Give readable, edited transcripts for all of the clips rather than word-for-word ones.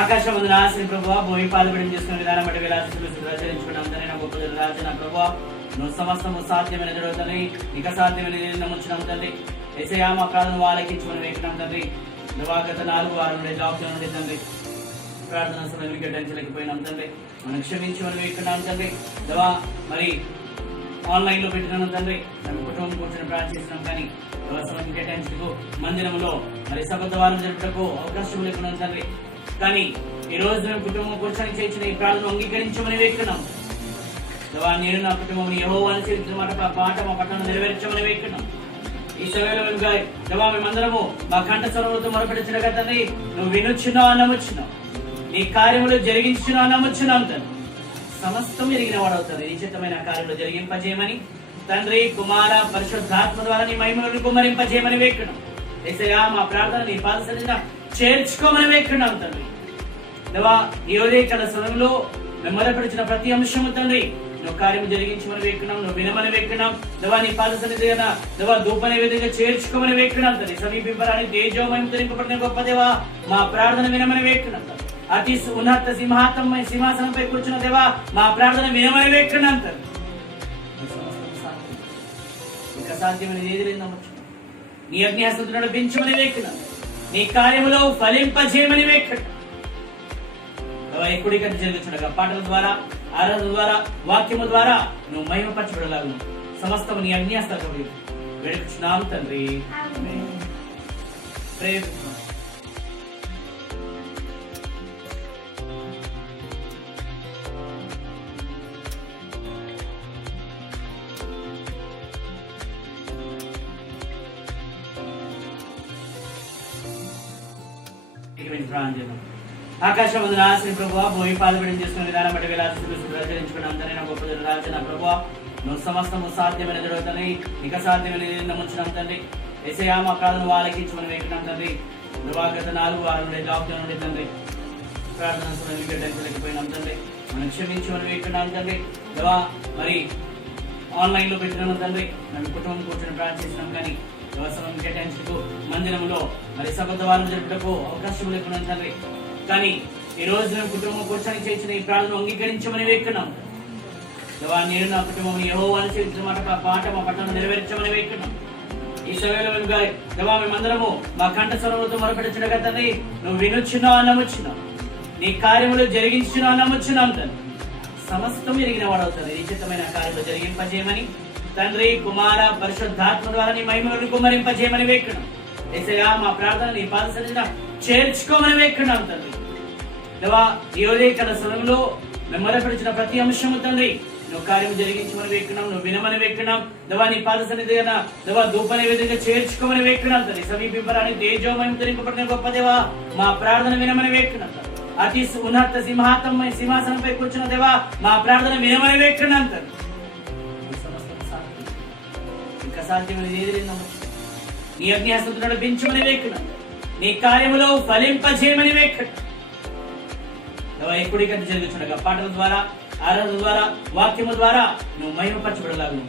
ఆకాశమందున ఆశ్రీ ప్రభువా భూమి పాల్పడి చేసుకునే విధానం బట్టి విలాసులు ఆచరించుకున్నాం తండ్రి. నా గొప్ప రాజు నా ప్రభువా నువ్వు సమస్తము సాధ్యమైన జరుగుతుంది ఇక సాధ్యమైన నమ్ముచున్నాం తండ్రి. యేసయ్యా మా ప్రార్థన ఆలకించుకొని వేకున్నాం తండ్రి. నువ్వు గత 4 వారాల నుండి జాబ్లో నుండి తండ్రి ప్రార్థన సమయం కేటాయించలేకపోయినాం తండ్రి. మనం క్షమించమని వేకున్నాం తండ్రి. దేవా మరి ఆన్లైన్ లో పెట్టినాను తండ్రి. మేము కుటుంబం కూర్చొని ప్రార్థన చేసినాం కానీ సమయం కేటాయించకు మందిరంలో మరి సభ వారం జరుపుటకు అవకాశం లేకున్నాం తండ్రి. కానీ ఈ రోజు మేము కుటుంబం కూర్చొని చేసిన ఈ ప్రార్థన అంగీకరించమని వేకున్నాం దేవా. నేను నా కుటుంబం యెహోవా అనుసరించిన మాట మా పట్టణం నెరవేర్చమని వేకున్నాం. ఈ సమయంలో దేవా మేమందరము మా కంఠ స్వరములతో మొరపెడుచున్న తండ్రి. నువ్వు వినుచున్నావు నమ్ముచున్నావు, నీ కార్యములు జరిగించున్నావు నమ్ముచున్నాం తండ్రి. సమస్తం ఎరిగిన వాడవుతుంది. నిశ్చితమైన కార్యంలో జరిగింపజేయమని తండ్రి కుమార పరిశుద్ధాత్మ ద్వారా నీ మహిమలను కుమ్మరింపజేయమని వేకున్నాం. యేసయ్యా మా ప్రార్థన నీ పాద సన్నిధిలో చేర్చుకోమని వేకున్నాం తండ్రి. దేవా ఈ ఉదయకాల సమయంలో మేము మొదలుపెడుతున్న ప్రతి అంశము తండ్రి నువ్వు కార్యము జరిగించమని వేకున్నాం. నువ్వు వినమని వేకున్నాం దేవా. నీ పాద సన్నిధిగా దేవా ధూపనే విధంగా చేర్చుకోమని వేకున్నాం తండ్రి. సమీపింపరాని తేజోమయం ధరింపబడిన గొప్ప దేవా మా ప్రార్థన వినమని వేకున్నాం తండ్రి. అతి ఉన్నత సింహాసనంపై కూర్చున్న దేవా మా ప్రార్థన వినమని వేకున్నాం తండ్రి. ఇక సాధ్యమైన ఏది నమ్మచ్చు. నీ అగ్నిహస్తంతో నడిపించమని వేకున్నాం. నీ కార్యములో ఫలింపజేయమని వేకున్నాం. ఎక్కడి కంటే జరుగుతుండగా పాటల ద్వారా ఆరాధన ద్వారా వాక్యము ద్వారా నువ్వు మహిమపరచబడలాగు సమస్తము నీ అగ్నిహస్తంతో వేడుచున్నాం తండ్రి. ఆకాశమందున ఆశ్రీ ప్రభువా భూమి పాల్పడి చేసుకునే విధానం బట్టి విలాసులు ఆచరించుకున్నాం తండ్రి. నా గొప్ప రాజు నా ప్రభువా నువ్వు సమస్తము సాధ్యమైన జరుగుతుంది ఇక సాధ్యమైన నమ్ముచున్నాం తండ్రి. యేసయ్యా మా ప్రార్థన ఆలకించమని వేకున్నాం తండ్రి. నువ్వు గత 4 వారాల నుండి జాబ్లో నుండి తండ్రి ప్రార్థన సమయం కేటాయించలేకపోయినాం తండ్రి. మనం క్షమించమని వేకున్నాం తండ్రి. దేవా మరి ఆన్లైన్ లో పెట్టినాను తండ్రి. మేము కుటుంబం కూర్చొని ప్రార్థన చేసినాం కానీ సమయం కేటాయించకు మందిరంలో మరి సభ వారం జరుపుటకు అవకాశం లేకున్నాం తండ్రి. కానీ ఈ రోజు మేము కుటుంబం కూర్చొని చేసిన ఈ ప్రార్థన అంగీకరించమని వేకున్నాం దేవా. నేను నా కుటుంబం యెహోవా అనుసరించిన మాట మా పట్టణం నెరవేర్చమని వేకున్నాం. ఈ సమయంలో దేవా మేమందరము మా కంఠ స్వరములతో మొరపెడుచున్న తండ్రి. నువ్వు వినుచున్నావు నమ్ముచున్నావు, నీ కార్యములు జరిగించున్నావు నమ్ముచున్నాం తండ్రి. సమస్తం ఎరిగిన వాడవుతుంది. నిశ్చితమైన కార్యంలో జరిగింపజేయమని తండ్రి కుమార పరిశుద్ధాత్మ ద్వారా నీ మహిమలను కుమ్మరింపజేయమని వేకున్నాం. యేసయ్యా మా ప్రార్థన నీ పాద సన్నిధిలో చేర్చుకోమని వేకున్నాం తండ్రి. దేవా ఈ ఉదయకాల సమయంలో మేము మొదలుపెడుతున్న ప్రతి అంశము తండ్రి నువ్వు కార్యము జరిగించమని వేకున్నాం. నువ్వు వినమని వేకున్నాం దేవా. నీ పాద సన్నిధిగా దేవా ధూపనే విధంగా చేర్చుకోమని వేకున్నాం తండ్రి. సమీపింపరాని తేజోమయం ధరింపబడిన గొప్ప దేవా మా ప్రార్థన వినమని వేకున్నాం తండ్రి. అతి ఉన్నత సింహాసనంపై కూర్చున్న దేవా మా ప్రార్థన వినమని వేకున్నాం తండ్రి. ఇంకా సాధ్యమైన ఏది నమ్మచ్చు. నీ అగ్నిహస్తంతో నడిపించమని వేకున్నాం. నీ కార్యములో ఫలింపజేయమని వేకున్నాం. ఎక్కడి కంటే జరుగుతుండగా పాటల ద్వారా ఆరాధన ద్వారా వాక్యము ద్వారా నువ్వు మహిమపరచబడలాగు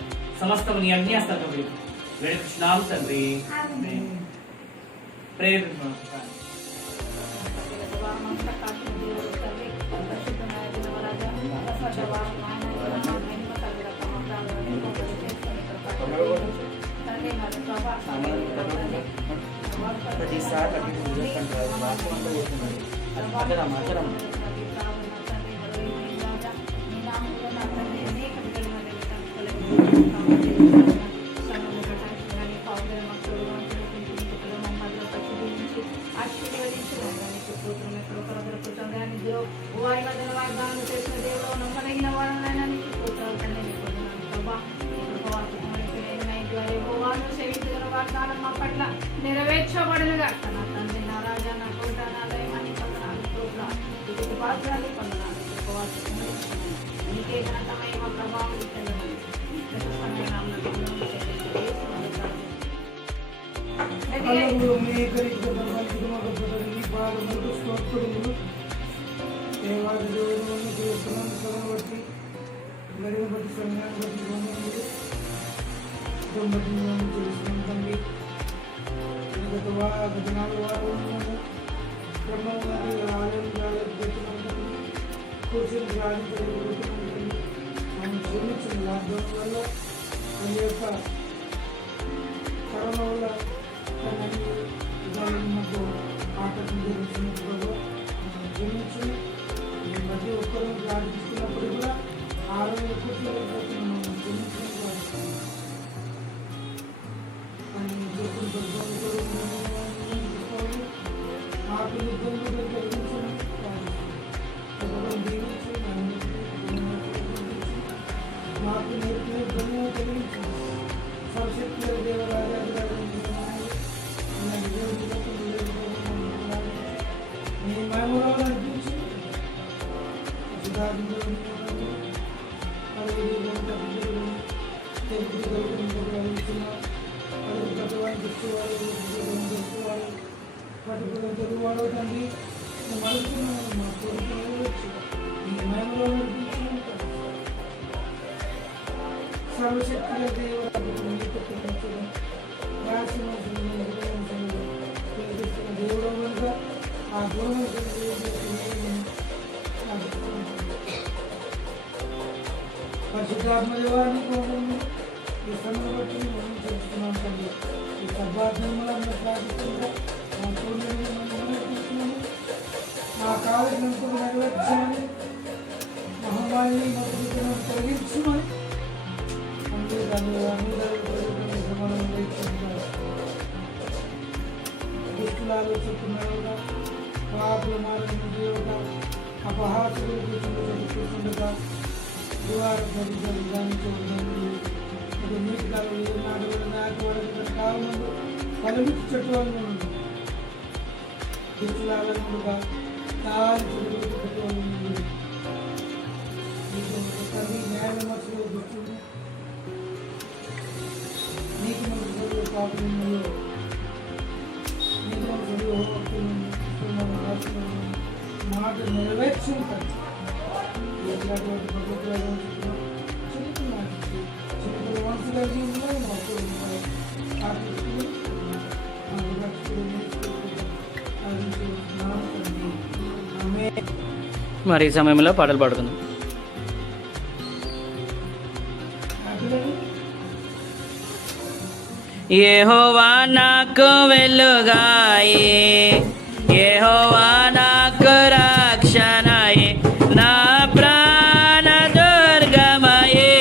సమస్తము నీ అగ్నిహస్తంతో వేడుచున్నాం తండ్రి. వాగ్దానం మా పట్ల నెరవేర్చబడునుగా. నా తండ్రి నా రాజా నా కోట నా దైవాన్ని పాత్రాన్ని పొందనాలు నీకే ఘనతమైన ప్రభావం చెందమని క్రమం కానీ ఆలయం కూర్చొని ప్రార్థించగలుగుతున్నాం. మనం క్షమించిన లాక్డౌన్ వల్ల మన యొక్క కరోనా వల్ల మాకు ఆటంకం జరుగుతున్నప్పుడు మనం క్షమించి ప్రతి ఒక్కరూ ప్రార్థిస్తున్నప్పుడు కూడా ఆరోగ్య కూర్చోలేకపోతున్నాం. మనం క్షమించిన మాకు ఇబ్బందులు కలిగించడం మాకు నేర్పిన ఇబ్బందులు కలిగించు సర్వశక్తుల మీ మహిమలో అనిపించి తెలుగువాడు తండ్రి మరుస్తున్నాను మా కోరిక మీ మహిమలో సర్వశక్తుల దేవుడు కనుక ఆ గుణం పరిశుద్ధాత్మ దేవాన్ని కోరుకుంటూ ఈ సమయం బట్టి మనం చేస్తున్నాం తండ్రి. ఈ సర్వాత్మలను ప్రార్థిస్తుంటే మా పూర్ణులను తీసుకున్నాము. మా కావలసినంత నెరవేర్చమని మహమ్మారిని మద్దతులను తొలగించమని దుష్టులాలు చెప్తున్నారుగా పాపుల మార్గం దేవుగా అపహాసులు కూర్చుండగా ద్వారం నీటి కాలంలో నాటు నాటి వరకు కాలంలో కలుగు చెట్టు వాళ్ళు దుష్టులాగా తాను చెట్టు తల్లి న్యాయ విమర్శలు దుష్టులు నీకు మన పాపంలో మాట నెరవేర్చుంటారు. ఎట్లాంటి ప్రభుత్వాలు చెప్తున్నాను చిన్న మనసు కలిగి ఉన్నాయి. మాకు మరి ఈ సమయంలో పాటలు పాడుకుందాం. యెహోవా నాకు వెలుగాయే, యెహోవా నాకు రక్షణయే, నా ప్రాణ దుర్గమయే.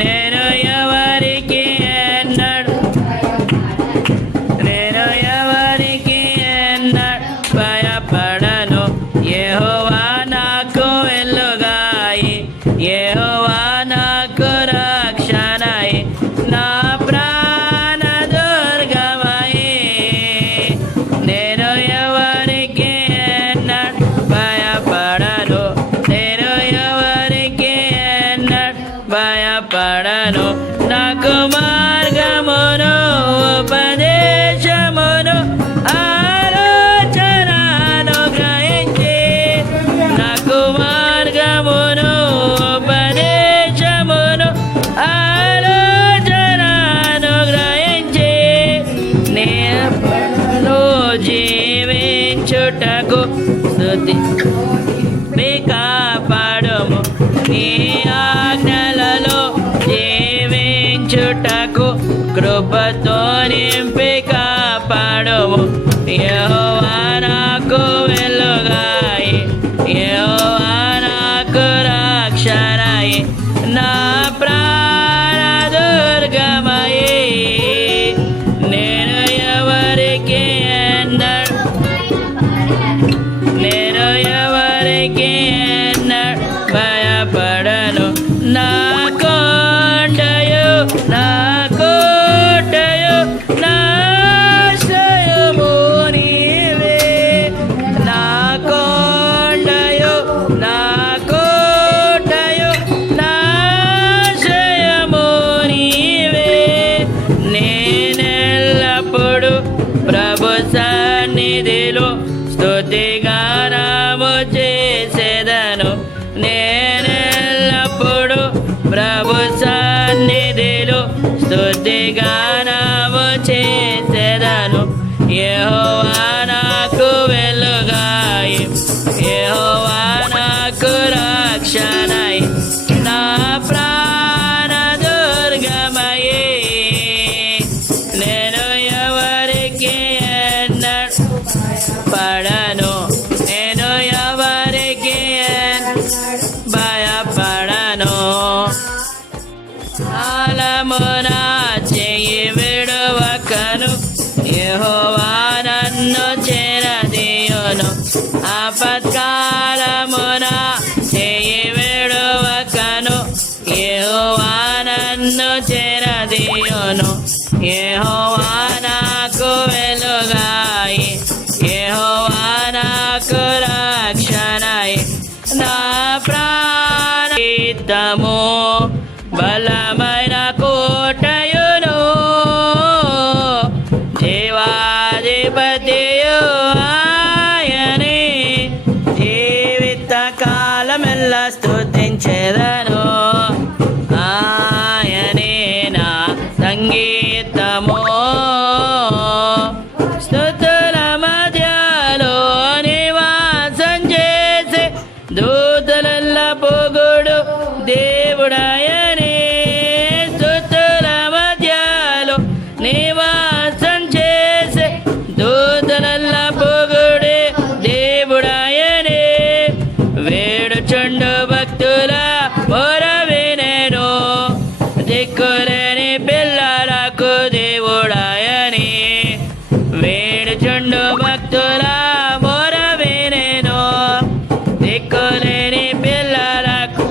నేను ఎవరికి ఎన్నడు భయపడను. యెహోవా నాకు వెలుగాయే, యెహోవా నాకు రక్షణయే, నా భయపడను. నాకు మార్గమును ఉపదేశమును ఆలోచనను గ్రహించి, నాకు మార్గమును ఉపదేశమును ఆలోచనను గ్రహించి, నేను జీవించుటకు స్తుతి కాపాడుము. నీ ఆజ్ఞలలో జీవించుటకు కృపతో నింపి కాపాడుము. యెహోవా నాకు వెలుగాయే, యెహోవా నాకు రక్షణయే, నా ప్రాణ దుర్గమయే. నేను ఎవరికి భయపడను. నా కోటయు నా కోటయు నా ఆశ్రయము నీవే. నా కోటయు నా కోటయు నా ఆశ్రయము నీవే. నేనెల్లప్పుడు ప్రభు సన్నిధిలో స్తుతిగానము చేసేదను. నేనెల్లప్పుడు ప్రభు సన్నిధిలో స్తుతిగానము చేసేదను. యెహోవా నాకు భయపడను నేను ఎవరికి భయపడను కాలమున చెయ్యి విడువకను యెహోవా నన్ను చేరదీయును ఆపత్కాలమున చెయ్యి విడువకను యెహోవా నన్ను చేరదీయును యెహోవా నాకు వెలుగాయి యెహోవా నాకు రక్షణాయి నా ప్రాణహితము బలమైన కోటయును జీవాధిపతియు ఆయనే జీవిత కాలమెల్లా స్తుతించెదను ఆయనే నా సంగీతము స్తుతుల మధ్యలో నివాసం చేసే దూతలెల్ల పొగుడు దేవుడాయనే స్తుతుల మధ్యలో నివాసం చేసే దూతలెల్ల పొగుడే దేవుడాయనే వేడుచుండు భక్తుల మొర వినెను దిక్కులేని పిల్లలకు దేవుడాయని వేడుచుండు భక్తుల మొర వినెను దిక్కులేని పిల్లలకు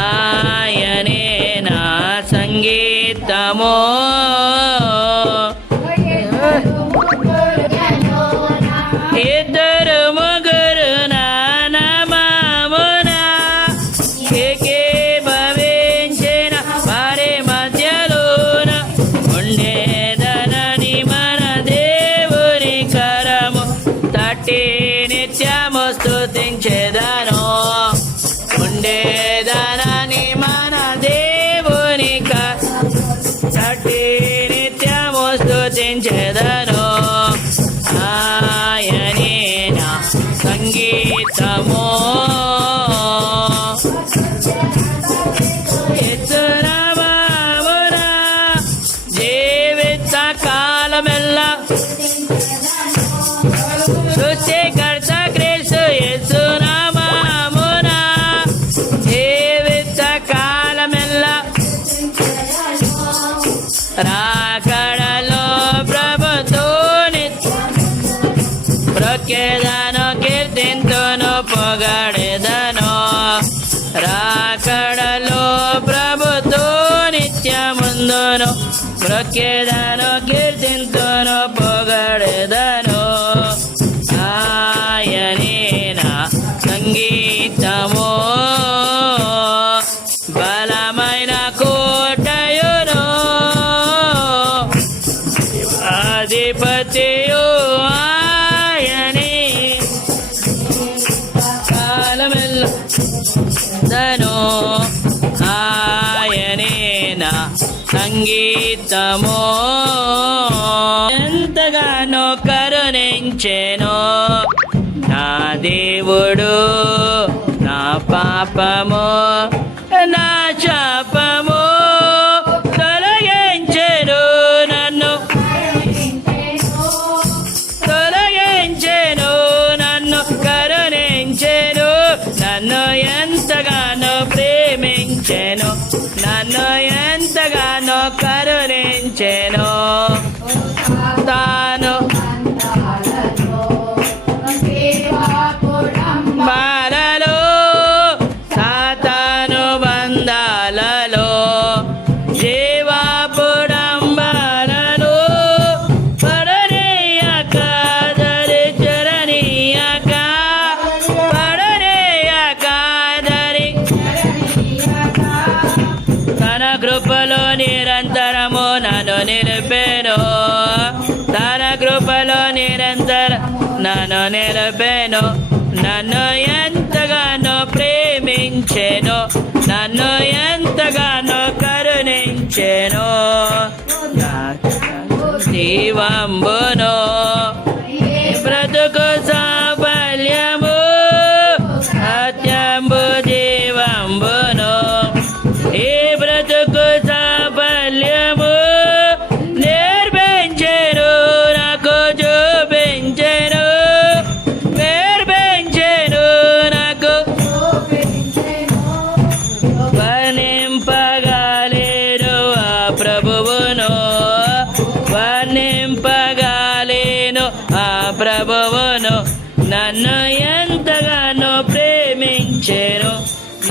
ఆయనే నా సంగీతము ఇద్దరు ముగ్గురు నా నామమున ఏకీభవించిన వారి మధ్యలోన ఉండేదనని మన దేవుని కరము తట్టి నిత్యము స్తుతించెదను ఉండేదనని మన దేవుని తట్టి నిత్యము స్తుతించెదను ఆయనే నా సంగీతము యేసునామమున జీవిత కాలమెల్లా సృష్టికర్త క్రీస్తు యేసునామమున జీవిత కాలమెల్లా రాకడలో ప్రభుతో ప్రొక్కెదను కీర్తింతును పొగడెదను రాకడలో ప్రభుతో నిత్యముందును ప్రొక్కెదను కీర్తింతును పొగడెదను ఆయనే నా సంగీతము బలమైన కోటయును అధిపతియు ఆయనే కాలమెల్లను ఆయనే నా సంగీతము ఎంతగానో కరుణించెను నా దేవుడు నా పాపము నా శాపము తొలగించెను నన్ను కరుణించెను నన్ను ఎంతగానో ప్రేమించెను నన్ను ఎంతగానో కరుణించెను తాను బాలలో సాతాను బంధాలలో జీవాపుడంబాలలో పడనీయక దరి చరణీయక పడనీయక దరి తన కృపలో నిరంతరము నన్ను నిలిపెను తన కృపలో నన్ను నిలిపెను నన్ను ఎంతగానో ప్రేమించెను నన్ను ఎంతగానో కరుణించెను జీవంబును బ్రతుకు సాఫల్యము సత్యంబు జీవంబును ఈ బ్రతుకు సాఫల్యము నేర్పించెను నాకు నన్ను ఎంతగానో ప్రేమించెను,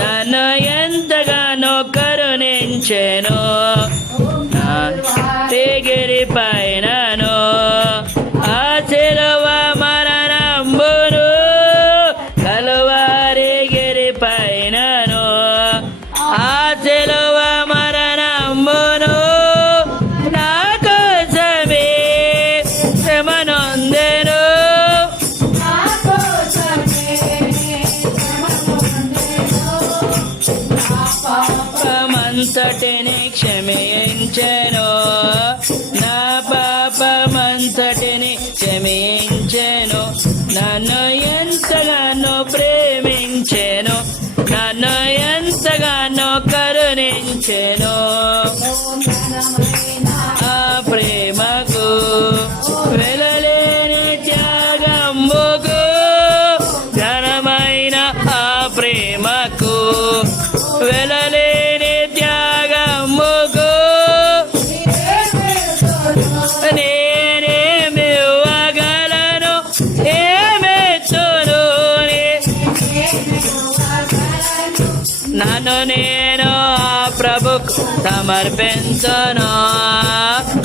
నన్ను ఎంతగానో కరుణించెను. నా తెగిరి పైనను ఆ శిలువ మరణంబును, కలువరి గిరి పైనను ఆ శిలువ మరణంబును నా కోసమే శ్రమనొందెను. పాపమంతటిని క్షమించెను, నా పాపమంతటిని క్షమించెను. నన్ను ఎంతగానో ప్రేమించెను, నన్ను ఎంతగానో కరుణించెను. ఆ ప్రేమకు వెలలేని త్యాగంబుకు, ఘనమైన ఆ ప్రేమకు వెలలేని త్యాగముకు నేనేమివ్వగలను, ఏమెచ్చును. నన్ను నేను ఆ ప్రభుకు సమర్పించును,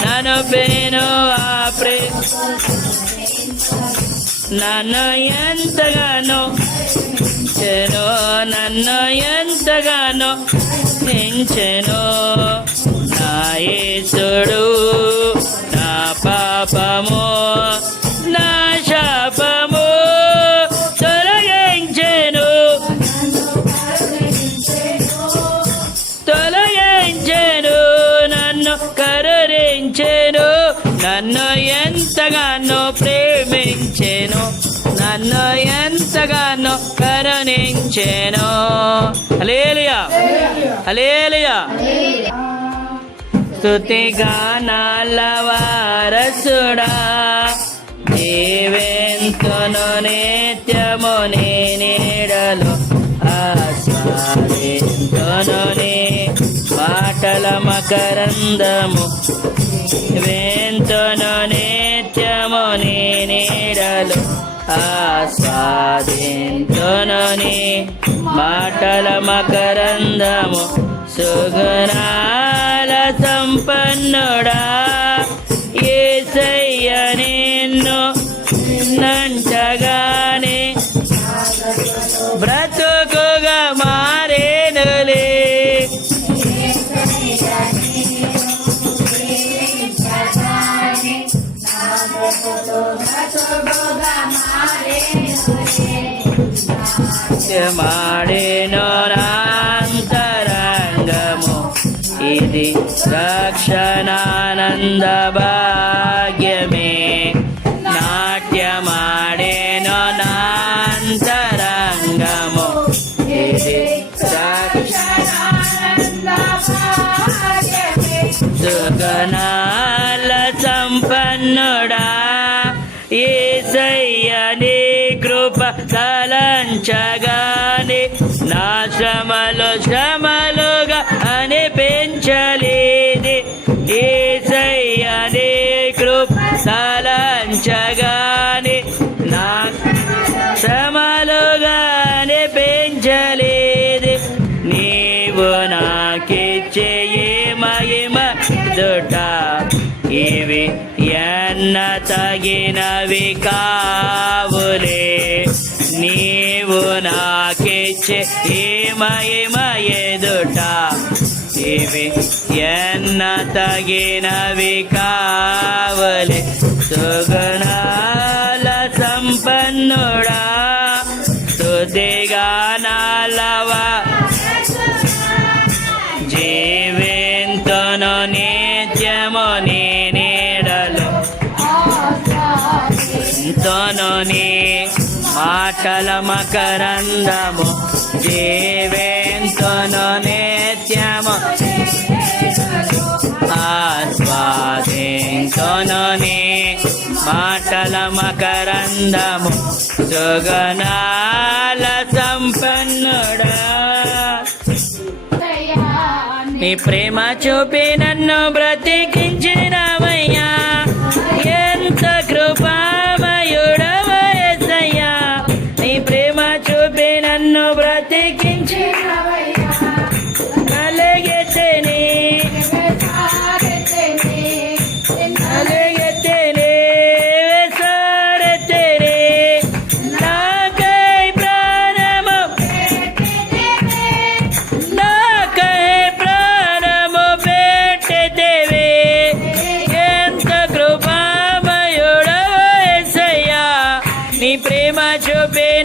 నన్ను నేను ఆ నన్ను ఎంతగానో చెను, నన్ను ఎంతగానో పెంచెను. నా యేసుడు నా పాపము నా శాపము తొలగించెను, తొలగించెను, నన్ను కరుణించెను. నన్ను ఎంతగానో ప్రేమించెను, నన్ను ఎంతగానో కరుణించెను. హల్లెలూయా, హల్లెలూయా. స్తుతిగానాల వారసుడా, జీవింతును నిత్యము నీ నీడలో, ఆస్వాదింతును నీ మాటల మకరందము, వింతును నిత్యము నీ నీడలో, ఆస్వాదింతును నీ మాటల మకరందము. సుగుణాల సంపన్నుడా, యేసయ్య నిన్ను నంచగానే బ్రతుకుగా మారేనులే. మాడేనో నాంతరంగము, ఇది రక్షణానంద భాగ్యమే. నాట్యమాడేనో నాంతరంగము, ఇది సుగుణాల సంపన్నుడా, యేసయ్య నీ కృప తలంచగానే నా శ్రమలు శ్రమలుగా అనిపించలేదే. యేసయ్య నీ కృప తలంచగానే నా శ్రమలుగా అనిపించలేదే. నీవు నాకిచ్చే మహిమ దుట, ఇవి ఎన్న తగినవి కావులే. నీవు నాకిచ్చే మహిమ ఎదుట, ఇవి ఎన్న తగినవి కావులే. సుగుణాల సంపన్నుడా, స్తుతిగానాలవా, జీవింతును నిత్యము నీ నీడలో, తను నీ మాటల మకరందము, జీవింతును నిత్యము ఆస్వాదింతును నీ మాటల మకరందము. సుగుణాల సంపన్నుడా, నీ ప్రేమ చూపి నన్ను బ్రతికించినవయ్యా, ఎంత కృపామయుడవ యేసయ్యా.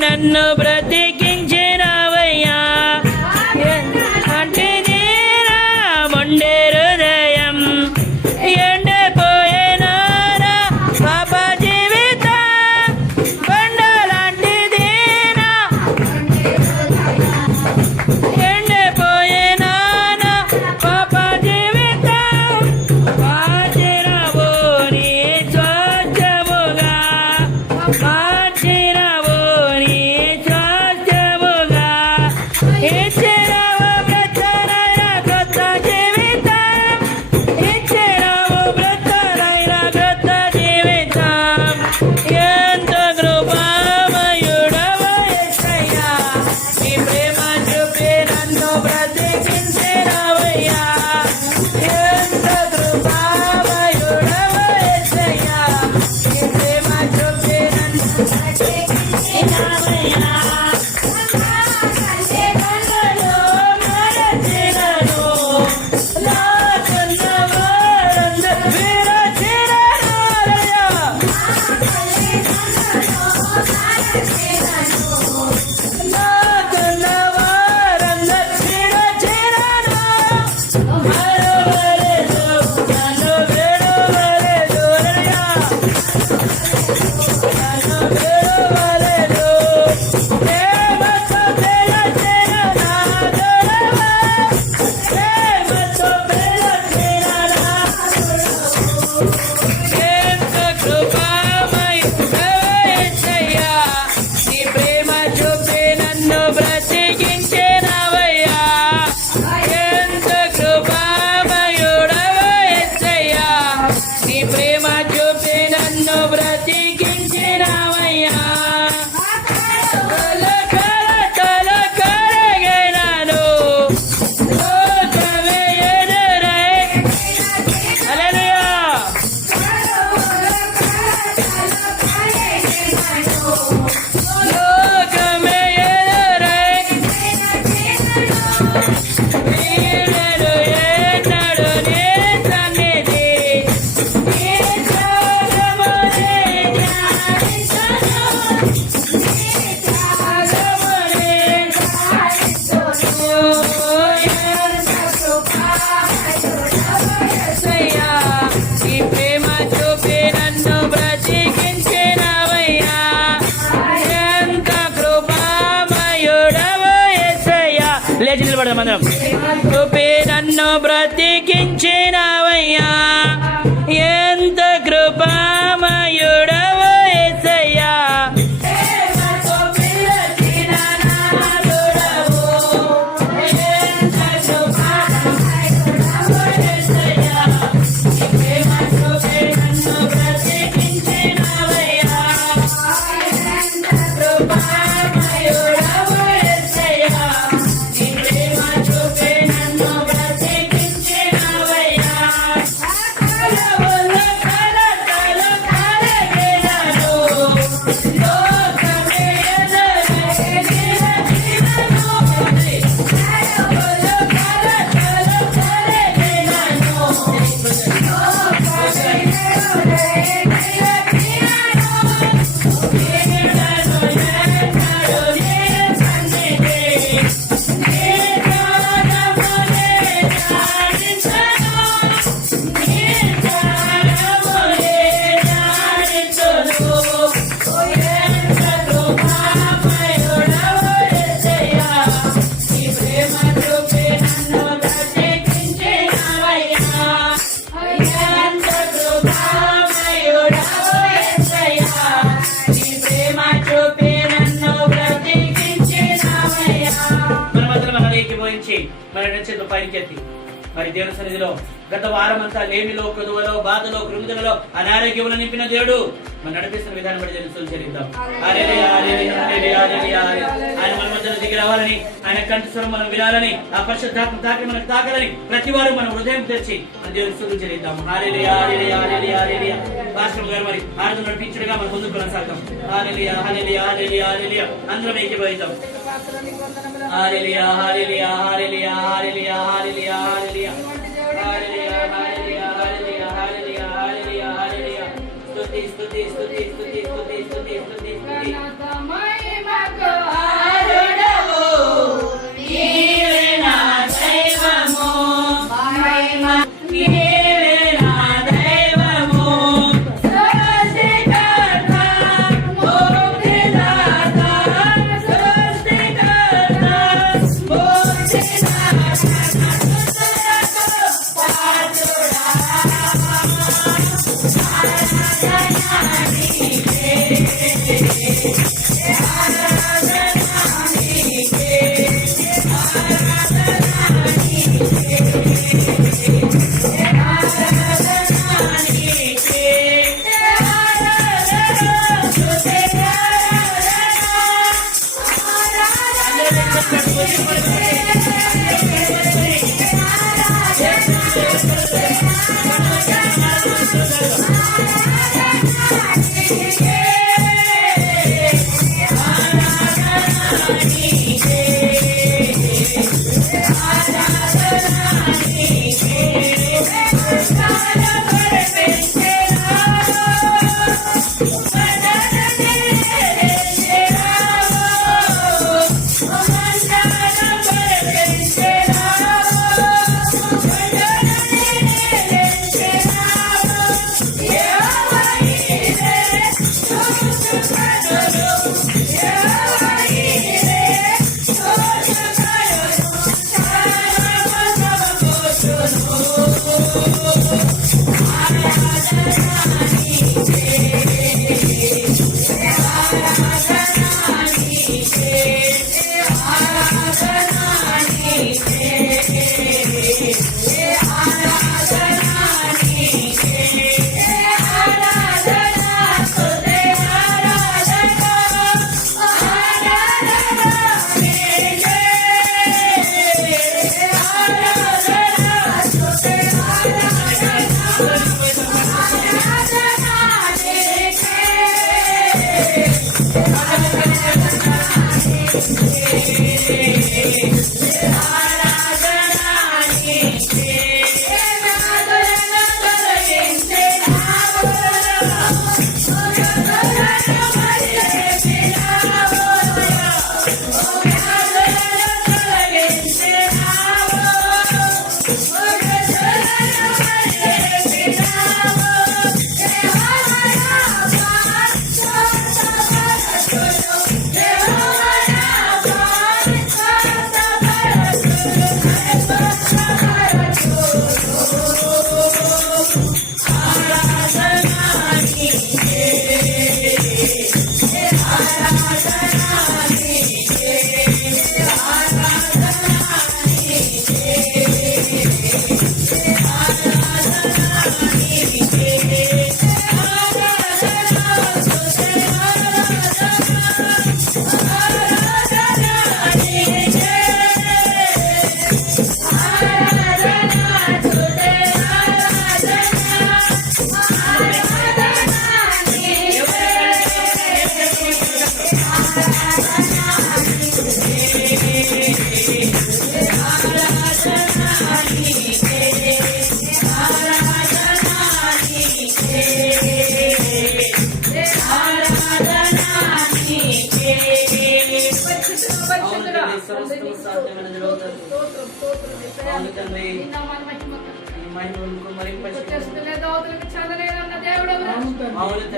నన్ను బ్రతికించినవయ్యా అంటే నీరా మొండే హృదయం ఎండిపోయేనా పాప జీవితం బండలాంటిదేనా ఎండిపోయేనా పాప జీవితం మార్చినవు నీ స్వచ్ఛముగా మార్చినవు నీ స్వచ్ఛముగా ఇచ్చినవు బ్రతనైన కొత్త జీవితం ఇచ్చినవు బ్రతనైన కొత్త జీవితం ఎంత కృపామయుడవు యేసయ్యా నీ ప్రేమ చూపి నన్ను బ్రతికించినవయ్యా ఎంత కృపామయుడవు యేసయ్యా నీ ప్రేమ చూపి నన్ను బ్రతికించినవయ్యా లేచి నిలబడదాం అందరం. కృపే నన్ను బ్రతికించినవయ్యా ఎంత కృపామయుడవు యేసయ్యా మరి నచ్చేది పైకెత్తి మరి దేవుని సన్నిధిలో గత వారం అంతా లేమిలో కొదువలో బాధలో కృంగుదలలో అనారోగ్యములు నింపిన దేవుడు మనం నడిపిస్తున్న విధానం బట్టి తెలుసు చెల్లిద్దాం. ఆయన మన మధ్యలో దిగి రావాలని ఆయన కంఠస్వరం మనం వినాలని ఆ పరిశుద్ధాత్మ తాకి మనకు తాకాలని ప్రతి వారు మనం హృదయం తెచ్చి మన దేవుని స్తుతులు చెల్లిద్దాం. రాష్ట్రం గారు మరి ఆరాధన నడిపించడుగా మనం ముందుకు కొనసాగుతాం. హల్లెలూయా హల్లెలూయా హల్లెలూయా హల్లెలూయా అందరం ఏకీభవిద్దాం. హల్లెలూయా హల్లెలూయా హల్లెలూయా హల్లెలూయా హల్లెలూయా హల్లెలూయా హల్లెలూయా హల్లెలూయా హల్లెలూయా హల్లెలూయా హల్లెలూయా హల్లెలూయా స్తుతి స్తుతి స్తుతి స్తుతి స్తుతి స్తుతి స్తుతి ఘనత మహిమకు ఆరుడవు నీవే నా దైవము మహిమ నీవే నా దైవము సృష్టికర్త ముక్తిదాత సృష్టికర్త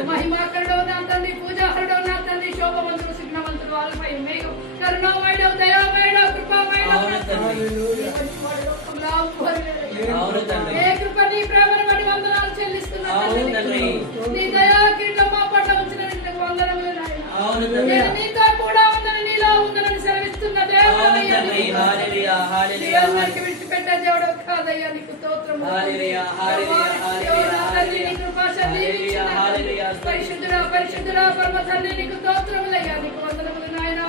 మహిమాకరుడు నా తండ్రి, పూజాకరుడు నా తండ్రి, శోభవంతుడు, సిగ్నవంతుడు, ఆల్ఫాయు మేఘం, కరుణామయుడు, దయామయుడు, కృపామయుడు, ఏ కృప నీ ప్రేమను బట్టి వందనాలు చెల్లిస్తున్నాను. నీ దయా కిరీటం మా పట్ల ఉంచిన నీకు వందనములు నాయనా. నేను నీతో కూడా ఉందని, నీలో ఉందని సెలవిస్తున్న దేవుడు అందరికి విడిచిపెట్టే దేవుడు కాదయ్యా, నీకు స్తోత్రము. పరిశుద్ధుడా పరిశుద్ధుడా పరమ తండ్రి, నీకు స్తోత్రములయ్యా, నీకు వందనములు నాయనా.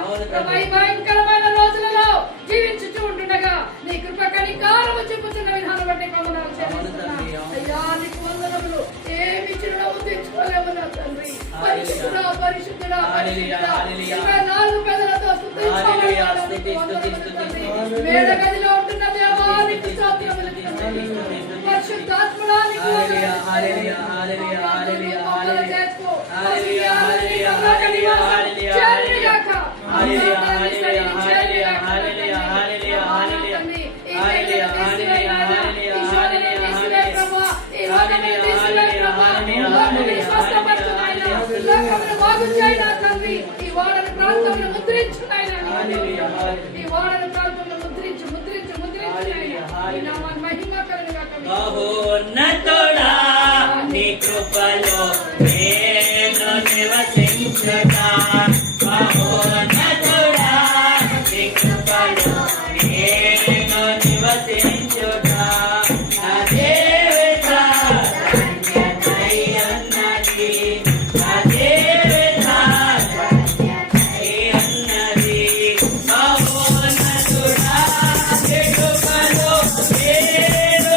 ఈ భయంకరమైన రోజులలో జీవించుచూ ఉంటుండగా నీ కృప కనికారము చూపుతున్న విధానం బట్టి వందనాలు చెల్లిస్తున్నా అయ్యా, నీకు వందనములు. ఏమి చిరునవ్వు తెచ్చుకోలేము నా తండ్రి. పరిశుద్ధుడా పరిశుద్ధుడా పరిశుద్ధుడా 24 పెదవులతో వేద గదిలో ఉంటున్న దేవా, నీకు స్తోత్రములు. పరిశుద్ధాత్ముడా, నీకు వందనాలు. హల్లెలూయా హల్లెలూయా హల్లెలూయా హల్లెలూయా హల్లెలూయా హల్లెలూయా హల్లెలూయా హల్లెలూయా హల్లెలూయా హల్లెలూయా ప్రభువా ఈ వాక్యమును తీసివేయండి ప్రభువా లోకమును స్వస్థపరచు నాయనా లోకమును బాగు చేయి నా తండ్రి ఈ వాడని ప్రాంతమును ముద్రించు నాయనా హల్లెలూయా ఈ వాడని ప్రాంతమును ముద్రించు నాయనా ఈ నామాన్ని మహిమ కలుగును గాక మహోన్నతుడా నీ కృపలో నేను నివసించుతా మహోన్నతుడా నీ కృపలో నేను నివసించుతా నా దేవత ధన్యతై అన్నది నా దేవత ధన్యతై అన్నది మహోన్నతుడా నీ కృపలో నేను నివసించుతా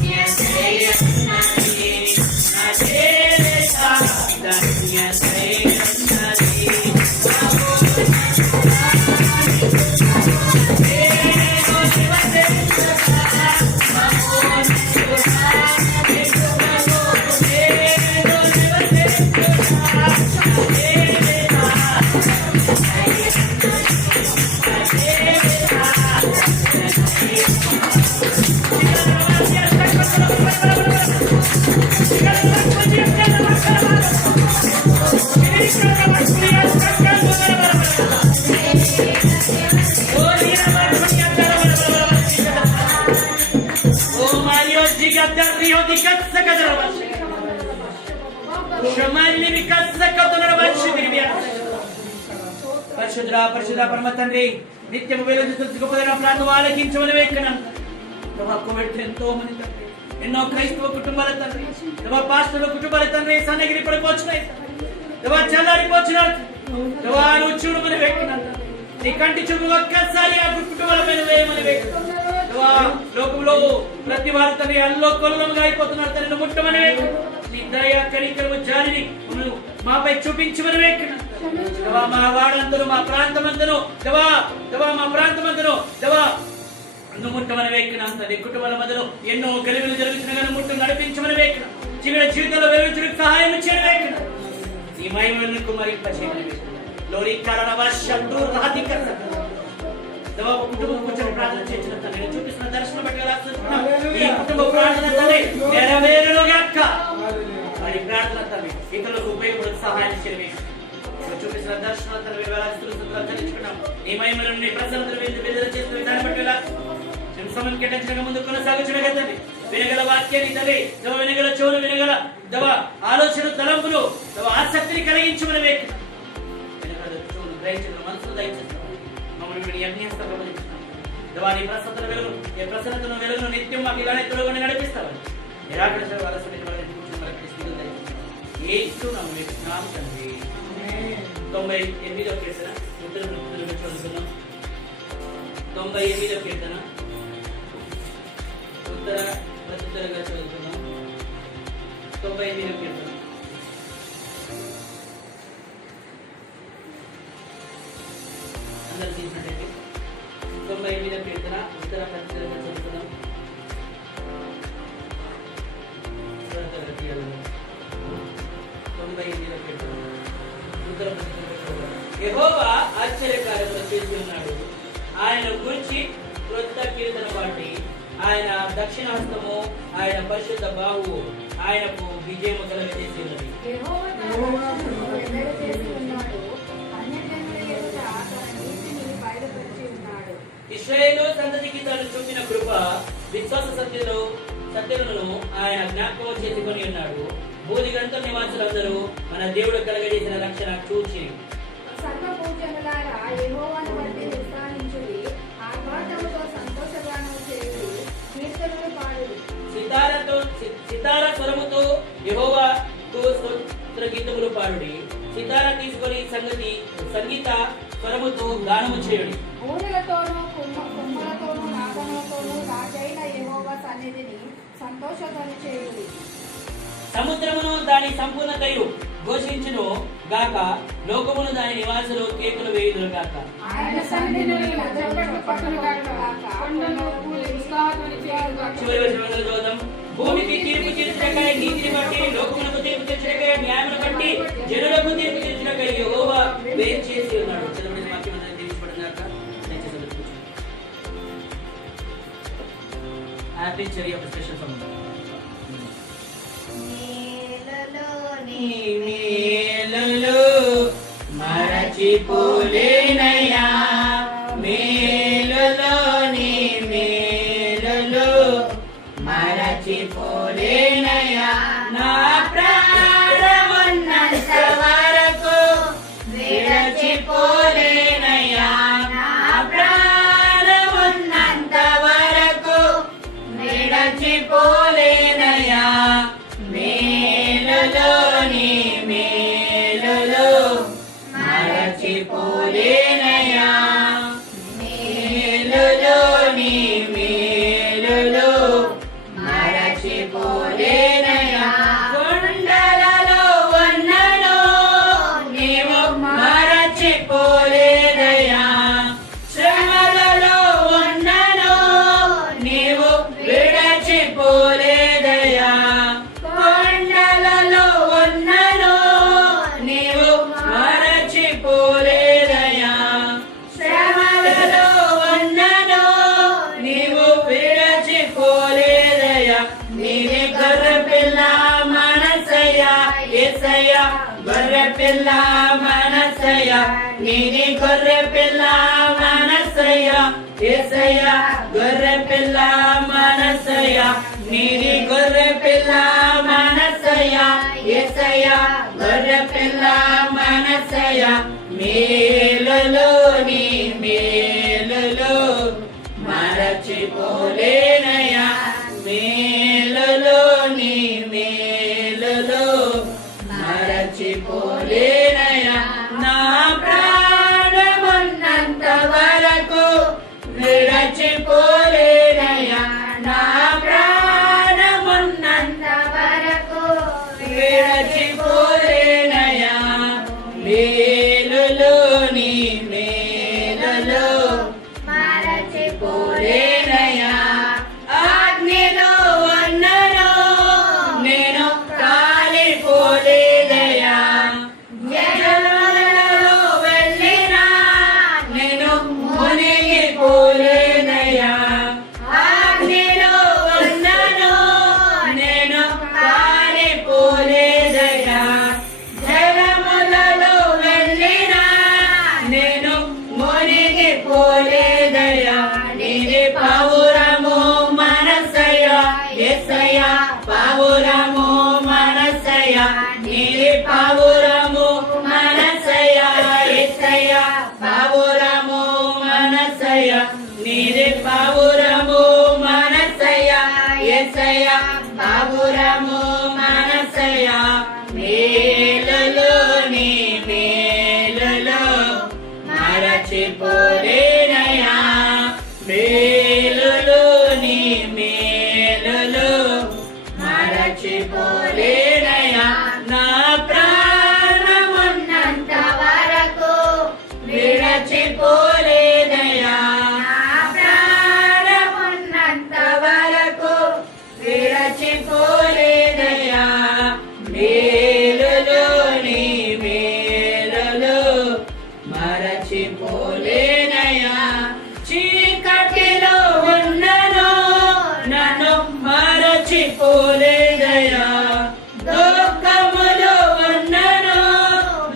Yes, జిగదర్రియో దికస్సకదరవశ షమల్ని వికస్సకదరవశ పరిశుద్ధ పరిశుద్ధ పరమ తండ్రి నిత్యము వెలుగుతున్న గొప్పదైన ప్రార్థన ఆలకించమని వేడుకున్నాం. కోవిడ్ ఎంతో మంది తండ్రి, ఎన్నో క్రైస్తవ కుటుంబాల తండ్రి, పాస్టర్ల కుటుంబాల తండ్రి సన్నగిరి పడిపోతున్నాయి, చల్లారిపోతున్నాడు. నువ్వు చూడమని వేడుకున్నాం. నీ కంటి చూపు ఒక్కసారి ఆ కుటుంబాల పైన వేయమని వేడుకున్నాం. లోకంలో ప్రతి వారు తండ్రి అల్లో కొలలుగా అయిపోతున్నారు తండ్రి, నువ్వు ముట్టమని వేడుకున్నాం. నీ దయ కనికరము జాలిని మాపై చూపించమని వేడుకున్నాం. మా వాడంతను మా ప్రాంతమంతను మా ప్రాంతమంతను నువ్వు ముట్టమని వేడుకున్నాం తండ్రి. కుటుంబాల మధ్యలో ఎన్నో గెలుగులు జరుగుతున్నా కానీ ముట్టు నడిపించమని వేడుకున్నాం. జీవితంలో వెలుగుచుడికి సహాయం చేయడం వేడుకున్నాం. నీ మహిమను కుమరింపచేయమని వేడుకున్నాం. లోరి కారణ శబ్దు రాధికత కుటుంబం కూర్చొని ప్రార్థన చేసిన తండ్రి చూపిస్తున్న దర్శనం బట్టి ఈ కుటుంబ ప్రార్థన తండ్రి నెరవేరుగాక. మరి ప్రార్థన తండ్రి ఇతరులకు ఉపయోగపడే సహాయం చేయడం చూపిస్తున్న దర్శనం తండ్రి తెలుసుకున్నాం. నీ మహిమలను నీ ప్రసన్నతను విడుదల చేసిన విధానం బట్టి సమయం కేటాయించక ముందు కొనసాగుచుండగా తండ్రి వినగల వాక్యాన్ని తండ్రి వినగల చెవులు వినగల ఆలోచన తలంపులు ఆసక్తిని కలిగించమని వేడుకున్నాం. మనసును దయచేస్తాం. మమ్మల్ని నీ ప్రసన్నతను వెలుగును నిత్యం మాకు ఇలానే తొలగని నడిపిస్తామని తండ్రి. 98వ కీర్తన చదువుతున్నాం. 98వ కీర్తన ఉత్తరగా చదువుతున్నాం. 98వ కీర్తన అందరూ తీసినట్టయితే 98వ కీర్తన ఉత్తరగా చదువుతున్నాం. యెహోవా ఆశ్చర్యకార్యములు చేసి ఉన్నాడు. ఆయన గురించి క్రొత్త కీర్తన పాడి ఆయన దక్షిణ హస్తము ఆయన పరిశుద్ధ బాహువు ఆయనకు విజయము కలుగజేసి ఉన్నది. ఇశ్రాయేలు సంతతికి తాను చూపిన కృప విశ్వాస సత్యలను ఆయన జ్ఞాపకం చేసుకొని ఉన్నాడు. భూది గ్రంథ నివాసులందరూ మన దేవుడు కలగజేసిన రక్షణ చూచి సితారా స్వరముతో యెహోవాకు స్తోత్ర గీతములు పాడుడి. సితారా తీసుకొని సంగీత స్వరముతో గానము చేయుడి. సముద్రమును దాని సంపూర్ణతయు ఘోషించును గాక, లోకమును దాని నివాసులు కేకులు వేయుదురు గాక. చివరి వచనములను చూద్దాం. భూమికి తీర్పు తీర్చుటకై నీతిని బట్టి, లోకమునకు తీర్పు తీర్చుటకై న్యాయమును బట్టి, జనులకు తీర్పు తీర్చుటకై యెహోవా వేరు చేసి ఉన్నాడు. చదవబడిన వాక్యమంతా దీవించబడుగాక. హ్యాపీ చెరీ ఆఫ్ స్పెషల్ సాంగ్. మేలులు మరచిపోలేనయ్యా, మేలులోని మేలులు మరచిపోలేనయ్యా, నా ప్రాణమున్నంత వరకు విరచిపోలేనయ్యా, నా ప్రాణమున్నంత వరకు విరచిపోలేనయ్యా, మేలులోని మేలులు మరచిపోలేనయ్యా, మేలులోని మేలులు మరచిపోలేనయ్యా. కొండలలో ఉన్నను నీవు మరచిపోలేనయ్యా, శ్రమలలో ఉన్నను నీవు విడచిపోలేదయ్యా, కొండలలో ఉన్నను నీవు మరచిపోలేదయ్యా, శ్రమలలో ఉన్నను నీవు విడచిపోలేదయ్యా. నీవే గొర్రె పిల్ల మనసయ్యా యేసయ్యా, గొర్రె పిల్ల మనసయ్యా, నీవే గొర్రె పిల్ల మనసయ్యా యేసయ్యా, గొర్రె పిల్ల మనసయ్యా, నీది గొర్రె పిల్ల మనసయ్య యేసయ్య గొర్రె పిల్ల మనసయ్య మేలులో నీ మేలులో మరచిపోలేనయ్యా మేలులో నీ మేలులో మరచిపోలేనయ్యా నా ప్రాణమున్నంత వరకు విరచిపోలేనయ్యా నా ప్రాణమున్నంత వరకు విరచిపోలేనయ్యా మేలులో నీ మేలులో మరచిపోలేనయ్యా అగ్నిలో ఉన్నను నేను కాలిపోలేదయ్యా జలములలో వెళ్ళినా నేను మునిగిపోలేదయ్యా అగ్నిలో ఉన్నను నేను కాలిపోలేదయ్యా జలములలో వెళ్ళినా నేను మునిగిపోలేదయ్యా నీది పావురము మనసయ్య యేసయ్య పావురము మనసయ్య నీది పావురము మనసయ్య యేసయ్య పావురము మనసయ్య నీది పావురము మనసయ్య యేసయ్య పావురము మనసయ్య మేలులో నీ మేలులో మరచిపోలేనయ్యా మేలులో నీ మేలులో మరచిపోలేనయ్యా నా ప్రాణమున్నంత వరకు విరచిపోలేనయ్యా నా ప్రాణమున్నంత వరకు విరచిపోలేనయ్యా మేలులో నీ మేలులో మరచిపోలేనయ్యా చీకటిలో ఉన్నను నన్ను మరచిపోలేదయ్యా దుఃఖములో ఉన్నను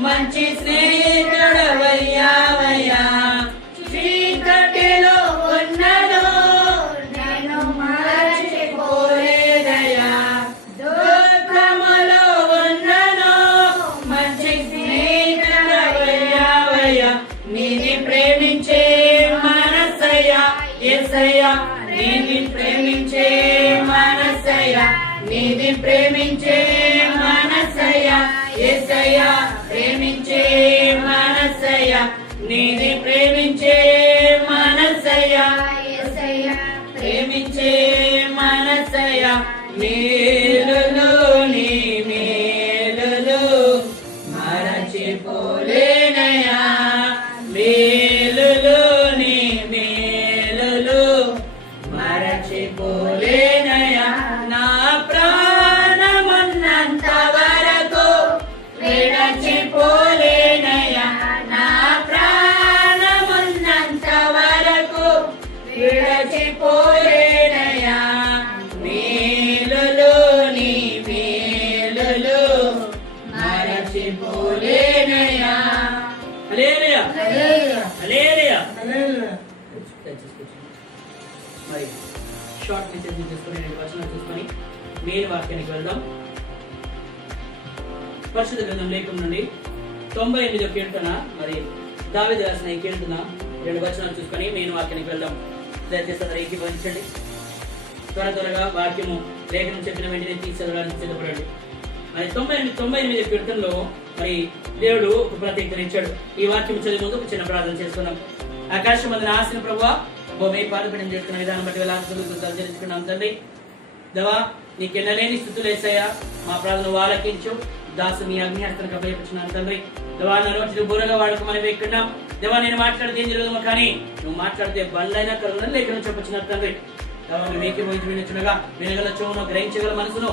మంచి స్నేహితుడవయ్యావయ్యా చీకటిలో ఉన్నను నన్ను మరచిపోలేదయ్యా దుఃఖములో ఉన్నను మంచి స్నేహితుడవయ్యావయ్యా నీది ప్రేమించే మనసయ్య యేసయ్య నీది ప్రేమించే మనసయ్య నీది ప్రేమించే మనసయ్య యేసయ్య ప్రేమించే మనసయ్య నీది ప్రేమించే మనసయ్య యేసయ్య ప్రేమించే మనసయ్య మేలులో నీ మేలులో మరచిపోలేనయ్యా మేలులో నీ మేలులో మరచిపోలేనయ్యా నా ప్రాణమున్నంత వరకు విరచిపోలేనయ్యా నా ప్రాణమున్నంత వరకు విరచిపోలేనయ్యా మేలులో నీ మేలులో మరచిపోలేనయ్యా హల్లెలూయా హల్లెలూయా మరి షార్ట్ మెసేజ్ తీసుకొని వచనం చూసుకొని మెయిన్ వాక్యానికి వెళ్దాం పరిశుద్ధ గ్రంథం లేఖం నుండి 98వ కీర్తన మరి దావీదు రాసిన ఈ కీర్తన 2 వచనాలు చూసుకొని మెయిన్ వాక్యానికి వెళ్దాం దయచేసి అందరూ ఏకీభవించండి త్వరగా వాక్యము లేఖనం చెప్పిన వెంటనే తీసేయడానికి సిద్ధపడండి మరి 98వ కీర్తనలో మరి దేవుడు ఒక ప్రత్యేకత ఇచ్చాడు ఈ వాక్యం చదివే ముందు ఒక చిన్న ప్రార్థన చేసుకున్నాం ఆకాశం మందిని ఆశన ప్రభువా భూమి పాదపీఠం చేసుకున్న విధానం బట్టి వేలాంతులు సంచరించుకున్నాం తండ్రి దేవా నీకెన్నలేని స్థుతులు వేసాయా మా ప్రార్థన ఆలకించు దాసు నీ అగ్నిహస్తానికి అభయపరిచినాను తండ్రి దేవా నా నోటి బూరగా వాడుకోమని వేక్కున్నాం దేవా నేను మాట్లాడితే ఏం జరుగుతుందో కానీ నువ్వు మాట్లాడితే బండ్లైనా కలుగునని లేఖనం చెప్పొచ్చినారు తండ్రి దేవా మేము ఏకీభవించి వినొచ్చునగా వినగల చెవును గ్రహించగల మనసును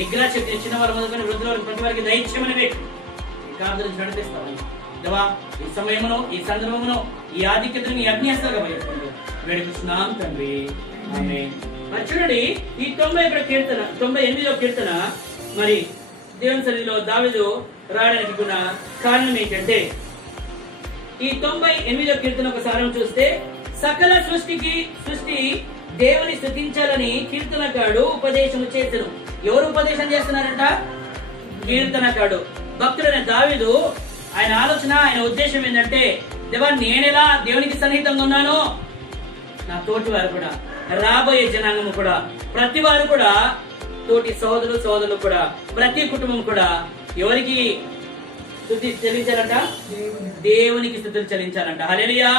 నిగ్రహ శక్తి ఇచ్చిన వారు మొదలుకొని వృద్ధుల ప్రతి వారికి దైత్యమని వేకు కాంతులను నడిపిస్తామని దేవా ఈ సమయమును ఈ సందర్భమును ఈ ఆధిక్యతను నీ అగ్నిహస్తాలుగా వేడుకుంటూ వేడుకున్నాం తండ్రి ఆమేన్. మరి చూడండి ఈ 98వ కీర్తన మరి దేవుని సన్నిధిలో దావీదు రాయడానికి ఉన్న కారణం ఏంటంటే ఈ 98వ కీర్తన ఒక సారం చూస్తే సకల సృష్టి దేవుని స్తుతించాలని కీర్తనకారుడు ఉపదేశం చేసెను. ఎవరు ఉపదేశం చేస్తున్నారంట? కీర్తనకారుడు. భక్తుడైన దావీదు ఆయన ఆలోచన, ఆయన ఉద్దేశం ఏంటంటే, దేవా నేనెలా దేవునికి సన్నిహితంగా ఉన్నానో నా తోటి వారు కూడా, రాబోయే జనాంగము కూడా, ప్రతి వారు కూడా, తోటి సోదరులు కూడా, ప్రతి కుటుంబం కూడా ఎవరికి స్తుతి చెల్లించాలంట? దేవునికి స్తుతులు చెల్లించాలంట. హల్లెలూయా,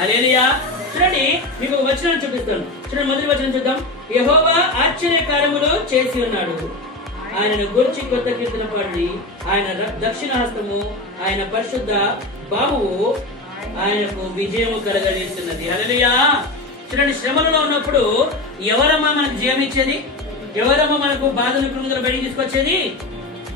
హల్లెలూయా. చూడండి, మీకు ఒక వచనం చూపిస్తాను. చూడండి, మొదటి వచనం చూద్దాం. యెహోవా ఆశ్చర్య కార్యములు చేసి ఉన్నాడు, ఆయనను గురించి కొత్త కీర్తన పాడి, ఆయన దక్షిణ హస్తము, ఆయన పరిశుద్ధ బాహువు ఆయనకు విజయము కలగజేస్తున్నది. హల్లెలూయా. చూడండి, శ్రమలలో ఉన్నప్పుడు ఎవరమ్మా మనకు జయం ఇచ్చేది? ఎవరమ్మా మనకు బాధను కృంగుదల బయటికి తీసుకొచ్చేది?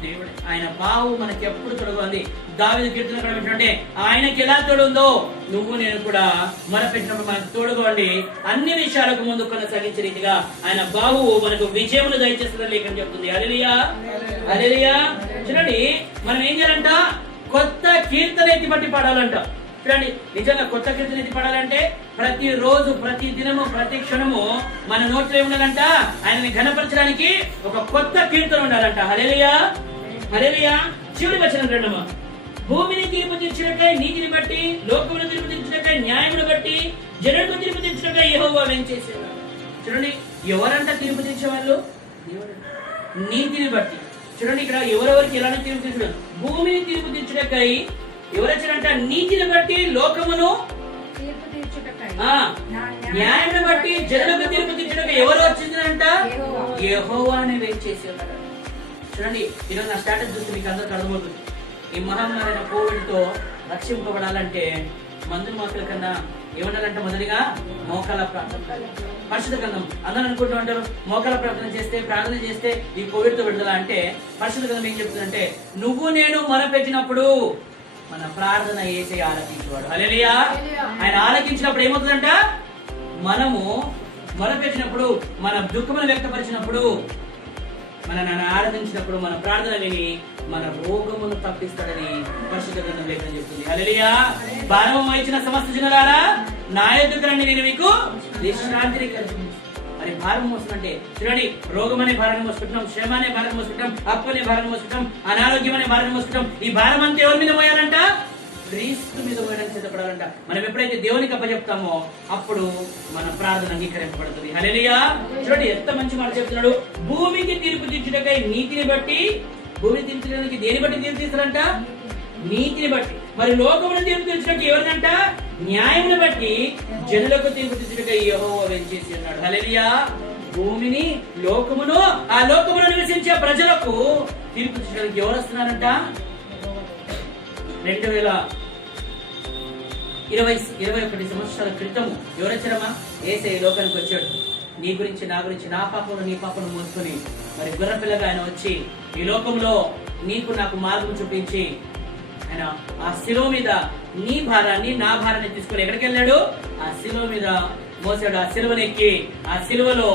దేవుడే. ఆయన బావు మనకి ఎప్పుడు తొడగంది. దావీదు కీర్తన ఏంటంటే, ఆయనకి ఎలా తోడుందో నువ్వు నేను కూడా మొరపెట్టినప్పుడు మనకు తోడుకోండి, అన్ని విషయాలకు ముందు కొనసాగించే రీతిగా ఆయన బాహు మనకు విజయమును దయచేస్తుందని లేఖనం చెప్తుంది. హల్లెలూయా, హల్లెలూయా. చూడండి, మనం ఏం చేయాలంట? కొత్త కీర్తన ఎత్తి పట్టి పాడాలంట. చూడండి, నిజంగా కొత్త కీర్తన ఎత్తి పాడాలంటే ప్రతి రోజు, ప్రతి దినము, ప్రతి క్షణము మన నోట్లో ఉండాలంట ఆయనని ఘనపరచడానికి ఒక కొత్త కీర్తన ఉండాలంట. హల్లెలూయా, హల్లెలూయా. చివరి వచనం రెండమ్మా. భూమిని తీర్పు తీర్చుటకై నీతిని బట్టి, లోకమును తీర్పు తీర్చుటకై న్యాయమును బట్టి, జనులకు తీర్పు తీర్చుటకై యెహోవా వెంచేశాడు. చూడండి, ఎవరంట తీర్పు తీర్చేవాళ్ళు? నీతిని బట్టి. చూడండి, ఇక్కడ ఎవరెవరికి ఎలాంటి తీర్పు తీర్చడం? భూమిని తీర్పు తీర్చుటకై ఎవరొచ్చారంట? నీతిని బట్టి, లోకమును న్యాయాన్ని బట్టి, జనులకు తీర్పు తీర్చుటకై ఎవరు వచ్చిందంట? యెహోవానే వెంచేశాడు. చూడండి, ఈరోజు నా స్టాటస్ చూస్తే మీకు అందరికి అర్థమవుతుంది. ఈ మహమ్మారైన కోవిడ్ తో రక్షింపబడాలంటే మందుల మాత్రల కన్నా ఏమన్నారంటే, మొదటిగా మోకాల ప్రార్థన. పరిశుద్ధ గ్రంథం అందరూ అనుకుంటూ ఉంటారు, మోకాల ప్రార్థన చేస్తే ఈ కోవిడ్ తో విడుదల అంటే, పరిశుద్ధ గ్రంథం ఏం చెప్తుందంటే, నువ్వు నేను మొరపెట్టినప్పుడు మన ప్రార్థన యేసయ్య ఆలకించేవాడు. హల్లెలూయా. ఆయన ఆలకించినప్పుడు ఏమవుతుందంట? మనము మొరపెట్టినప్పుడు, మన దుఃఖమును వ్యక్తపరిచినప్పుడు, మనల్ని ఆరాధించినప్పుడు, మన ప్రార్థన విని మన రోగమును తప్పిస్తాడని పరిశుద్ధ గ్రంథం లేఖనం చెప్తుంది. హల్లెలూయా. భారము వహించిన సమస్త జనులారా నా యొద్దకు రండి, నేను మీకు విశ్రాంతిని కలుగుతాను. మరి భారం మోసుకుంటే చూడండి, రోగం అనే భారాన్ని మోసుకుంటాం, శ్రమ అనే భారాన్ని మోసుకుంటాం, అప్పు అనే భారాన్ని మోసుకుంటాం, అనారోగ్యం అనే భారాన్ని మోసుకుంటాం. ఈ భారం అంతా ఎవరి మీద మోయాలంట? క్రీస్తు మీద మోయడానికి సిద్ధపడాలంట. మనం ఎప్పుడైతే దేవునికి అప్పచెప్తామో అప్పుడు మన ప్రార్థన అంగీకరింపబడుతుంది. హల్లెలూయా. చూడండి, ఎంత మంచి మాట చెప్తున్నాడు. భూమికి తీర్పు తీర్చుటకై నీతిని బట్టి, భూమిని తీర్చడానికి దేని బట్టి తీర్పు తీర్చాలంట? నీతిని బట్టి. మరి లోకమును తీర్పు తీర్చడానికి ఎవరినంట? న్యాయమును బట్టి, జనులకు తీర్పు తీర్చుటకై యెహోవా వెంచేసి ఉన్నాడు. హల్లెలూయా. భూమిని, లోకమును, ఆ లోకమును నివసించే ప్రజలకు తీర్పు తీర్చడానికి ఎవరు వస్తున్నారంట? 2021 సంవత్సరాల క్రితం ఎవరొచ్చారమ్మా? యేసయ్య లోకానికి వచ్చాడు. నీ గురించి, నా గురించి, నా పాపను నీ పాపను మోసుకొని మరి గుర్రపిల్లగా ఆయన వచ్చి ఈ లోకంలో నీకు నాకు మార్గం చూపించి ఆయన ఆ శిలువ మీద నీ భారాన్ని, నా భారాన్ని తీసుకొని ఎక్కడికి వెళ్ళాడు? ఆ శిలువ మీద మోసాడు. ఆ శిలువని ఎక్కి ఆ శిలువలో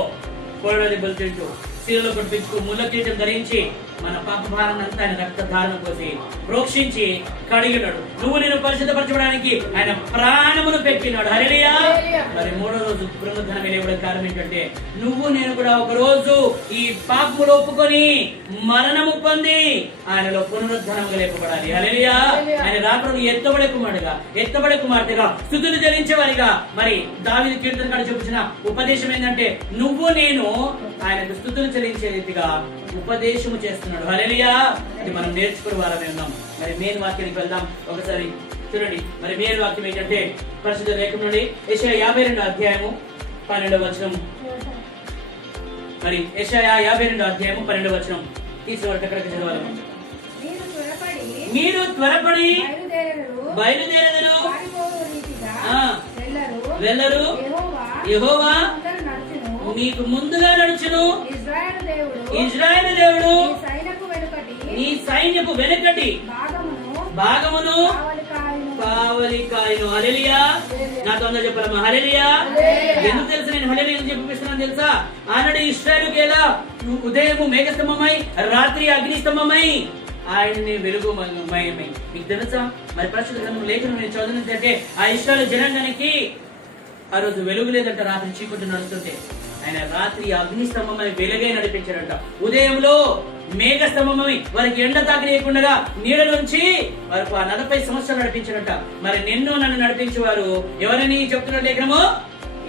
కొరడ దెబ్బలు తింటూ, శిలువలో కొట్టించుకు, ముళ్ళ కిరీటం ధరించి మన పాప భారాన్ని అంతా ఆయన రక్త ధారణ పోసి ప్రోక్షించి కడిగినాడు. నువ్వు నేను పరిశుద్ధపరచడానికి ఆయన ప్రాణమును పెట్టినాడు. హల్లెలూయా. మరి మూడో రోజు పునరుద్ధరణ లేవడం కారణం ఏంటంటే, నువ్వు నేను కూడా ఒక రోజు ఈ పాపములు ఒప్పుకొని మరణము పొంది ఆయనలో పునరుద్ధరణగా లేపబడాలి. హల్లెలూయా. ఆయన రాకడకు ఎత్తబడే కుమార్తెగా స్తుతులు చెల్లించేవారిగా మరి దావీదు కీర్తనకారుడు చెప్పుచిన ఉపదేశం ఏంటంటే, నువ్వు నేను ఆయనకు స్తుతులు చెల్లించే రీతిగా ఉపదేశము చేస్తున్నాడు. హల్లెలూయా. ఇది మనం నేర్చుకునే వారమే ఉన్నాం. మరి మెయిన్ వాక్యానికి వెళ్దాం ఒకసారి. చూడండి, మరి మెయిన్ వాక్యం ఏంటంటే పరిశుద్ధ లేఖనం నుండి యెషయా 52 అధ్యాయము 12వ వచనం. మరి యెషయా 52 అధ్యాయము 12వ వచనం తీసిన వరకు ఎక్కడికి చదవాలి? మీరు త్వరపడి బయలుదేరెదరు, వెళ్ళరు, యెహోవా నీకు ముందుగా నడుచును. ఇశ్రాయేలు దేవుడు నీ సైన్యపు వెనుకటి భాగమును కావలి కాయును. హల్లెలూయా. నాతో అందరూ చెప్పాలమ్మా హల్లెలూయా. ఎందుకు తెలుసు నేను హల్లెలూయా చెప్పిస్తున్నాను తెలుసా? ఆనాడు ఇశ్రాయేలుకి ఎలా ఉదయము మేఘస్తంభమై, రాత్రి అగ్నిస్తంభమై ఆయనని వెలుగుమయమై. మీకు తెలుసా? మరి పరిశుద్ధ గ్రంథం లేఖనం నేను చదువుతుంటే ఆ ఇశ్రాయేలు జనాంగానికి ఆ రోజు వెలుగు లేదంట, రాత్రి చీకటి నడుస్తుంటే ఆయన రాత్రి అగ్ని స్తంభమై వెలుగై నడిపించాడంట. ఉదయంలో మేఘ స్తంభమై వారికి ఎండ తాకలేకుండా నీడ నుంచి వారికి ఆ 40 సంవత్సరాలు నడిపించాడంట. మరి నిన్ను నన్ను నడిపించేవారు ఎవరని చెప్తున్న లేఖనము?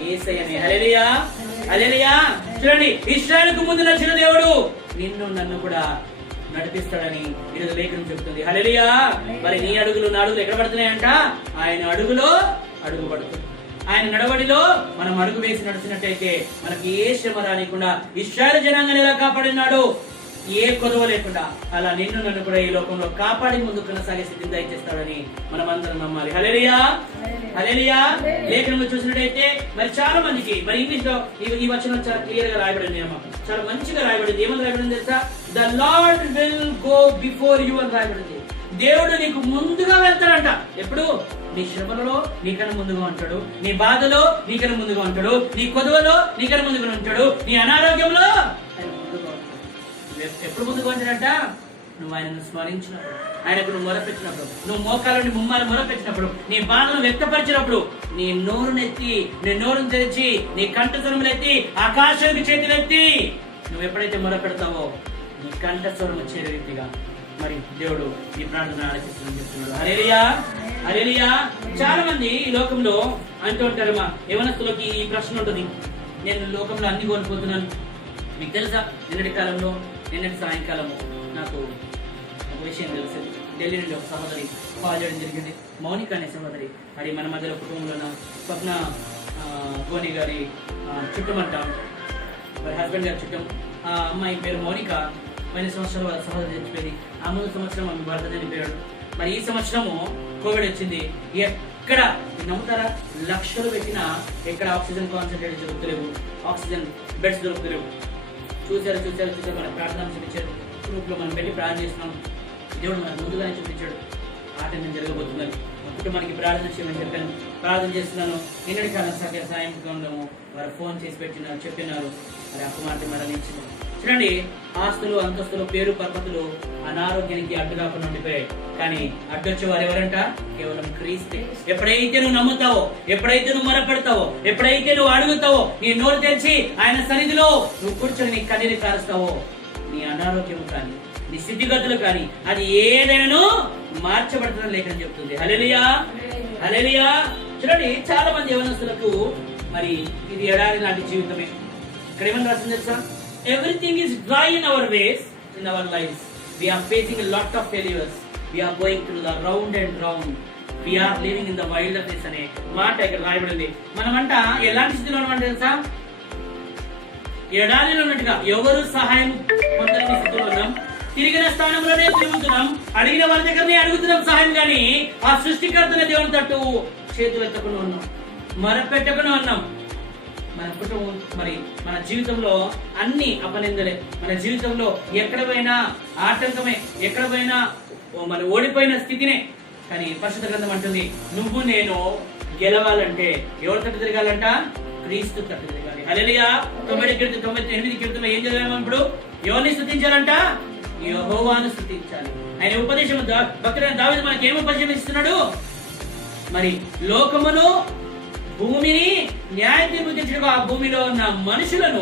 యేసయ్యనే. హల్లెలూయా, హల్లెలూయా. చూడండి, ఇశ్రాయేలుకు ముందు నడిచిన దేవుడు నిన్ను నన్ను కూడా నడిపిస్తాడని ఈరోజు లేఖనం చెప్తుంది. హల్లెలూయా. మరి నీ అడుగులు నా అడుగులు ఎక్కడ పడుతున్నాయంట? ఆయన అడుగులో అడుగు పడుతుంది. ఆయన నడవడిలో మనం అడుగు వేసి నడిచినట్టయితే మనకి ఏ శ్రమ రానికుండా ఇశ్రాయేలు జనాంగాన్ని ఎలా కాపాడినాడు, ఏ కొదవ లేకుండా, అలా నిన్ను నన్ను కూడా ఈ లోకంలో కాపాడి ముందు కొనసాగే స్థితిని దయచేస్తాడని మనం అందరం నమ్మాలి. హల్లెలూయా, హల్లెలూయా. లేఖనంలో చూసినట్టయితే మరి చాలా మందికి మరి ఇంగ్లీష్ లో ఈ వచనం చాలా క్లియర్ గా రాయబడింది అమ్మా, చాలా మంచిగా రాయబడింది. ఏమని రాయబడింది తెలుసా? The Lord will go before you అని రాయబడింది. దేవుడు నీకు ముందుగా వెళ్తాడంట. ఎప్పుడు? నీ శ్రమలలో నీకన్నా ముందుగా ఉంటాడు, నీ బాధలో నీకన్నా ముందుగా ఉంటాడు, నీ కొదవలో నీకన్నా ముందుగా ఉంటాడు, నీ అనారోగ్యంలో ఆయన ముందుగా ఉంటాడు. ఎప్పుడు ముందుగా ఉంటాడంట? నువ్వు ఆయనను స్మరించినప్పుడు, ఆయనకు నువ్వు మొరపెట్టినప్పుడు, నువ్వు మోకాలని ముమ్మాలు మొరపెట్టినప్పుడు, నీ బాధను వ్యక్తపరిచినప్పుడు, నీ నోరునెత్తి, నీ నోరును తెరిచి, నీ కంఠస్వరములెత్తి, ఆకాశానికి చేతులెత్తి నువ్వు ఎప్పుడైతే మొరపెడతావో నీ కంఠస్వరం వచ్చే రీతిగా మరి దేవుడు ఈ ప్రార్థన ఆలకిస్తుందని చెప్తున్నాడు. హల్లెలూయా, హల్లెలూయా. చాలా మంది ఈ లోకంలో అంటూ ఉంటారు, మా యవనస్తులకి ఈ ప్రశ్న ఉంటుంది, నేను లోకంలో అన్ని కోల్పోతున్నాను. మీకు తెలుసా, నిన్నటి సాయంకాలము నాకు ఒక విషయం తెలిసింది. ఢిల్లీ నుండి ఒక సహోదరి కాల్ చేయడం జరిగింది, మౌనిక అనే సహోదరి. అది మన మధ్యలో కుటుంబంలో ఉన్న స్వప్న గోని గారి చుట్టం అంటాం, మరి హస్బెండ్ గారి చుట్టం. ఆ అమ్మాయి పేరు మౌనిక. పోయిన సంవత్సరం వాళ్ళ సహోదరి చనిపోయింది, ఆ ముందు సంవత్సరం ఆమె భర్త చనిపోయాడు. మరి ఈ సంవత్సరము కోవిడ్ వచ్చింది. ఎక్కడ నమ్ముతారా, లక్షలు పెట్టినా ఎక్కడ ఆక్సిజన్ కాన్సన్ట్రేట్ దొరుకుతలేవు, ఆక్సిజన్ బెడ్స్ దొరుకుతలేవు. చూసారు మన ప్రార్థన చూపించారు, గ్రూప్ లో మనం పెట్టి ప్రార్థన చేస్తున్నాం. దేవుడు మనకు ముందుగానే చూపించాడు ఆటంకం జరగబోతుందని. మా కుటుంబానికి ప్రార్థన చేయమని చెప్పాను, ప్రార్థన చేస్తున్నాను. నిన్నటి కాలం సాయంత్రంలో వారు ఫోన్ చేసి చెప్పినారు, మరి ఆ కుమార్తె మరణించింది. చూడండి, ఆస్తులు అంతస్తులు పేరు పరపతులు అనారోగ్యానికి అడ్డు కాకుండా ఉండిపోయాయి. కానీ అడ్డొచ్చే వారు ఎవరంట? కేవలం క్రీస్తే. ఎప్పుడైతే నువ్వు నమ్ముతావో, ఎప్పుడైతే నువ్వు మొరపెడతావో, ఎప్పుడైతే నువ్వు అడుగుతావో, నీ నోరు తెరిచి ఆయన సన్నిధిలో నువ్వు కూర్చొని నీ కన్నీరు కారుస్తావో, నీ అనారోగ్యం కానీ నీ స్థితిగతులు కానీ అది ఏదైనాను మార్చబడుతుందని లేఖనం చెప్తుంది. హల్లెలూయా, హల్లెలూయా. చూడండి, చాలా మంది యవనస్తులకు మరి ఇది ఎడారి లాంటి జీవితమే. ఇక్కడ ఏమని రాసింది తెలుసా? Everything is dry in our ways, in our lives. We are facing a lot of failures. We are going through the round and round. We are living in the wilderness అనే మాట ఇక్కడ రాయబడింది. మనమంట ఎలాంటి స్థితిలో ఉన్నామంటే తెలుసా? ఎడారిలో ఉన్నట్టుగా ఎవరు సహాయం పొందని స్థితిలో ఉన్నాం. తిరిగిన స్థానంలోనే తిరుగుతున్నాం, అడిగిన వాళ్ళ దగ్గరనే అడుగుతున్నాం సహాయం, కానీ ఆ సృష్టికర్తనే దేవుని తట్టు చేతులు ఎత్తకుండా ఉన్నాం, మొరపెట్టకుండా ఉన్నాం. మన కుటుంబం మరి మన జీవితంలో అన్ని అపనిందలే. మన జీవితంలో ఎక్కడ పోయినా ఆటంకమే, ఎక్కడ పోయినా మన ఓడిపోయిన స్థితినే. కానీ పరిశుద్ధ గ్రంథం అంటుంది, నువ్వు నేను గెలవాలంటే ఎవరి తట్టు తిరగాలంట? క్రీస్తు తట్టు తిరగాలి. హల్లెలూయా. 98 కీర్తన ఏం చదివాము ఇప్పుడు? ఎవరిని స్తుతించాలంట? యెహోవాను స్తుతించాలి. ఆయన ఉపదేశం భక్తుడైన దావీదు మనకి ఏం ఉపదేశం ఇస్తున్నాడు? మరి లోకమును భూమిని న్యాయ తీర్పు తీర్చడానికి, ఆ భూమిలో ఉన్న మనుషులను,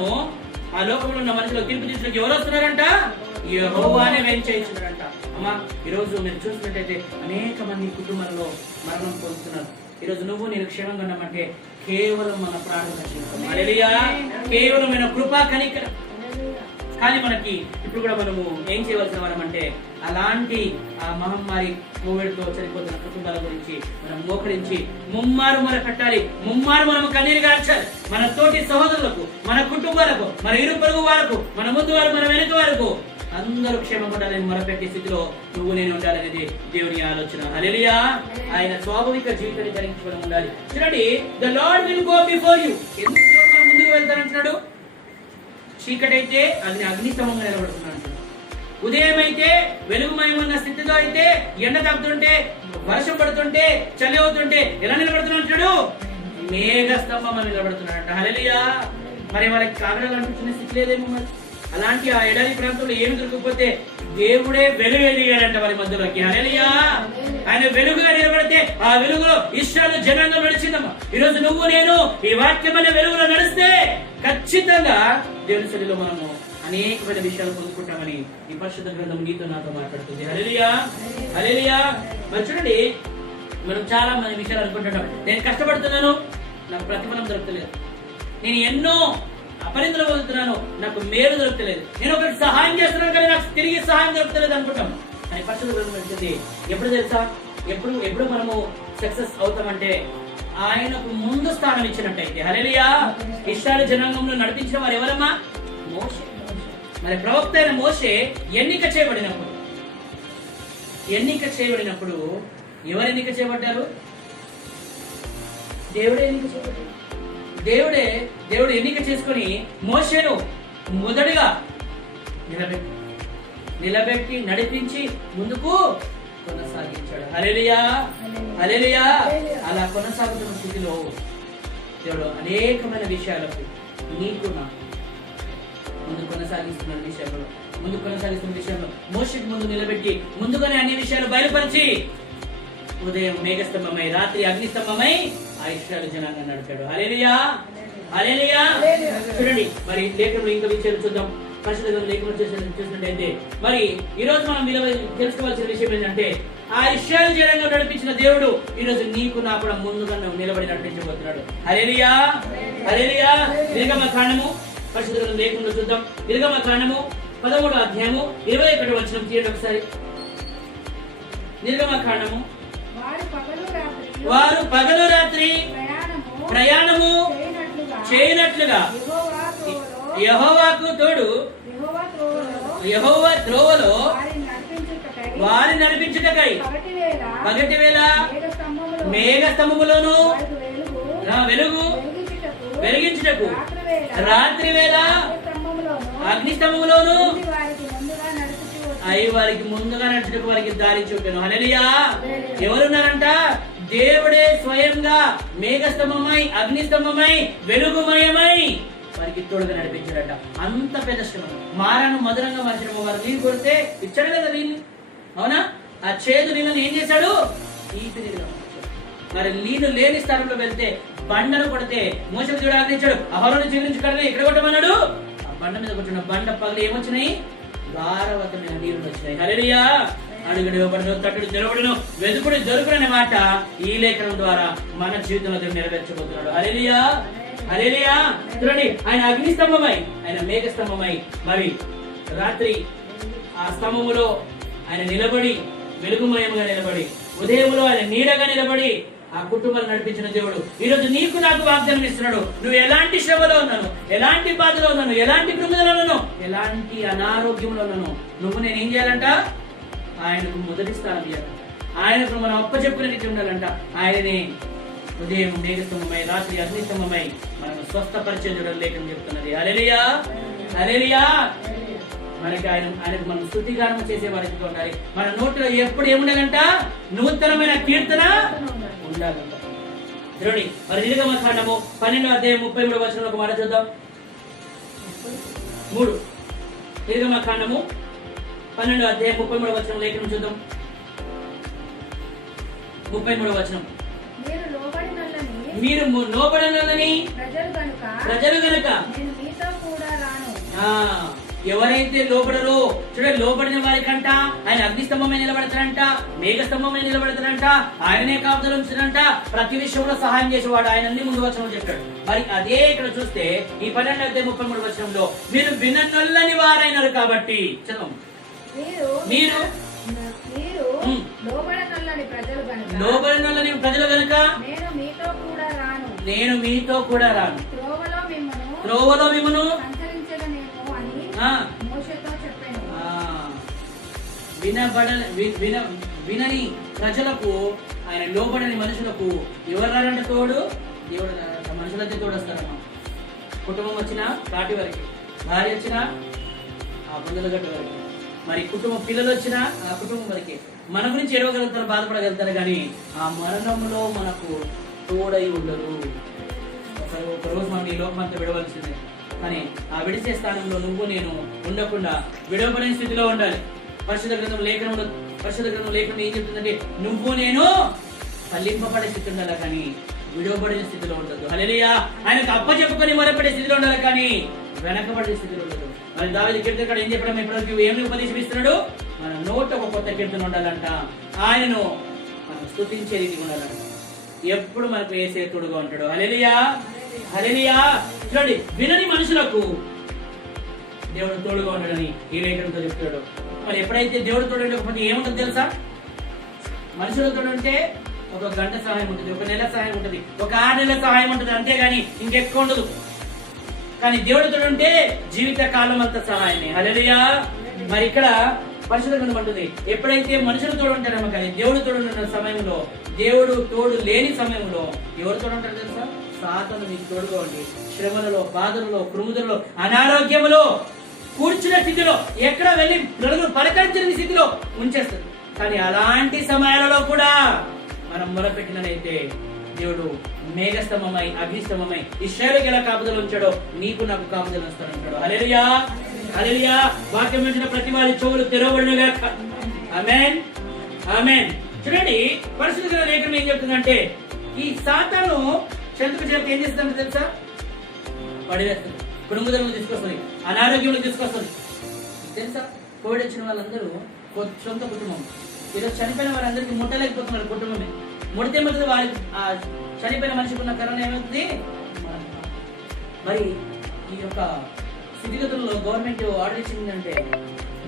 ఆ లోకంలో ఉన్న మనుషులకు తీర్పు తీర్చడానికి ఎవరు వస్తున్నారంట? యెహోవానే వేయించేస్తున్నారంట. అమ్మా, ఈరోజు మీరు చూసినట్టయితే అనేక మంది కుటుంబాలలో మరణం పొందుతున్నారు. ఈరోజు నువ్వు నేను క్షేమంగా ఉన్నామంటే కేవలం మన ప్రార్థన జీవితం. హల్లెలూయా. కేవలమైన కృపా కనికరం. కానీ మనకి ఇప్పుడు కూడా మనము ఏం చేయవలసిన వారం అంటే అలాంటి ఆ మహమ్మారి కోవిడ్ తో చనిపోతున్న కుటుంబాల గురించి మనం మోకరించి ముమ్మారు మొర పెట్టాలి, ముమ్మారు మనం కన్నీరు గార్చాలి. మన తోటి సహోదరులకు, మన కుటుంబాలకు, మన ఇరు పొరుగు వారికి, మన ముందు వారు, మన వెనుక వారికి అందరూ క్షేమం ఉండాలని మొరపెట్టే స్థితిలో నువ్వు నేను ఉండాలనేది దేవుని ఆలోచన. హల్లెలూయా. ఆయన స్వాభావిక జీవితాన్ని ధరించుకోవడం ఉండాలి. చూడండి, the Lord will go before you. ఎందుకు దేవుడు మన ముందుకు వెళ్తానంటున్నాడు? చీకటైతే అది అగ్ని స్తంభంగా నిలబడుతున్నాడు. ఉదయం అయితే వెలుగుమయమున్న స్థితిలో అయితే ఎండ తగ్గుతుంటే, వర్షం పడుతుంటే, చలి అవుతుంటే ఎలా నిలబడుతున్నాడు? మేఘ స్తంభం నిలబడుతున్నాడు. హల్లెలూయా. మరి వాళ్ళకి కాగడాలు అనిపించిన స్థితి లేదేమో. మరి అలాంటి ఆ ఎడారి ప్రాంతంలో ఏమి దొరకకపోతే దేవుడే వెలుగెదిగాడంట వారి మధ్యలోకి. హల్లెలూయా, ఆయన వెలుగుగా నిలబడితే ఆ వెలుగులో ఇశ్రాయేలు జనాంగం నడిచిందమ్మా. ఈరోజు నువ్వు నేను ఈ వాక్యం అనే వెలుగులో నడిస్తే ఖచ్చితంగా దేవుని సన్నిధిలో మనము అనేకమైన విషయాలు పొందుకుంటామని ఈ పరిశుద్ధ గ్రంథం నీతో నాతో మాట్లాడుతుంది. హల్లెలూయా, హల్లెలూయా. మరి చూడండి, మనం చాలా మంది విషయాలు అనుకుంటుంటాం. నేను కష్టపడుతున్నాను, నాకు ప్రతిఫలం దొరకలేదు. నేను ఎన్నో అపరిధులు పొందుతున్నాను, నాకు మేలు దొరకలేదు. నేను ఒకరికి సహాయం చేస్తున్నాను కానీ నాకు తిరిగి సహాయం దొరకలేదు అనుకుంటాం. కానీ పరిశుద్ధ గ్రంథం చెప్తుంది, ఎప్పుడు తెలుసా, ఎప్పుడు మనము సక్సెస్ అవుతామంటే ఆయనకు ముందు స్థానం ఇచ్చినట్టయితే. హల్లెలూయా. ఇశ్రాయేలు జనాంగంలో నడిపించిన వారు ఎవరమ్మా? మోషే. మరి ప్రవక్త అయిన మోషే ఎన్నిక చేయబడినప్పుడు ఎవరు ఎన్నిక చేయబడ్డారు? దేవుడే ఎన్నిక చేయబడ్డాడు. దేవుడు ఎన్నిక చేసుకొని మోషేను మొదటిగా నిలబెట్టి నడిపించి ముందుకు కొనసాగించాడు. హల్లెలూయా, హల్లెలూయా. అలా కొనసాగుతున్న స్థితిలో దేవుడు అనేకమైన విషయాలకు నీకు నాకు ముందు కొనసాగిస్తున్న విషయంలో మోషేకు ముందు నిలబెట్టి ముందుగానే అన్ని విషయాలు బయలుపరిచి ఉదయం మేఘస్తంభమై రాత్రి అగ్నిస్తంభమై ఆ ఇశ్రాయేలు జనాంగాన్ని నడిపాడు. హల్లెలూయా, హల్లెలూయా. చూడండి, మరి లేఖనంలో ఇంకా విషయాలు చూద్దాం. పరిశుద్ధ లేఖనం చూసినట్టయితే మరి ఈ రోజు మనం తెలుసుకోవాల్సిన విషయం ఏంటంటే ఆ ఇశ్రాయేలు జనాంగం నడిపించిన దేవుడు ఈ రోజు నీకు నాకు కూడా ముందుగా నిలబడి నడిపించబోతున్నాడు. హల్లెలూయా, హల్లెలూయా. నిర్గమకాండము పరిశుద్ధ లేఖనంలో చూద్దాం. నిర్గమకాండము 13వ అధ్యాయము 21వ వచనం తీయండి ఒకసారి. నిర్గమకాండము వారు పగలు రాత్రి ప్రయాణము చేయనట్లుగా యెహోవాకు తోడు యెహోవా త్రోవలో వారి నడిపించుటకై పగటి వేళ మేఘ స్తంభములోను వెలుగు వెలిగించుటకు రాత్రి వేళ అగ్ని స్తంభములోను అయి వారికి ముందుగా నడుచుటకు వారికి దారి చూపాను. హల్లెలూయా. ఎవరున్నారంట? దేవుడే స్వయంగా మేఘస్తంభమై అగ్నిస్తంభమై వెలుగుమయమై వారికి తోడుగా నడిపించాడట. అంత పెద్ద శ్రమ, మారాను మధురంగా మార్చడం. వారు నీళ్ళు కొడితే ఇచ్చాడు కదా నీళ్ళు, అవునా? ఆ చేదు నీళ్ళని ఏం చేశాడు? తీపి నీళ్ళు. మరి నీళ్లు లేని స్థలంలో వెళ్తే బండను కొడితే మోషేకు దేవుడు ఆజ్ఞించాడు, అహరోను చెల్లించి కడగా ఎక్కడ కొట్టమన్నాడు? ఆ బండ మీద కూర్చున్న బండ పగలు ఏమొచ్చినాయి? గారవతమైన నీళ్లు వచ్చినాయి. హల్లెలూయా. అడుగుడు ఇవ్వబడును, తట్టుడు తెరవడును, వెతుకుడు దొరుకుడు అనే మాట ఈ లేఖనం ద్వారా మన జీవితంలో దేవుడు నెరవేర్చబోతున్నాడు. హల్లెలూయా, హల్లెలూయా. చూడండి, ఆయన అగ్నిస్తంభమై ఆయన మేఘస్తంభమై మరి రాత్రి ఆ స్తంభములో ఆయన నిలబడి వెలుగుమయంగా నిలబడి ఉదయంలో ఆయన నీడగా నిలబడి ఆ కుటుంబాన్ని నడిపించిన దేవుడు ఈ రోజు నీకు నాకు వాగ్దానం ఇస్తున్నాడు. నువ్వు ఎలాంటి శ్రమలో ఉన్నాను, ఎలాంటి బాధలో ఉన్నాను, ఎలాంటి కృంగదలో ఉన్నాను, ఎలాంటి అనారోగ్యంలో ఉన్నాను, నువ్వు నేను ఏం చేయాలంట? ఆయనకు మొదటి స్థానం ఇవ్వాలంట. ఆయనకు మనం అప్పచెప్పుకునే రీతి ఉండాలంట. ఆయననే ఉదయం మేఘస్తంభమై రాత్రి అగ్నిస్తంభమై మనం స్వస్థపరిచే చూడాలి లేఖనం చెప్తున్నది. హల్లెలూయా, హల్లెలూయా. మనకి ఆయనకు మనం స్తుతిగానం చేసే వారికి ఉండాలి. మన నోట్లో ఎప్పుడు ఏముండాలంట? నూతనమైన కీర్తన ఉండాలంట. చూడండి, మరి నిర్గమకాండము 12వ అధ్యాయం 33వ వచనంలో ఒక మాట చూద్దాం. 3 నిర్గమకాండము 12వ అధ్యాయం 33వ వచనం లేఖనం చూద్దాం. 33వ వచనం. మీరు లోబడనని ప్రజలు గనుక ఎవరైతే లోబడరో, చూడండి, లోబడిన వారికంట ఆయన అగ్నిస్తంభమే నిలబడతారంట, మేఘస్తంభమే నిలబడతారంట, ఆయననే కాపుదల ఉంచారంట, ప్రతి విషయంలో సహాయం చేసేవాడు ఆయన ముందు వచనం చెప్పాడు. మరి అదే ఇక్కడ చూస్తే ఈ 12:33 వచనంలో మీరు విననొల్లని వారైనారు కాబట్టి చదవం. మీరు లోబడనొల్లని ప్రజలు గనుక నేను మీతో కూడా రాను, త్రోవలో మిమ్మును వినని ప్రజలకు, ఆయన లోబడని మనుషులకు ఎవరు రారంటే తోడు? దేవుడు మనుషులైతే తోడు వస్తారమ్మా. కుటుంబం వచ్చినా కాటి వరకు, భార్య వచ్చినా ఆ బుందల గట్టు వరకు, మరి కుటుంబం పిల్లలు వచ్చినా ఆ కుటుంబం వరకే. మన గురించి ఎడవగలుగుతారు, బాధపడగలుగుతారు, కానీ ఆ మరణంలో మనకు తోడై ఉండరు. ఒక రోజు మనం ఈ లోకమంతా విడవలసిందే, కానీ ఆ విడిసే స్థానంలో నువ్వు నేను ఉండకుండా విడవబడిన స్థితిలో ఉండాలి. పరిశుద్ధ గ్రంథం లేఖనంలో పరిశుద్ధ గ్రంథం లేకుండా ఏం చెప్తుందంటే నువ్వు నేను ఫలింపబడే స్థితి ఉండాలి కానీ విడవబడే స్థితిలో ఉండదు. హల్లెలూయా. ఆయనకు అప్పచెప్పుకొని మొరపడే స్థితిలో ఉండాలి కానీ వెనకబడే స్థితిలో ఉండదు. మరి దావీదు కీర్తనకారుడు ఏం చెప్పడం ఇప్పటివరకు ఏమి ఉపదేశం ఇస్తున్నాడు? మన నోట ఒక కొత్త కీర్తన ఉండాలంట, ఆయనను మనం స్తుతించే రీతిగా ఉండాలంట. ఎప్పుడు మనకు యేసే తోడుగా ఉంటాడు. హల్లెలూయా, హల్లెలూయా. చూడండి, వినని మనుషులకు దేవుడు తోడుగా ఉంటాడని ఈ లేఖనంతో చెప్తాడు. మరి ఎప్పుడైతే దేవుడు తోడు ఉండకపోతే ఏముంటుంది తెలుసా? మనుషులతో ఉంటే ఒక గంట సహాయం ఉంటుంది, ఒక నెల సహాయం ఉంటుంది, ఒక 6 నెలల సహాయం ఉంటుంది, అంతేగాని ఇంకెక్కువ ఉండదు. కానీ దేవుడితో ఉంటే జీవిత కాలం అంతా సహాయమే. హల్లెలూయా. మరి ఇక్కడ పరిశుద్ధ గ్రంథం అంటుంది ఎప్పుడైతే మనుషులు తోడు ఉంటారేమో కానీ దేవుడు తోడు ఉన్న సమయంలో, దేవుడు తోడు లేని సమయంలో ఎవరు తోడు ఉంటారు తెలుసా? సాతాను మీకు తోడుగా ఉండి శ్రమలలో, బాధలలో, కృముదలలో, అనారోగ్యములో, కూర్చున్న స్థితిలో, ఎక్కడ వెళ్ళి నలుగురు పలకరించని స్థితిలో ఉంచేస్తారు. కానీ అలాంటి సమయాలలో కూడా మనం మొరపెట్టినైతే దేవుడు మేఘస్తంభమై, అగ్నిస్తంభమై ఇశ్రాయేలుకి ఎలా కాపుదలు ఉంచాడో నీకు నాకు కాపుదలు వస్తానంటాడు. హల్లెలూయా, హల్లెలూయా. వాక్యం వింటున్న ప్రతి వారి చెవులు తెరవబడినగాక. ఆమేన్, ఆమేన్. చూడండి, పరిశుద్ధ గ్రంథ లేఖనం ఏం చెప్తుందంటే ఈ సాతాను చెందుకు చేప ఏం చేస్తుందంటే తెలుసా? పడివేస్తుంది, కుటుంబలను తీసుకొస్తుంది, అనారోగ్యంలో తీసుకొస్తుంది. తెలుసా? కోవిడ్ వచ్చిన వాళ్ళందరూ సొంత కుటుంబం. ఈరోజు చనిపోయిన వారందరికీ ముట్టలేకపోతున్నారు కుటుంబమే. ముడితే మొదటి వారి చనిపోయిన మనిషికి ఉన్న కరోనా ఏమవుతుంది? మరి ఈ యొక్క స్థితిగతుల్లో గవర్నమెంట్ ఆర్డర్ ఇచ్చిందంటే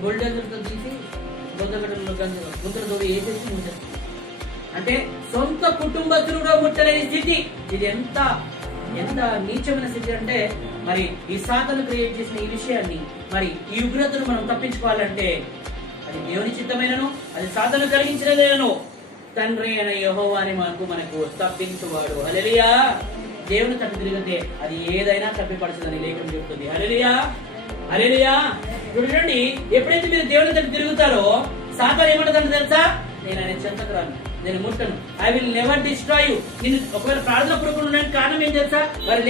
బుల్డోజర్తో తీసి గుంతలతో వేసేసి ముట్టేస్తుంది. అంటే సొంత కుటుంబస్తులు ముట్టలేని స్థితి. ఇది ఎంత ఎంత నీచమైన స్థితి అంటే మరి ఈ సాతాను క్రియేట్ చేసిన ఈ విషయాన్ని, మరి ఈ ఉగ్రతను మనం తప్పించుకోవాలంటే అది దేవుని చిత్తమైనను, అది సాతాను కలిగించినదేనను తండ్రి అయిన యెహోవాని మనకు తప్పించువాడు. హల్లెలూయా. దేవుని తప్పి తిరిగితే అది ఏదైనా తప్పిపరచదని లేఖనం చెప్తుంది. హల్లెలూయా, హల్లెలూయా. చూడండి, ఎప్పుడైతే మీరు దేవుని తప్పి తిరుగుతారో సాతాను ఏమంటుందంటే తెలుసా? నేను ఆయన చెంతకు రాను, నేను ముట్టను, I will never destroy you. నేను ఒకవేళ ప్రార్థన పూర్వకంగా ఉండడానికి కారణం ఏం తెలుసా? మరి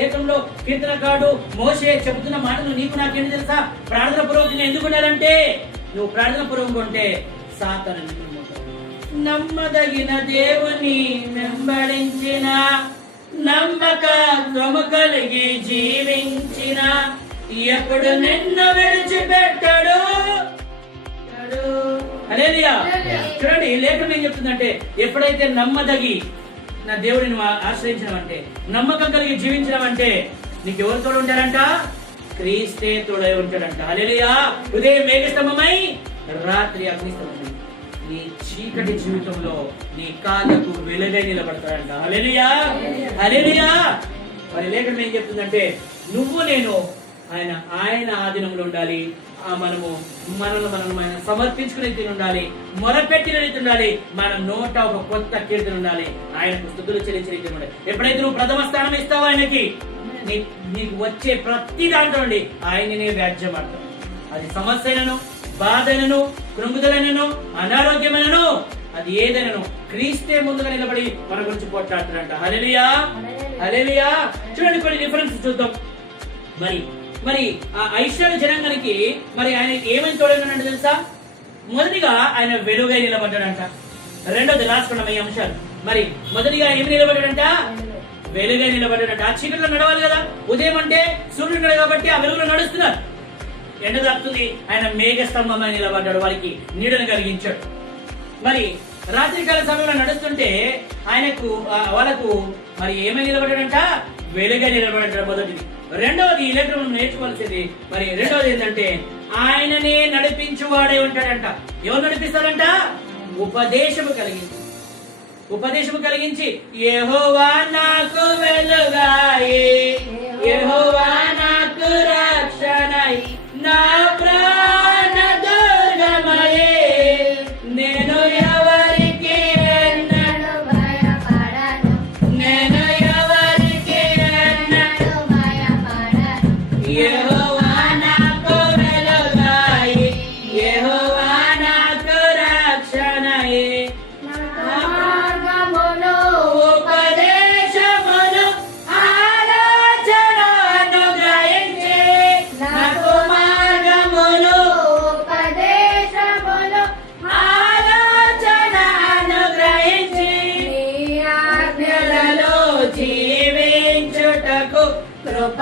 లేఖనంలో కీర్తనకారుడు మోషే చెబుతున్న మాటలు నీకు నాకేంటి తెలుసా? ప్రార్థన పూర్వకంగా ఎందుకు ఉండాలంటే నువ్వు ప్రార్థన పూర్వకంగా ఉంటే సాతాను నమ్మదగిన దేవుని వెంబడించిన, నమ్మకత్వము కలిగి జీవించిన, ఎప్పుడు నిన్ను విడిచిపెట్టడు. హల్లెలూయా. చూడండి, లేఖనం ఏం చెప్తుందంటే ఎప్పుడైతే నమ్మదగి నా దేవుడిని ఆశ్రయించినవంటే, నమ్మకం కలిగి జీవించినవంటే నీకు ఎవరు తోడు ఉంటారంట? క్రీస్తే తోడై ఉంటాడంట. హల్లెలూయా. ఉదయం మేఘస్తంభమై, రాత్రి అగ్నిస్తంభమై నీ చీకటి జీవితంలో నీ కాళ్ళకు వెలుగై నిలబడతాడంట. హల్లెలూయా, హల్లెలూయా. మరి లేఖనం ఏం చెప్తుందంటే నువ్వు నేను ఆయన ఆధీనంలో ఉండాలి. మనల్ని సమర్పించుకునే రీతి ఉండాలి, మొరపెట్టిన రీతి ఉండాలి, మన నోట ఒక కొత్త కీర్తన ఉండాలి, ఆయనకు స్తుతులు చెల్లించే రీతి ఉండాలి. ఎప్పుడైతే నువ్వు ప్రథమ స్థానం ఇస్తావో ఆయనకి, నీకు వచ్చే ప్రతి దాంట్లో నుండి ఆయననే వ్యాజ్యమాడతాం. అది సమస్య అయినను, బాధ అయినను, కృంగుదలైనను, అనారోగ్యమైనను, అది ఏదైనాను క్రీస్తే ముందుగా నిలబడి మన గురించి పోట్లాడుతాడంట. హల్లెలూయా, హల్లెలూయా. చూడండి, కొన్ని డిఫరెన్స్ చూద్దాం. మరి ఆ ఐశ్వర్య జనాంగానికి మరి ఆయన ఏమని తోడైనాడంటే తెలుసా? మొదటిగా ఆయన వెలుగై నిలబడ్డాడంట. రెండోది రాసుకున్నాం ఈ అంశాలు. మరి మొదటిగా ఏమి నిలబడ్డాడంట? వెలుగై నిలబడ్డాడంట. ఆ చీకట్లో నడవాలి కదా, ఉదయం అంటే సూర్యుడు కాబట్టి ఆ వెలుగులో నడుస్తున్నారు. ఎండ దాపుతుంది, ఆయన మేఘస్తంభమై నిలబడ్డాడు, వారికి నీడను కలిగించాడు. మరి రాత్రికాల సమయంలో నడుస్తుంటే వాళ్ళకు మరి ఏమై నిలబడ్డాడంట? వెలుగై నిలబడ్డాడు మొదటిది. రెండవది ఈ లెటర్ మనం నేర్చుకోవాల్సింది. మరి రెండవది ఏంటంటే ఆయననే నడిపించువాడే ఉంటాడంట. ఎవరు నడిపిస్తారంట? ఉపదేశము కలిగించి యెహోవా నాకు వెలుగాయే, యెహోవా నాకు రక్షణై, నా ప్రాణ దుర్గమయే, నేను ఎవరికి ఎన్నడూ భయపడను, నేను ఎవరికి ఎన్నడూ భయపడను, యెహోవా నాకు వెలుగాయే, యెహోవా నాకు రక్షణయే, మార్గమును ఉపదేశమును ఆలోచనను గ్రహించి నాకు మార్గమును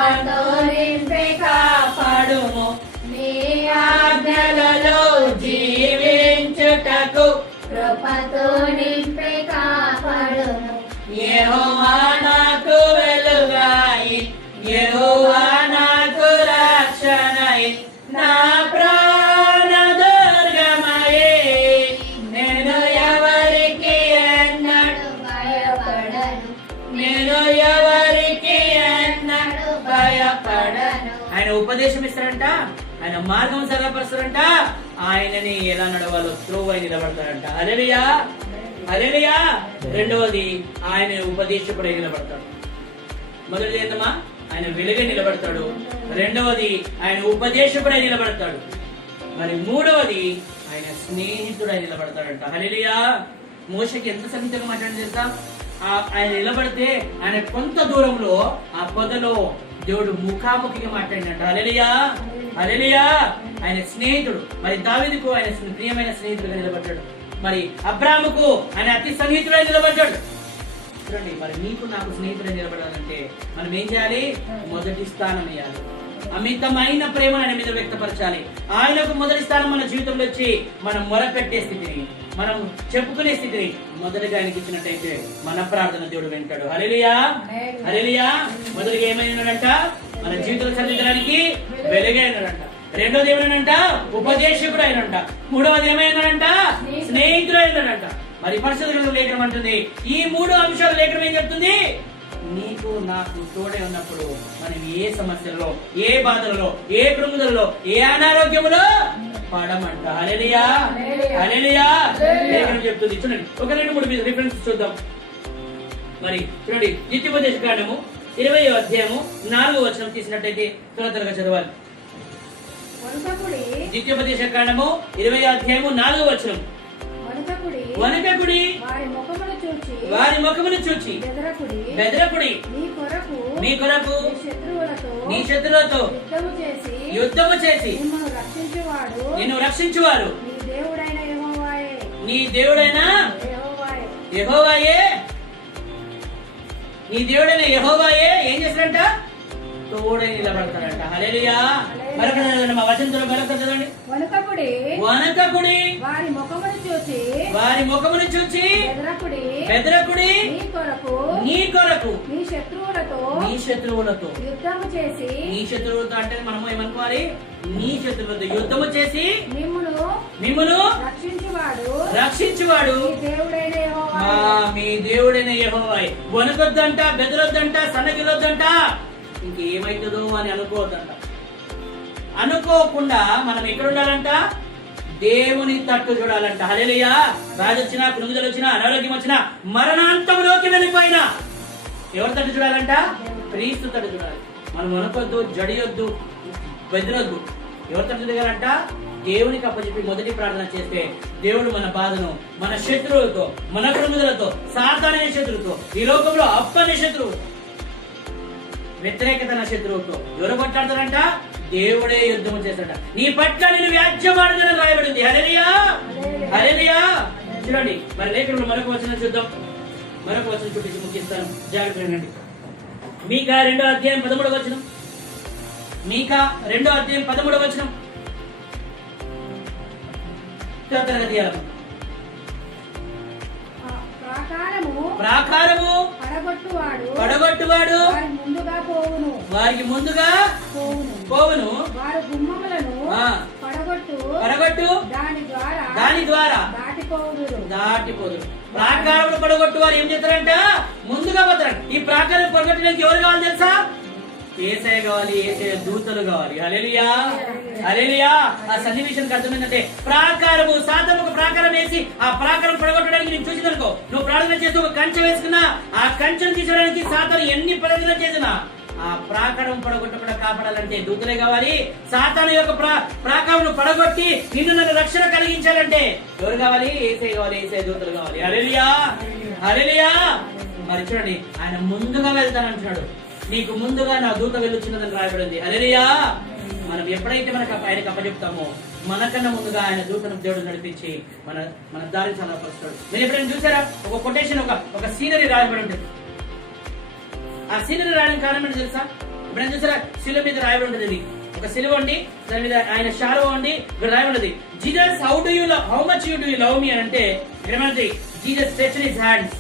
కృపతో నింపి కాపాడుము నీ ఆజ్ఞలలో జీవించుటకు కృపతో నింపి కాపాడుము యెహోవా నాకు వెలుగాయి, యెహోవా నాకు రక్షణై, నా ప్రాణ దుర్గమయే. నేను ఎవరికి ఎన్నడు భయపడను నేను ఎవరికి ఎన్నడు భయపడను. ఆయన ఉపదేశం ఇస్తారంట, ఆయన మార్గం సరళపరుస్తారంట, ఆయనని ఎలా నడవాలో త్రోవై నిలబడతారంట. హల్లెలూయా హల్లెలూయా. రెండవది ఆయన ఉపదేశకుడై నిలబడతాడు. మొదటిది ఏంటమ్మా? ఆయన వెలుగై నిలబడతాడు. రెండవది ఆయన ఉపదేశకుడై నిలబడతాడు. మరి మూడవది ఆయన స్నేహితుడై నిలబడతాడంట. హల్లెలూయా. మోషకి ఎంత సన్నిహితంగా మాట్లాడి తెలుసా? ఆయన నిలబడితే ఆయన కొంత దూరంలో ఆ పొదలో దేవుడు ముఖాముఖిగా మాట్లాడినట్టు. హల్లెలూయా హల్లెలూయా. ఆయన స్నేహితుడు. మరి దావీదుకు ఆయన ప్రియమైన స్నేహితుడుగా నిలబడ్డాడు. మరి అబ్రాహాముకు ఆయన అతి సన్నిహితుడై నిలబడ్డాడు. చూడండి, మరి నీకు నాకు స్నేహితుడై నిలబడాలంటే మనం ఏం చేయాలి? మొదటి స్థానం ఇవ్వాలి. అమితమైన ప్రేమ ఆయన మీద వ్యక్తపరచాలి. ఆయనకు మొదటి స్థానం మన జీవితంలో వచ్చి మనం మొరపెట్టే స్థితిని, మనం చెప్పుకునే స్థితిని మొదటిగా ఆయనకి ఇచ్చినట్టయితే మన ప్రార్థన దేవుడు వింటాడు. హల్లెలూయా హల్లెలూయా. మొదటిగా ఏమైనాడంట? మన జీవితంలో చదివించడానికి వెలుగైనాడంట. రెండోది ఏమైనాడంట? ఉపదేశకుడు అయినంట. మూడవది ఏమైనాడంట? స్నేహితుడు అయినాడంట. మరి పరిశుద్ధ లేఖనం అంటుంది, ఈ మూడు అంశాలు లేఖనం ఏం చెప్తుంది? నీకు నాకు తోడే ఉన్నప్పుడు మనం ఏ సమస్యల్లో, ఏ బాధలలో, ఏ కృంగుదలలో, ఏ అనారోగ్యములో పడమంట. హల్లెలూయా హల్లెలూయా. లేఖనం చెప్తుంది. చూడండి, ఒక 2-3 రిఫరెన్స్ చూద్దాం. మరి చూడండి, ద్వితీయోపదేశ కాండము 20వ అధ్యాయము 4వ వచనం తీసినట్టయితే త్వరగా చదవాలి. ద్వితీయోపదేశ కాండము 20వ అధ్యాయము 4వ వచనం. వనకకుడి వారి ముఖమును చూచి బెదరకుడి, నీ కొరకు నీ శత్రువులతో యుద్ధము చేసి నిన్ను రక్షించువారు నీ దేవుడైన యెహోవాయే. నీ దేవుడైన యెహోవాయే ఏం చేస్తారంట? తోడై నిలబడతారంట. హల్లెలూయా. మరొక వచనంతో మరొక చదవండి. వనకకుడి వారి ముఖమును చూచి బెదరకుడి, నీ కొరకు నీ శత్రువులతో నీ శత్రువులతో అంటే మనము ఏమనుకోవాలి? నీ శత్రువులతో యుద్ధము చేసి మిమ్మును రక్షించువాడు మీ దేవుడైన యెహోవాయే. వనకొద్దంట, బెదరొద్దంట, సన్నగిలొద్దంట, ఇంకేమైతుందో అని అనుకోవద్దంట. అనుకోకుండా మనం ఎక్కడ ఉండాలంట? దేవుని తట్టు చూడాలంట. హల్లెలూయా. బాధ వచ్చినా, కృంగుదల వచ్చినా, అనారోగ్యం వచ్చినా, మరణాంతంలోకి వెళ్ళిపోయినా ఎవరి తట్టు చూడాలంట? క్రీస్తు తట్టు చూడాలి. మనం అనుకోద్దు, జడియొద్దు, బెదరొద్దు. ఎవరి తట్టు దిగాలంట? దేవునికి అప్పచెప్పి మొదటి ప్రార్థన చేస్తే దేవుడు మన బాధను, మన శత్రువులతో, మన కృంగుదలతో, సాతానే శత్రువుతో, ఈ లోకంలో అప్పని శత్రువు, వ్యతిరేకత శత్రువుతో ఎవరు కొట్లాడతారంట? దేవుడే యుద్ధం చేస్తాడ. నీ పట్ల నేను వ్యాజ్యమాడుదని రాయబడింది. హల్లెలూయా హల్లెలూయా. చూడండి, మరి లేఖనంలో మరొక వచనం చూద్దాం. మరొక వచనం చూపించి ముగిస్తాను, జాగ్రత్తగా వినండి. మీకా 2వ అధ్యాయం 13వ వచనం. మీకా 2వ అధ్యాయం 13వ వచనం. ప్రాకారము పడగొట్టువాడు వారికి ముందుగా పోవును, పడగొట్టు దాని ద్వారా దాటిపోదురు. ప్రాకారములు పడగొట్టు వారు ఏం చేస్తారంట? ముందుగా పోతారు. ఈ ప్రాకారం పడగొట్టడానికి ఎవరు కావాలి తెలుసా? యేసయ్య కావాలి, యేసయ్య దూతలు కావాలి. హల్లెలూయా హల్లెలూయా. ఆ సన్నివేశానికి అర్థమైందంటే, ప్రాకారము, సాతాను ఒక ప్రాకారం వేసి ఆ ప్రాకారం పడగొట్టడానికి నేను చూసిందనుకో, నువ్వు ప్రార్థన చేస్తూ ఒక కంచె వేసుకున్నా, ఆ కంచెను తీసుకోవడానికి సాతాను ఎన్ని ప్రయత్నాలు చేసినా ఆ ప్రాకారం పడగొట్టకుండా కాపాడాలంటే దూతలే కావాలి. సాతాను యొక్క ప్రాకారం పడగొట్టి నిన్ను నన్ను రక్షణ కలిగించాలంటే ఎవరు కావాలి? యేసయ్య కావాలి, యేసయ్య దూతలు కావాలి. హల్లెలూయా హల్లెలూయా. మరి చూడండి, ఆయన ముందుగా వెళ్తానంటున్నాడు. నీకు ముందుగా నా దూత వెళ్ళొచ్చినదని రాయబడింది. హల్లెలూయా. మనం ఎప్పుడైతే మనకు ఆయనకు అప్పచెప్తామో మనకన్నా ముందుగా ఆయన దూతను దేవుడు నడిపించి మన దారి చాలా పరుస్తాడు. మీరు ఎప్పుడైనా చూసారా? ఒక కొటేషన్, ఒక సీనరీ రాయబడి ఉంటుంది. ఆ సీనరీ రాయడానికి కారణం ఏంటి తెలుసా? ఇప్పుడు ఏం చూసారా, శిలువ మీద రాయబడి ఉంటుంది. ఇది ఒక శిలువ అండి, దాని మీద ఆయన శాలువ అండి, ఇక్కడ రాయబడి ఉంది Jesus how much you do you love మీ అని అంటే ఇక్కడ ఏమంటుంది, Jesus stretched his hands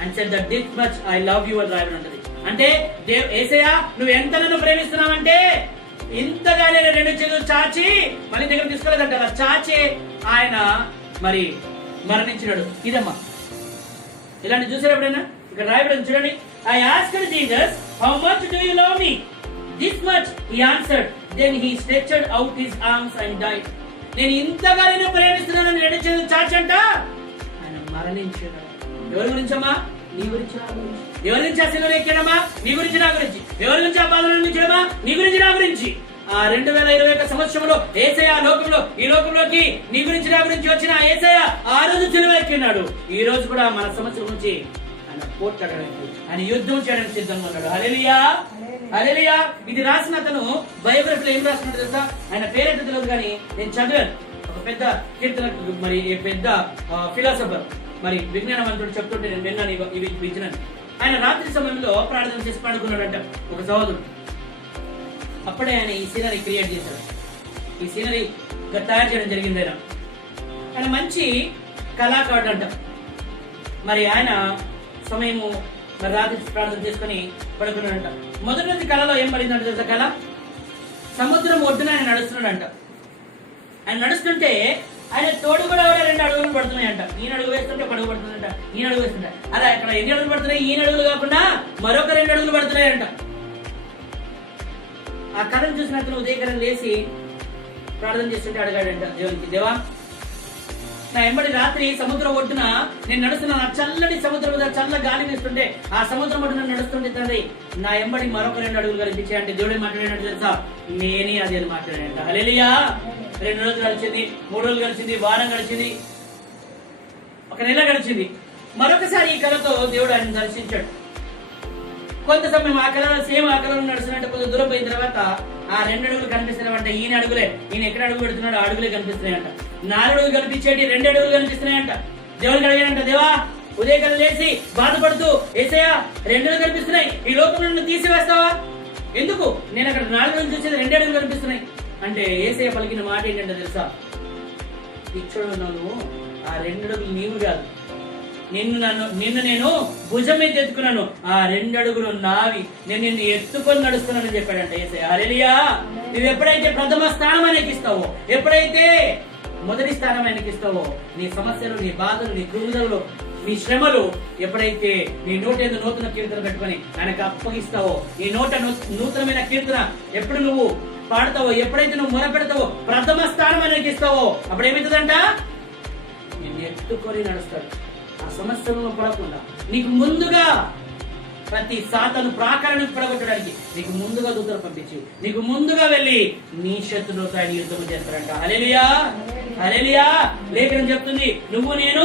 and said that this much I love you అని రాయబడి ఉంటుంది. అంటే యేసయ్యా నువ్వు ఎంత నన్ను ప్రేమిస్తున్నావంటే ఇంతగానే రెండు చేతులు చాచి మళ్ళీ దగ్గర తీసుకోలేదంట, అలా చాచి ఆయన మరి మరణించినాడు. ఇదమ్మా ఇలాంటి చూసారు ఎప్పుడైనా, ఇక్కడ రాయబడి చూడండి, I asked Jesus how much do you love me, this much he answered, then he stretched out his arms and died. నేను ఇంతగా నేను ప్రేమిస్తున్నానని రెండు చేతులు చాచంట ఆయన మరణించాడు. ఎవరి గురించమ్మా? నీ గురించి, నా గురించి. ఎవరి గురించి ఆ శిలువలో ఎక్కాడమ్మా? నీ గురించి, నా గురించి. ఎవరి గురించి ఆ బాధలు అనుభవించాడమ్మా? నీ గురించి, నా గురించి. ఆ 2021 సంవత్సరంలో యేసయ్య లోకంలో ఈ లోకంలోకి నీ గురించి నా గురించి వచ్చిన యేసయ్య ఆ రోజు శిలువ ఎక్కినాడు. ఈ రోజు కూడా మన సంవత్సరం నుంచి ఆయన పోట్లాడడానికి, ఆయన యుద్ధం చేయడానికి సిద్ధంగా ఉన్నాడు. హల్లెలూయా, హల్లెలూయా. ఇది రాసిన అతను బయోగ్రఫీలో ఏం రాసినట్టు తెలుసా? ఆయన పేరెంట్ తెలియదు కానీ నేను చదివాను. ఒక పెద్ద కీర్తన, మరి పెద్ద ఫిలాసఫర్, మరి విజ్ఞానవంతుడు చెప్తుంటే నేను విన్నాను ఇవి విజ్ఞానం. ఆయన రాత్రి సమయంలో ప్రార్థన చేసి పడుకున్నాడంట ఒక సహోదరుడు. అప్పుడే ఆయన ఈ సీనరీ క్రియేట్ చేశాడు. ఈ సీనరీ తయారు చేయడం జరిగింది. ఆయన మంచి కళాకారుడు అంట. మరి ఆయన సమయము మరి రాత్రి ప్రార్థన చేసుకుని పడుకున్నాడంట. మొదటి నుంచి కళలో ఏం పడిందంట తెలుసా? కళ సముద్రం ఒడ్డున ఆయన నడుస్తున్నాడంట. ఆయన నడుస్తుంటే ఆయన తోడు కూడా 2 అడుగులు పడుతున్నాయంట. ఈయన అడుగు వేస్తుంటే పడుగు పడుతుందంట, ఈయన అడుగు వేస్తుంటే అలా ఇక్కడ ఎన్ని అడుగులు పడుతున్నాయి? ఈయన అడుగులు కాకుండా మరొక 2 అడుగులు పడుతున్నాయంట. ఆ కళను చూసినట్లు ఉదయకరం లేచి ప్రార్థన చేస్తుంటే అడిగాడంట దేవునికి, దేవా నా ఎంబడి రాత్రి సముద్రం ఒడ్డున నేను నడుస్తున్నాను, చల్లటి సముద్రం మీద చల్ల గాలి వేస్తుంటే ఆ సముద్రం ఒడ్డున నడుస్తుంటే తండ్రి నా ఎంబడి మరొక 2 అడుగులు కనిపించాయి అంటే దేవుడే మాట్లాడినట్టు తెలుసా? నేనే అదే మాట్లాడాడంట. హల్లెలూయా. 2 రోజులు గడిచింది, 3 రోజులు గడిచింది, వారం గడిచింది, 1 నెల గడిచింది. మరొకసారి ఈ కళతో దేవుడు ఆయన దర్శించాడు. కొంత సమయం ఆ కళలో సేమ్ ఆ కళలో నడుస్తున్నట్టు కొంత దూరం పోయిన తర్వాత ఆ 2 అడుగులు కనిపిస్తున్నాయంట. ఈయన అడుగులే, ఈయన ఎక్కడ అడుగు పెడుతున్నాడు ఆ అడుగులే కనిపిస్తున్నాయంట. 4 అడుగులు కనిపించేటి 2 అడుగులు కనిపిస్తున్నాయంట. దేవుడికి అడిగాడంట, దేవా ఉదయకాలం లేచి బాధపడుతూ యేసయ్యా 2 అడుగులు కనిపిస్తున్నాయి, ఈ లోకంలో నన్ను తీసివేస్తావా? ఎందుకు? నేను అక్కడ 4 అడుగులు చూసేది 2 అడుగులు కనిపిస్తున్నాయి అంటే యేసయ్య పలికిన మాట ఏంటంటే తెలుసా? ఇచ్చుడు నువ్వు ఆ 2 అడుగులు నీవు కాదు, నిన్ను నేను భుజం మీద ఎత్తుకున్నాను, ఆ 2 అడుగులు నావి, నేను నిన్ను ఎత్తుకొని నడుస్తున్నానని చెప్పాడంట యేసయ్య. హల్లెలూయా. నువ్వు ఎప్పుడైతే ప్రథమ స్థానం ఆయనకి ఇస్తావో, ఎప్పుడైతే మొదటి స్థానం ఆయనకి ఇస్తావో, నీ సమస్యలు, నీ బాధలు, నీ కృంగుదలు, నీ శ్రమలు ఎప్పుడైతే నీ నోట ఏదో నూతన కీర్తన పెట్టుకొని ఆయనకు అప్పగిస్తావో, నీ నోట నూతనమైన కీర్తన ఎప్పుడు నువ్వు పాడతావో, ఎప్పుడైతే నువ్వు మొరపెడతావో, ప్రథమ స్థానం ఆయనకి ఇస్తావో, అప్పుడు ఏమవుతుందంట? నిన్ను ఎత్తుకొని నడుస్తాడు. ఆ సమస్యలను పడకుండా నీకు ముందుగా ప్రతి సాతాను ప్రాకారాన్ని పడగొట్టడానికి నీకు ముందుగా దూతలు పంపించి నీకు ముందుగా వెళ్ళి నీ శత్రువులతో ఆయన యుద్ధం చేస్తారంట. హల్లెలూయా, హల్లెలూయా. లేఖనం చెప్తుంది నువ్వు నేను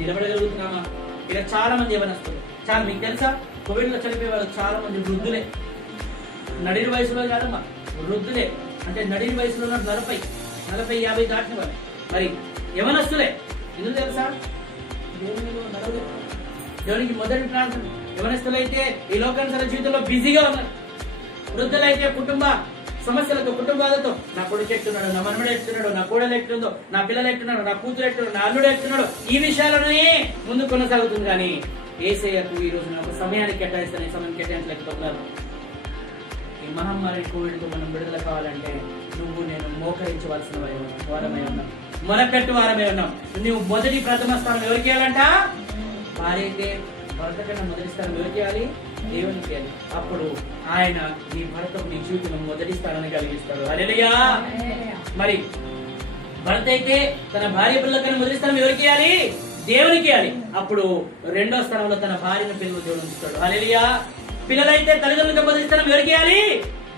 నిలబడగలుగుతున్నామా? ఇక్కడ చాలా మంది యవనస్తులు, చాలా మీకు తెలుసా కోవిడ్ లో చనిపోయే వాళ్ళు చాలా మంది వృద్ధులే, నడిరి వయసులో కాదమ్మా, వృద్ధులే. అంటే నడిరి వయసులో 40, 50 దాటిన వాళ్ళు మరి యవనస్తులే. ఎందుకు తెలుసా? దేవునికి మొదటి ప్రాంతం. యవనస్తులైతే ఈ లోకానుసార జీవితంలో బిజీగా ఉన్నారు, వృద్ధులైతే కుటుంబ సమస్యలతో, కుటుంబాలతో, నా కొడుకు ఎట్టున్నాడు, నా మనవడు ఎట్టున్నాడు, నా కోడలు ఎట్టుందో, నా పిల్లలు ఎట్టున్నాడు, నా కూతురు ఎట్టున్నాడు, నా అల్లుడు ఎట్టున్నాడు, ఈ విషయాలనే ముందు కొనసాగుతుంది. కానీ యేసయ్యకు ఈ రోజు ఒక సమయానికి కేటాయిస్తాను, ఈ సమయం కేటాయించలేకపోతున్నారు. ఈ మహమ్మారి కోవిడ్తో మనం విడుదల కావాలంటే నువ్వు నేను మోకరించవలసిన వారమై ఉన్నాం, మొరపెట్టు వారమే ఉన్నాం. నువ్వు మొదటి ప్రథమ స్థానం ఎవరికి ఇవ్వాలంట? భార్య అయితే భర్త కన్నా మొదటి స్థానం ఎవరికి ఇవ్వాలి? దేవునికి ఇవ్వాలి. అప్పుడు ఆయన నీ భర్తకు నీ జీవితంలో మొదటి స్థానాన్ని కలిగిస్తాడు. హల్లెలూయా. మరి భర్త అయితే తన భార్య పిల్లల కన్నా మొదటి స్థానం ఎవరికి ఇవ్వాలి? దేవునికి ఇవ్వాలి. అప్పుడు 2వ స్థానంలో తన భార్యను పిల్లలు దేవుడు ఉంచుతాడు. హల్లెలూయా. పిల్లలైతే తల్లిదండ్రులకు మొదటి స్థానం ఎవరికి ఇవ్వాలి?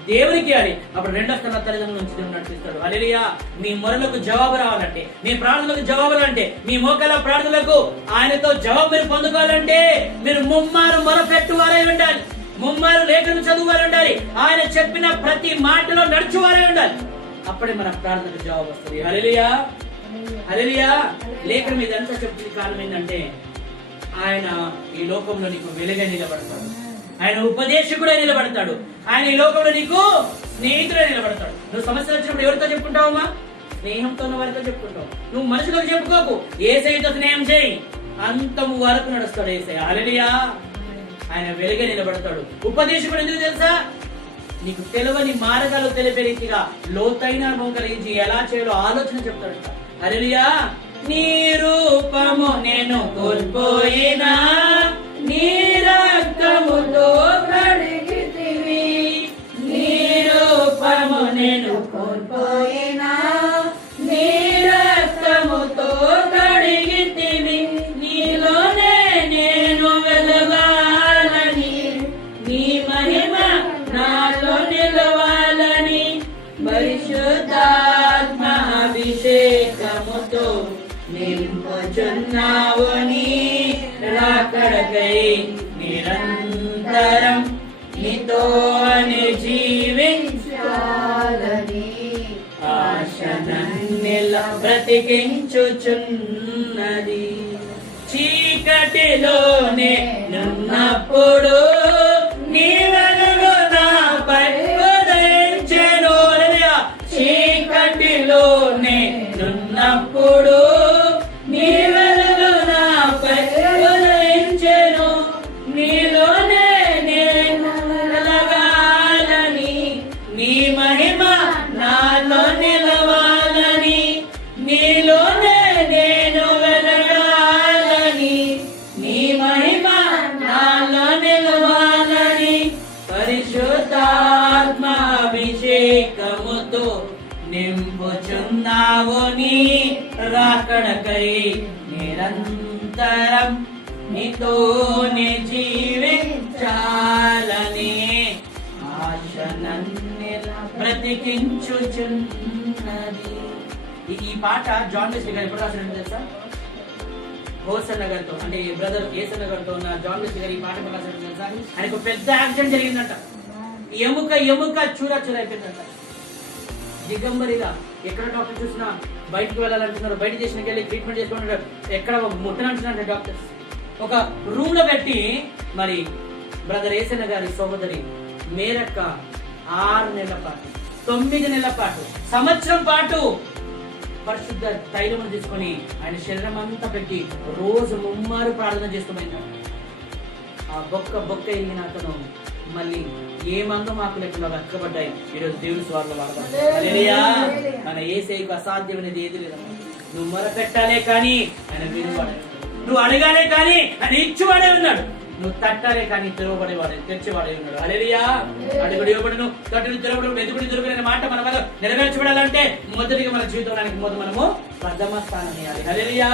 దేవునికి ఇవ్వాలి. అప్పుడు 2వ స్థానం తల్లిదండ్రుల నుంచి దేవుడు నడిపిస్తాడు. హల్లెలూయా. మీ మొరలకు జవాబు రావాలంటే, మీ ప్రార్థనలకు జవాబులంటే, మీ మోకాల ప్రార్థనలకు ఆయనతో జవాబు మీరు పొందుకోవాలంటే మీరు ముమ్మారు మొరపెట్టు వారై ఉండాలి, ముమ్మారు లేఖను చదువువారై ఉండాలి, ఆయన చెప్పిన ప్రతి మాటలో నడుచువారై ఉండాలి. అప్పుడే మన ప్రార్థనకు జవాబు వస్తుంది. హల్లెలూయా, హల్లెలూయా. లేఖనం మీద ఎంత చెప్తుంది కారణం ఏంటంటే ఆయన ఈ లోకంలో నీకు వెలుగై నిలబడతాడు. ఆయన ఉపదేశకుడే నిలబడతాడు. ఆయన ఈ లోకంలో నీకు స్నేహితుడే నిలబడతాడు. నువ్వు సమస్యలు వచ్చినప్పుడు ఎవరితో చెప్పుకుంటావమ్మా? స్నేహంతో ఉన్న వారితో చెప్పుకుంటావు. నువ్వు మనుషులకు చెప్పుకోకు, యేసయ్యతో స్నేహం చేయి. అంతము వరకు నడుస్తాడు యేసయ్య. హల్లెలూయా. ఆయన వెలుగే నిలబడతాడు. ఉపదేశకుడు ఎందుకు తెలుసా? నీకు తెలియని మార్గాలు తెలిపే రీతిగా లోతైన అనుభవం కలిగించి ఎలా చేయాలో ఆలోచన చెప్తాడు. హల్లెలూయా. నీ రూపము నేను కోల్పోయినా నీ రక్తముతో కడిగితివి. నీ రూపము నేను కోల్పోయినా నీ రక్తముతో కడిగితివి. నీలోనే నేను వెలగాలని నీ మహిమ నాలో నిలవాలని పరిశుద్ధాత్మ అభిషేకముతో నింపుచున్నావు. నీ రాకడకై నిరంతరం నీతోనే జీవించాలని ఆశ నన్నెలా బ్రతికించుచున్నది. చీకటిలోనే నున్నప్పుడు నీ వెలుగు నాపై ఉదయించెను. చీకటిలోనే నున్నప్పుడు నీ వెలుగు నాపై ఉదయించెను. నీలోనే నేను వెలగాలని నీ మహిమ నాలో నిలవాలని. నీలోనే నేను వెలగాలని నీ మహిమ నాలో నిలవాలని పరిశుద్ధాత్మ అభిషేకముతో నింపుచున్నావు. నీ రాకడకై నిరంతరం నీతోనే జీవించాలని ఆశ నన్నెలా బ్రతికించుచున్నది. ఈ పాట జాన్ వెస్లీ గారు ఎప్పుడు రాశారంటే తెలుసా? హోసన్న గారితో, అంటే బ్రదర్ ఏసన్న గారితో ఉన్న జాన్ వెస్లీ గారు ఈ పాట ఎప్పుడు రాశారంటే తెలుసా? ఆయనకు పెద్ద యాక్సిడెంట్ జరిగిందంట. ఎముక చూర అయిపోయిందంట. దిగంబరిగా ఎక్కడ డాక్టర్ చూసినా బయటకు వెళ్ళాలంటున్నారు. బయట చేసిన వెళ్ళి ట్రీట్మెంట్ చేసుకుంటున్నారు. ఎక్కడ ముట్టనంటున్నారు డాక్టర్స్. ఒక రూమ్ లో పెట్టి మరి బ్రదర్ ఏసన్న గారి సోదరి మేరక్క 6 నెలల పాటు 9 నెలల పాటు సంవత్సరం పాటు పరిశుద్ధ తైలము తీసుకొని ఆయన శరీరం అంతా పెట్టి రోజు ముమ్మారు ప్రార్థన చేస్తున్నాయి. ఆ బొక్క ఎరిగిన అతను మళ్ళీ ఏ మందం ఆకు లేకుండా వెక్కబడ్డాయి. ఈరోజు దేవుని స్వార్థ వాడతాం. మన యేసయ్యకు అసాధ్యమైనది ఏది లేదు. నువ్వు మొరపెట్టాలే కానీ ఆయన వినువాడే, నువ్వు అడగాలే కానీ ఆయన ఇచ్చువాడే ఉన్నాడు. నువ్వు తట్టాలే కానీ తెరవబడేవాడే, తెరిచేవాడే ఉన్నాడు. హల్లెలూయా. అడుగుడు ఇవ్వబడును, తట్టుడు తెరవబడును, వెతుకుడు దొరుకునే మాట మన వల్ల నెరవేర్చబడాలంటే మొదటిగా మన జీవితంలో మనము ప్రథమ స్థానం ఇవ్వాలి. హల్లెలూయా.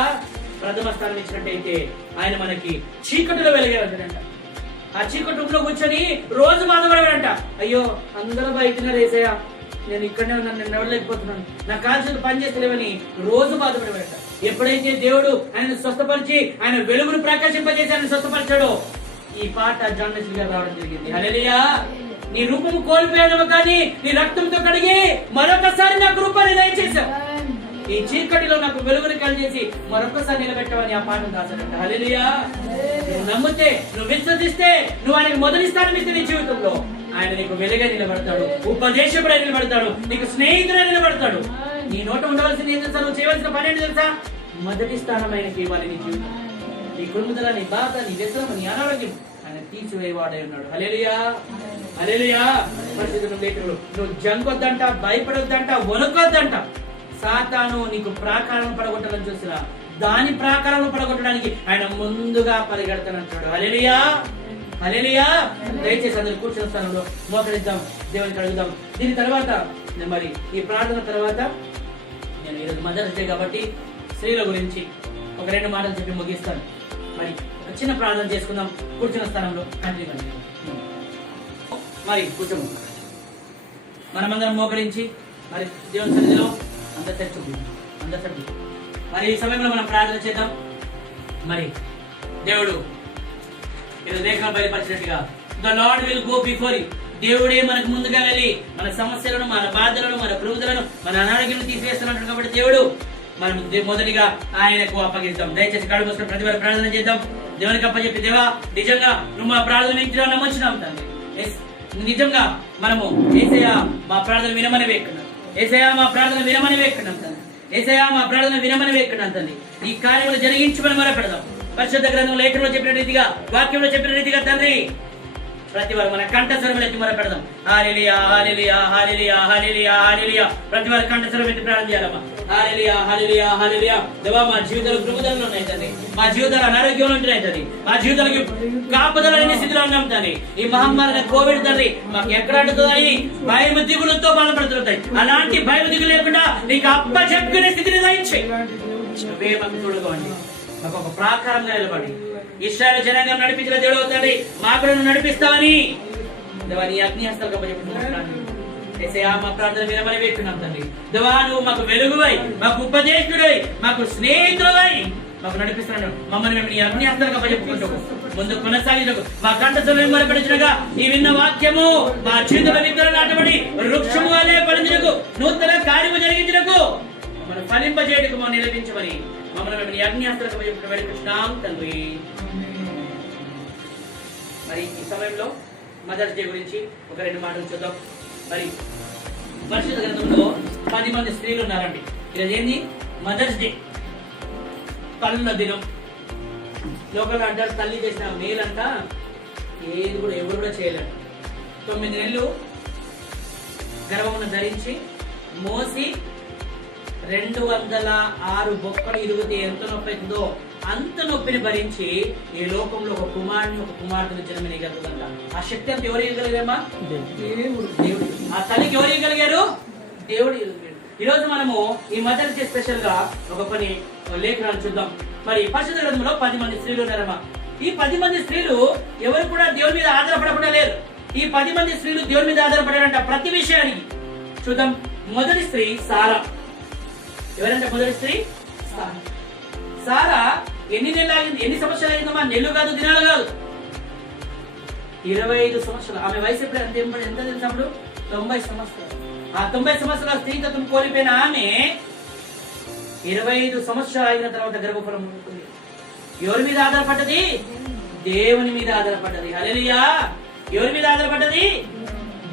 ప్రథమ స్థానం ఇచ్చినట్టయితే ఆయన మనకి చీకటిలో వెలిగేవాడంట. ఆ చీకటి రూమ్ లో కూర్చొని రోజు బాధపడేవాడంట. అయ్యో అందరూ బయటన్నారు యేసయ్య, నేను ఇక్కడనే ఉన్నాను, నేను నడవలేకపోతున్నాను, నా కాల్చులు పని చేస్తలేవని రోజు బాధపడేవాడట. ఎప్పుడైతే దేవుడు ఆయన స్వస్థపరిచి ఆయన వెలుగును ప్రకాశింపజేసి ఆయన స్వస్థపరిచాడో ఈ పాట జాన్ వెస్లీ గారు రావడం జరిగింది. హల్లెలూయా. నీ రూపము కోల్పోయాను కానీ నీ రక్తంతో కడిగి మరొకసారి నాకు రూపాన్ని దయచేశావు. ఈ చీకటిలో నాకు వెలుగుని కలిగేసి మరొకసారి నిలబెట్టవని ఆ పాటను రాశాడంట. హల్లెలూయా. నువ్వు నమ్మితే, నువ్వు విశ్వసిస్తే, నువ్వు ఆయనకు మొదటి స్థానం ఇస్తే నీ జీవితంలో ఆయన నీకు వెలుగా నిలబడతాడు, ఉపదేశకుడై నిలబడతాడు, నీకు స్నేహితుడై నిలబడతాడు. నీ నోట ఉండవలసింది ఏం తెలుసా? నువ్వు చేయవలసిన పని ఏంటి తెలుసా? మొదటి స్థానం ఆయనకి ఇవ్వాలి. నీ జీవితం, నీ కుటుంబల, నీ బాధ, నీ వ్యసనం, నీ అనారోగ్యం ఆయన తీర్చివేయవాడై ఉన్నాడు. హల్లెలూయా. హల్లెలూయా. పరిశుద్ధుడు లేఖనుడు, నువ్వు జంకొద్దంట, భయపడొద్దంట, వణుకొద్దంట. సాతాను నీకు ప్రాకారం పడగొట్టాలని చూసినా దాని ప్రాకారంలో పడగొట్టడానికి ఆయన ముందుగా పరిగెడతానంటాడు. హల్లెలూయా. హల్లెలూయా. దయచేసి అందరు కూర్చున్న స్థానంలో మోకరిద్దాం, దేవునికి అడుగుదాం. దీని తర్వాత మరి ఈ ప్రార్థన తర్వాత నేను ఈరోజు మదర్స్ డే కాబట్టి స్త్రీల గురించి ఒక 2 మాటలు చెప్పి ముగిస్తాను. మరి చిన్న ప్రార్థన చేసుకుందాం కూర్చున్న స్థానంలో. మరి కూర్చోము, మనమందరం మోకరించి మరి దేవుని సన్నిధిలో అందరి మరి ఈ సమయంలో మనం ప్రార్థన చేద్దాం. మరి దేవుడు లేఖనం బయలుపరిచినట్టుగా the Lord will go before you. దేవుడే మనకు ముందుగా వెళ్ళి మన సమస్యలను, మన బాధలను, మన ప్రూదలను, మన అనారోగ్యం తీసివేస్తున్నట్టు. కాబట్టి దేవుడు మనం మొదటిగా ఆయనకు అప్పగిద్దాం. దయచేసి కళ్ళు మూసుకొని ప్రతి వారు ప్రార్థన చేద్దాం. దేవునికి అప్పచెప్పి, దేవా నిజంగా నువ్వు మా ప్రార్థన వింటున్నావు, నమ్మొచ్చినాం తండ్రి. నిజంగా మనము యేసయ్యా మా ప్రార్థన వినమని వేక్కున్నాం. యేసయ్యా మా ప్రార్థన వినమని వేక్కున్నాం తండ్రి. యేసయ్యా మా ప్రార్థన వినమని వేక్కున్నాం తండ్రి. ఈ కార్యములు జరిగించమని మొరపెడదాం. పరిశుద్ధ గ్రంథం లేఖనంలో చెప్పిన రీతిగా, వాక్యంలో చెప్పిన రీతిగా తండ్రి ప్రతి వారు మన కంఠస్వరం ఎత్తి మొరపెడదాం. హల్లెలూయా హల్లెలూయా హల్లెలూయా హల్లెలూయా హల్లెలూయా. ప్రతి వారు కంఠస్వరం ఎత్తి ప్రార్థన చేయాలమ్మా. హల్లెలూయా హల్లెలూయా హల్లెలూయా. దేవా మా జీవితాలు కృపదలలో ఉన్నాయి తండ్రి. మా జీవితాలు అనారోగ్యంలో ఉంటున్నాయి తండ్రి. మా జీవితాలకి కాపుదల లేని స్థితిలో ఉన్నాం తండ్రి. ఈ మహమ్మారి కోవిడ్ తండ్రి మాకు ఎక్కడ అంటుతుందని భయం దిగులతో బాధపడుతుంటాయి. అలాంటి భయం దిగులు లేకుండా నీకు అప్పచెప్పుకునే స్థితిని దయచేయి. నువ్వే మాకు చూడగవండి. మాకు ఒక ప్రాకారంగా నిలబడి ఇశ్రాయేలు జనాంగం నడిపించిన దేవుడు అవుతాడు. మాకు నువ్వు నడిపిస్తావని దేవా నీ అగ్నిహస్తాలకు అప్పచెప్పుకుంటున్నాను. యేసయ్యా మా ప్రార్థన వినమని వేడుకున్నాం తండ్రి. దేవా నువ్వు మాకు వెలుగువై, మాకు ఉపదేశుడై, మాకు స్నేహితుడై మాకు నడిపిస్తున్నాడు. మమ్మల్ని మేము నీ అగ్నిహస్తాలకు అప్పచెప్పుకుంటూ ముందు కొనసాగించకు. మా కంఠస్వరం మొరపెడుచునగా ఈ విన్న వాక్యము మా జీవితంలో విత్తనం నాటబడి వృక్షము వలె ఫలించుటకు, నూతన కార్యము జరిగించుటకు, మనం ఫలింపజేయటకు మనం నిలదించమని మమ్మల్ని మేము నీ అగ్నిహస్తాలకు అప్పచెప్పుకుంటూ వేడుకుంటున్నాం తండ్రి. మరి ఈ సమయంలో మదర్స్ డే గురించి ఒక 2 మాటలు చూద్దాం. మరి పరిశుద్ధ గ్రంథంలో 10 మంది స్త్రీలు ఉన్నారండి. ఈరోజు ఏంది? మదర్స్ డే, తల్లుల దినం. లోకల్ అంటారు తల్లి చేసిన మేలంట ఏది కూడా ఎవరు కూడా చేయలేరు. 9 నెలలు గర్భమును ధరించి మోసి 206 బొక్కలు ఇరుగుతే ఎంత నొప్పి అవుతుందో అంత నొప్పిని భరించి ఈ లోకంలో ఒక కుమారుని, ఒక కుమార్తెను జన్మనిగలుగుతుందంట. ఆ శక్తి అంతా ఎవరు ఇవ్వగలిగారమ్మా? దేవుడు. ఆ తల్లికి ఎవరు ఇవ్వగలిగారు? దేవుడు ఇవ్వగలిగాడు. ఈ రోజు మనము ఈ మదర్ డే స్పెషల్ గా ఒక కొన్ని లేఖనాలు చూద్దాం. మరి పరిశుద్ధ గ్రంథంలో 10 మంది స్త్రీలు ఉన్నారమ్మా. ఈ 10 మంది స్త్రీలు ఎవరు కూడా దేవుని మీద ఆధారపడకుండా లేరు. ఈ 10 మంది స్త్రీలు దేవుని మీద ఆధారపడారంట ప్రతి విషయానికి. చూద్దాం. మొదటి స్త్రీ సారా. ఎవరంటే మొదటి స్త్రీ? సారా ఎన్ని నెలలు అయింది? ఎన్ని సంవత్సరాలు అయిందమ్మా? నెలలు కాదు, దినాలు కాదు, 25 సంవత్సరాలు. ఆమె వయసు ఎప్పుడు ఎంత తెలిసినప్పుడు? 90 సంవత్సరాలు. ఆ 90 సంవత్సరాల స్త్రీత్వం కోల్పోయిన ఆమె 25 సంవత్సరాలు అయిన తర్వాత గర్భఫలం ఉంటుంది. ఎవరి మీద ఆధారపడ్డది? దేవుని మీద ఆధారపడ్డది. హల్లెలూయా. ఎవరి మీద ఆధారపడ్డది?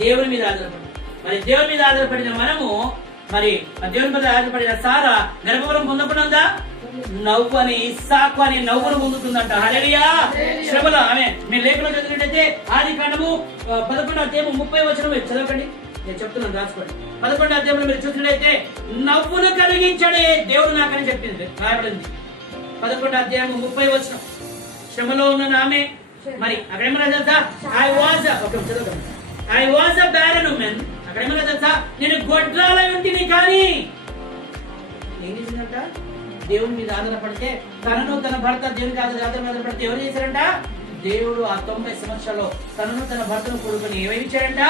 దేవుని మీద ఆధారపడ్డది. మరి దేవుని మీద ఆధారపడిన మనము, మరి దేవుని మీద ఆధారపడిన సారా గర్భఫలం పొందకుండా ఉందా? నవ్వు అని, ఇస్సాకు అని నవ్వును పొందుతుందంట. హల్లెలూయా. శ్రమలో ఆమె నేను లేఖలో చదివినట్టయితే ఆదికాండము 11వ అధ్యాయం 30వ వచనం చదవకండి, నేను చెప్తున్నాను రాసుకోండి. 11వ అధ్యాయంలో మీరు చూసినట్లయితే నవ్వును కలిగించడే దేవుడు నాకని చెప్పింది, రాయబడింది. 11వ అధ్యాయం 30వ వచనం. శ్రమలో ఉన్న ఆమె మరి అక్కడ ఏమన్నా తెలుసా? I was a barren women. అక్కడ ఏమన్నా తెలుసా? నేను గొడ్రాలై ఉంటిని. కానీ ఏం చేసిందంట? దేవుని మీద ఆధారపడితే, తనను తన భర్త దేవునికి ఆధారపడితే ఎవరు చేశారంట? దేవుడు ఆ 90 సంవత్సరాల్లో తనను తన భర్తను కొడుకుని ఏమేమి ఇచ్చాడంట?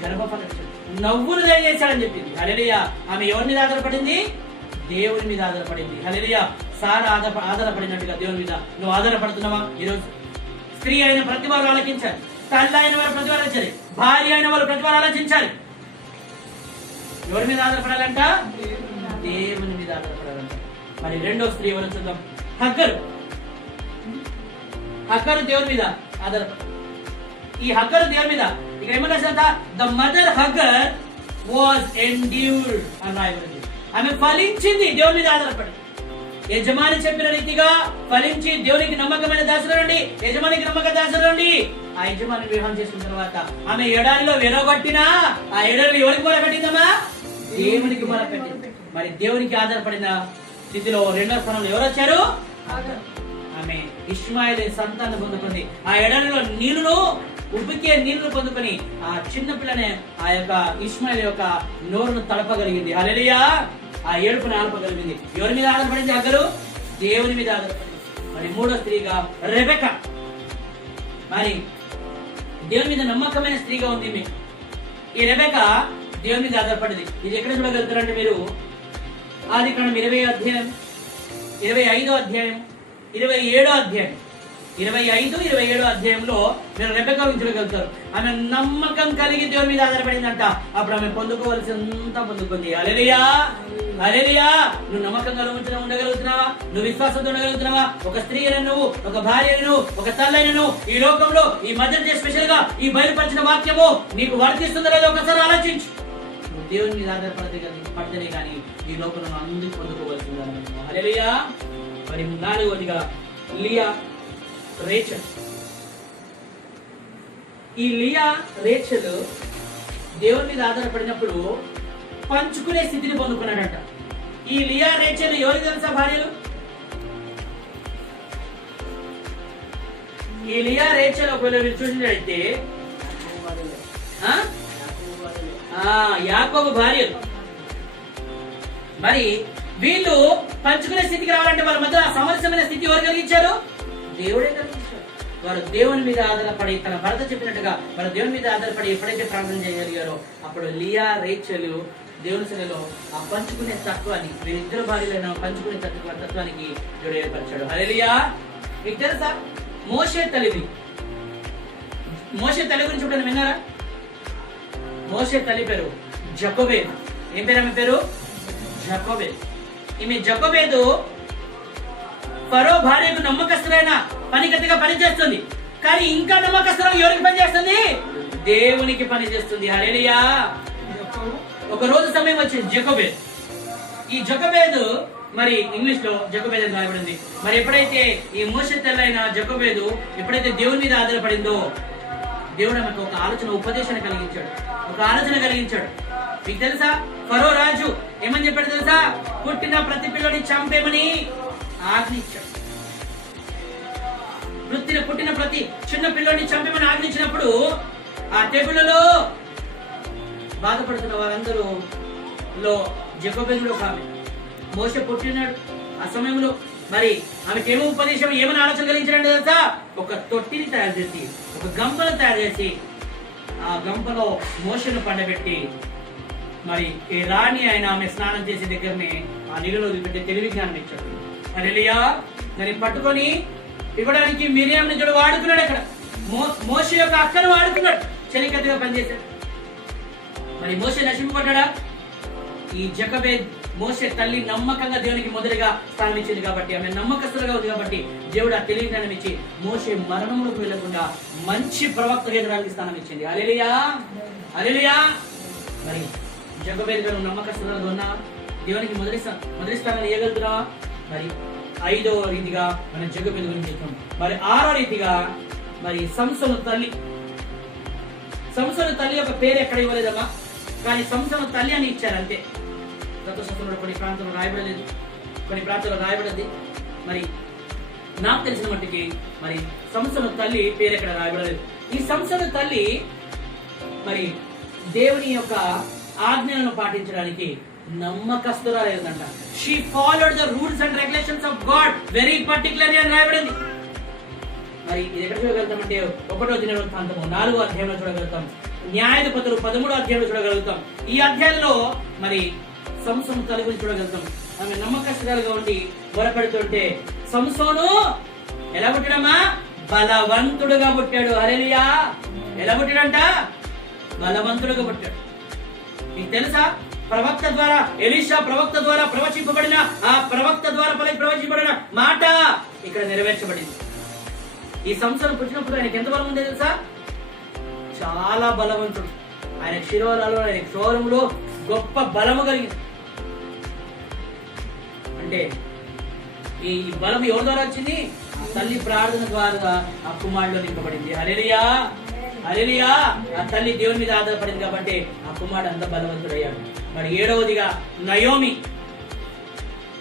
గర్భఫలం ఇచ్చాడు. నవ్వును దయచేశాడని చెప్పింది. హల్లెలూయా. ఆమె ఎవరి మీద ఆధారపడింది? దేవుని మీద ఆధారపడింది. హల్లెలూయా. సారా ఆధారపడినట్టుగా దేవుని మీద నువ్వు ఆధారపడుతున్నావా? ఈరోజు స్త్రీ అయిన ప్రతి వారు ఆలోచించాలి. తల్లి అయిన వారు ప్రతి వారు ఆలోచించాలి. భార్య అయిన వారు ప్రతి వారు ఆలోచించాలి. ఎవరి మీద ఆధారపడాలంట? దేవుని మీద ఆధారపడాలంట. మరి రెండో స్త్రీ ఎవరు చూద్దాం. హగ్గరు దేవుని మీద ఆధారపడ. ఈ హగ్గరు దేవుని మీద ఇక్కడ ఏమన్నా? The mother hugger was endured అని రాయబడింది. ఆమె ఫలించింది దేవుని మీద ఆధారపడి. యజమాని చెప్పిన రీతిగా ఫలించి దేవునికి నమ్మకమైన దాసులు రండి, యజమానికి నమ్మక దాసులు రండి. ఆ యజమాని వివాహం చేసుకున్న తర్వాత ఆమె ఎడారిలో వెరగొట్టినా ఆ ఎడారిలో ఎవరికి మొరపెట్టిందమ్మా? దేవునికి మొరపెట్టింది. మరి దేవునికి ఆధారపడిన స్థితిలో రెండో స్థానంలో ఎవరు వచ్చారు? ఆమె ఇష్మాయేలు సంతానం పొందుకుంది. ఆ ఎడారిలో నీళ్లను, ఉబ్బికే నీళ్లు పొందుకొని ఆ చిన్న పిల్లనే ఆ యొక్క ఇష్మాయేలు యొక్క నోరును తడపగలిగింది. హల్లెలూయా. ఆ ఏడుపును ఆల్పగలిగింది. ఎవరి మీద ఆధారపడింది? అగ్గరు దేవుని మీద ఆధారపడింది. మరి మూడో స్త్రీగా రెబెకా. మరి దేవుని మీద నమ్మకమైన స్త్రీగా ఉంది. ఈ రెబెకా దేవుని మీద ఆధారపడింది. ఇది ఎక్కడ చూడగలుగుతారంటే మీరు ఆదికాండం 20వ అధ్యాయం, 25వ అధ్యాయం, 27వ అధ్యాయం. 25, 27 అధ్యాయంలో మీరు రెబెక్కా గురించి చూడగలుగుతారు. ఆమె నమ్మకం కలిగి దేవుని మీద ఆధారపడిందంట. అప్పుడు ఆమె పొందుకోవాల్సిందంతా పొందుకుంది. హల్లెలూయా, హల్లెలూయా. నువ్వు నమ్మకంగా ఉండగలుగుతున్నావా? నువ్వు విశ్వాసంతో ఉండగలుగుతున్నావా? ఒక స్త్రీ అయిన నువ్వు, ఒక భార్య అయిన నువ్వు, ఒక తల్లి అయిన నువ్వు, ఈ లోకంలో ఈ మధ్య స్పెషల్ గా ఈ బయలుపరిచిన వాక్యము నీకు వర్తిస్తుందో లేదో ఒకసారి ఆలోచించు. నువ్వు దేవుని మీద పడితేనే కానీ ఈ లోకంలో అందరికీ పొందుకోవాల్సిందా? హల్లెలూయా. మరి 4వదిగా లియా, రేచల్. ఈ లియా, రేచల్ దేవుని మీద ఆధారపడినప్పుడు పంచుకునే స్థితిని పొందుకున్నాడంట. ఈ లియా, రేచల్ ఎవరికి తెలుసా భార్యలు? ఈ లియా, రేచల్ ఒకవేళ మీరు చూసినట్లయితే యాకోబు భార్యలు. మరి వీళ్ళు పంచుకునే స్థితికి రావాలంటే వాళ్ళ మధ్య సమరసమైన స్థితి ఎవరు కలిగించారు? దేవుడే కలిగించారు. వారు దేవుని మీద ఆధారపడి తన భర్త చెప్పినట్టుగా వారు దేవుని మీద ఆధారపడి ఎప్పుడైతే ప్రార్థన చేయగలిగారో అప్పుడు లియా, రేచల్ దేవుని సన్నిధిలో ఆ పంచుకునే తత్వాన్ని, వీరిద్దరు భార్యలైన పంచుకునే తత్వానికి దేవుడు ఏర్పరిచాడు. హల్లెలూయా. మీకు తెలుసా మోషే తల్లి? మోషే తల్లి గురించి ఇప్పుడు విన్నారా? మోషే తల్లి పేరు జకోబేదు. ఏం పేరు ఆమె పేరు? జకోబేదు. ఈమె జకోబేదు ఫరో భార్యకు నమ్మకస్తులైన పనిగతిగా పనిచేస్తుంది. కానీ ఇంకా నమ్మకస్తులు ఎవరికి పనిచేస్తుంది? దేవునికి పనిచేస్తుంది. హల్లెలూయా. ఒక రోజు సమయం వచ్చింది జకోబేదు. ఈ జకోబేదు మరి ఇంగ్లీష్ లో జకోబేదు అని రాయబడింది. మరి ఎప్పుడైతే ఈ మోషే తల్లైన జకోబేదు ఎప్పుడైతే దేవుని మీద ఆధారపడిందో దేవుడు ఆమెకు ఒక ఆలోచన, ఉపదేశాన్ని కలిగించాడు. ఒక ఆలోచన కలిగించాడు. మీకు తెలుసా ఫరో రాజు ఏమని చెప్పాడు తెలుసా? పుట్టిన ప్రతి పిల్లని చంపేమని ఆజ్ఞించాడు. పుట్టిన ప్రతి చిన్న పిల్లని చంపేమని ఆజ్ఞించినప్పుడు ఆ తెగులలో బాధపడుతున్న వారందరూ జకోబేదులో ఒక ఆమె. మోషే పుట్టినాడు ఆ సమయంలో. మరి ఆమెకి ఏమో ఉపదేశం, ఏమైనా ఆలోచన కలిగించాడు తెలుసా? ఒక తొట్టిని తయారు చేసి, ఒక గంపను తయారు చేసి ఆ గంపలో మోషను పండబెట్టి మరి ఈ రాణి అయిన ఆమె స్నానం చేసే దగ్గరనే ఆ నీళ్ళలో వదిలిపెట్టి తెలివి జ్ఞానం ఇచ్చాడు. హల్లెలూయా. దాన్ని పట్టుకొని ఇవ్వడానికి మిరియాముని చూడు వాడుకున్నాడు. అక్కడ మోషే యొక్క అక్కను వాడుకున్నాడు, చెలికత్తగా పనిచేశాడు. మరి మోషే నశింపబడ్డా? ఈ జకోబేదు మోషే తల్లి నమ్మకంగా దేవునికి మొదటిగా స్థానం ఇచ్చింది కాబట్టి, ఆమె నమ్మకస్తులుగా ఉంది కాబట్టి దేవుడు ఆ తెలివి జ్ఞానం ఇచ్చి మోషే మరణంలోకి వెళ్లకుండా మంచి ప్రవక్తగా ఎదగడానికి స్థానం ఇచ్చింది. హల్లెలూయా, హల్లెలూయా. మరి జకోబేదు గారు నమ్మకస్తులుగా ఉన్నా దేవునికి మొదటి స్థానాన్ని ఇవ్వగలుగుతున్నావా? మరి 5వ రీతిగా మన జకోబేదు గురించి చెప్తాం. మరి 6వ రీతిగా మరి సంసోను తల్లి. సంసోను తల్లి యొక్క పేరు ఎక్కడ ఇవ్వలేదమ్మా, కానీ సంసోను తల్లి అని ఇచ్చారు అంతే. తత్వశాస్త్రంలో కొన్ని ప్రాంతంలో రాయబడలేదు, కొన్ని ప్రాంతాల్లో రాయబడింది. మరి నాకు తెలిసిన మట్టికి మరి సంసోను తల్లి పేరు ఎక్కడ రాయబడలేదు. ఈ సంసోను తల్లి మరి దేవుని యొక్క ఆజ్ఞలను పాటించడానికి నమ్మకస్తురాలేదంట. She followed the rules and regulations of God very particularly అని రాయబడింది. మరి ఇది ఎక్కడ చూడగలుగుతామంటే 1వ దినవృత్తాంతము 4వ అధ్యాయంలో చూడగలుగుతాం. న్యాయాధిపతులు 13వ అధ్యాయంలో చూడగలుగుతాం. ఈ అధ్యాయంలో మరి సంసోను తల్లి గురించి చూడగలుగుతాం. ఆమె నమ్మకస్తురాలుగా ఉండి మొరపెడుతుంటే సంసోను ఎలా పుట్టాడమ్మా? బలవంతుడుగా పుట్టాడు. హల్లెలూయా. ఎలా పుట్టాడంట? బలవంతుడుగా పుట్టాడు. మీకు తెలుసా ప్రవక్త ద్వారా, ఎలీషా ప్రవక్త ద్వారా ప్రవచింపబడిన ఆ ప్రవక్త ద్వారా ప్రవచింపబడిన మాట ఇక్కడ నెరవేర్చబడింది. ఈ సంసోను పుట్టినప్పుడు ఆయనకి ఎంత బలం ఉందో తెలుసా? చాలా బలవంతుడు. ఆయన శిరోలలో, ఆయన శోరములో గొప్ప బలము కలిగింది. అంటే ఈ బలం ఎవరి ద్వారా వచ్చింది? తల్లి ప్రార్థన ద్వారా ఆ కుమారుడు నింపబడింది. హల్లెలూయా, హల్లెలూయా. ఆ తల్లి దేవుని మీద ఆధారపడింది కాబట్టి ఆ కుమారుడు అంత బలవంతుడయ్యాడు. మరి 7వదిగా నయోమి.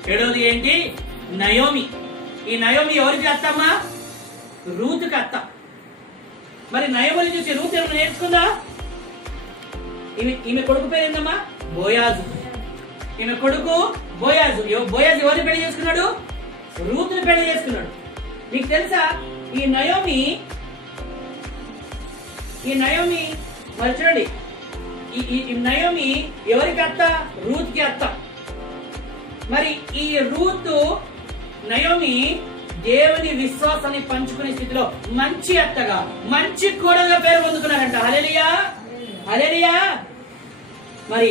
7వది ఏంటి? నయోమి. ఈ నయోమి ఎవరికి అత్తమ్మా? రూతుకి అత్త. మరి నయోమిని చూసి రూతు ఏమైనా నేర్చుకుందా? ఈమె కొడుకు పేరు ఏందమ్మా? బోయాజు. ఈమె కొడుకు బోయాజు. బోయాజు ఎవరిని పెళ్లి చేసుకున్నాడు? రూతుని పెళ్లి చేసుకున్నాడు. మీకు తెలుసా ఈ నయోమి మరి చూడండి, ఈ నయోమి ఎవరికి అత్త? రూత్కి అత్త. మరి ఈ రూతు నయోమి దేవుని విశ్వాసాన్ని పంచుకునే స్థితిలో మంచి అత్తగా, మంచి కోడలుగా పేరు పొందుకున్నారంట. హల్లెలూయా, హల్లెలూయా. మరి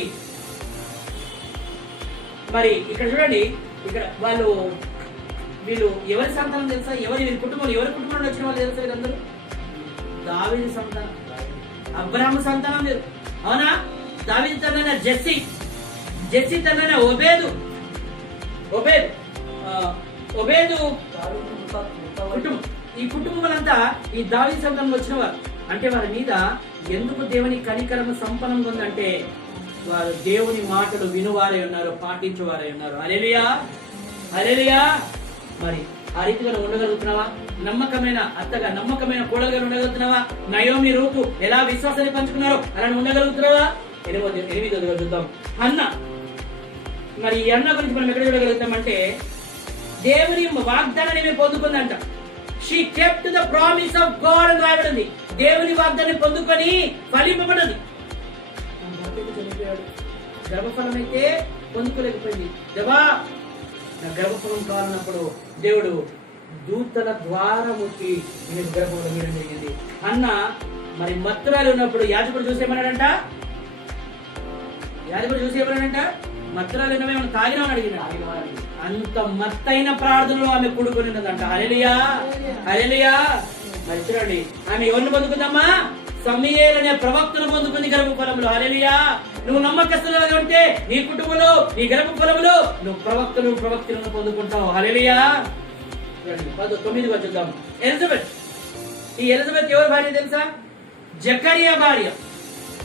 ఇక్కడ చూడండి, ఇక్కడ వీళ్ళు ఎవరి సంతానం తెలుసా? వీరి కుటుంబంలో వచ్చిన వాళ్ళు తెలుసా? వీళ్ళందరూ దావీదు సంతానం, అబ్రహాము సంతానం లేదు, అవునా? దావీదు తండ్రైన జెస్సీ తండ్రైన ఒబేదు కుటుంబం. ఈ కుటుంబాలంతా ఈ దావీదు సంతానం వచ్చిన వారు. అంటే వారి మీద ఎందుకు దేవుని కనికరము సంపన్నంగా ఉందంటే వారు దేవుని మాటలు వినువారై ఉన్నారు, పాటించేవారై ఉన్నారు. హల్లెలూయా, హల్లెలూయా. మరి ఆ రీతిగా ఉండగలుగుతున్నావా? నమ్మకమైన అత్తగా, నమ్మకమైన కోడలుగా ఉండగలుగుతున్నావా? నయోమి, రూతు ఎలా విశ్వాసాన్ని పంచుకున్నారో అలా ఉండగలుగుతున్నావా? 8వ చూద్దాం. అన్న. మరి ఈ అన్న గురించి మనం ఎక్కడ చూడగలుగుతామంటే దేవుని వాగ్దానాన్ని మేము పొందుకుందంట. She kept the promise of God అని రాయబడింది. దేవుని వాగ్దానాన్ని పొందుకొని ఫలింపబడింది. గర్భఫలం అయితే పొందుకోలేకపోయింది. దేవా నా గర్భఫలం కావాలన్నప్పుడు దేవుడు దూతల ద్వారా ముట్టి నేను గర్భఫలం ఇవ్వడం జరిగింది. అన్న మరి మత్తురాలు ఉన్నప్పుడు యాజకుడు చూసేమన్నాడంట. మత్తురాలు ఉన్నవే మనం తాగినామని అడిగిన అంత మత్తైన ప్రార్థనలో ఆమె కూడుకున్నదంట. హల్లెలూయా, హల్లెలూయా. మరి చూడండి, ఆమె ఎవరిని పొందుకుందమ్మా? సమూయేలు అనే ప్రవక్తను పొందుకుంది గర్భఫలంలో. హల్లెలూయా. నువ్వు నమ్మకస్తులుగా ఉంటే నీ కుటుంబంలో, నీ గర్భఫలంలో నువ్వు ప్రవక్తలను పొందుకుంటావు. హల్లెలూయా. 9వ చూద్దాం. ఎలిజబెత్. ఈ ఎలిజబెత్ ఎవరి భార్య తెలుసా? జకరియా భార్య.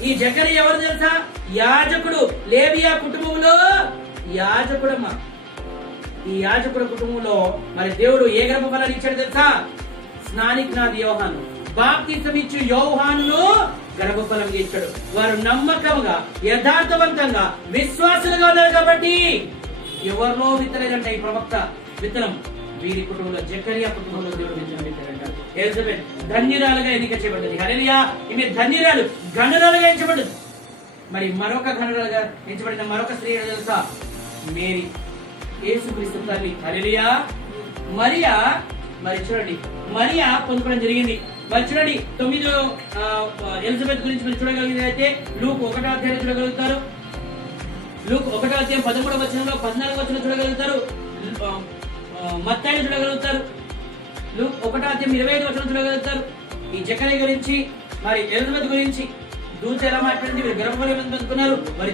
ఈ జకరియా ఎవరు తెలుసా? యాజకుడు. లేవియా కుటుంబంలో యాజకుడమ్మా. ఈ యాజకుడు కుటుంబంలో మరి దేవుడు ఏ గర్భఫలాన్ని ఇచ్చాడు తెలుసా? స్నానికునాది యోహాను. బాప్తిసం ఇచ్చి యోహానును గర్భఫలం ఇచ్చాడు. వారు నమ్మకంగా, యథార్థవంతంగా, విశ్వాసులుగా ఉన్నారు కాబట్టి ఎవరిలో విత్తలేదంట ఈ ప్రవక్త విత్తనం. వీరి కుటుంబంలో, జకరియా కుటుంబంలో దేవుడు విత్తనం విత్తాడంట. ఎలిజబెత్ ధన్యురాలుగా ఎన్నిక చేయబడ్డది. హల్లెలూయా. ఈమె ధన్యురాలు, గణురాలుగా ఎంచబడ్డది. మరి మరొక గణురాలుగా ఎంచబడిన మరొక స్త్రీ తెలుసా? మేరీ, యేసుక్రీస్తు తల్లి. హల్లెలూయా. మరియా. మరి చూడండి, మరియా పొందుకోవడం జరిగింది. మరి చూడండి, 9 ఎలిజబెత్ గురించి మీరు చూడగలిగితే అయితే లూక్ 1వ అధ్యాయం చూడగలుగుతారు. లూక్ 1వ అధ్యాయం 13వ వచనంలో 14వ వచనం చూడగలుగుతారు. మత్తయి చూడగలుగుతారు. లూక్ 1వ అధ్యాయం 25వ వచనం చూడగలుగుతారు. ఈ జకరియా గురించి, మరి ఎలిజబెత్ గురించి దూత ఎలా మాట్లాడింది, వీరు గర్భఫలం పొందుకున్నారు, మరి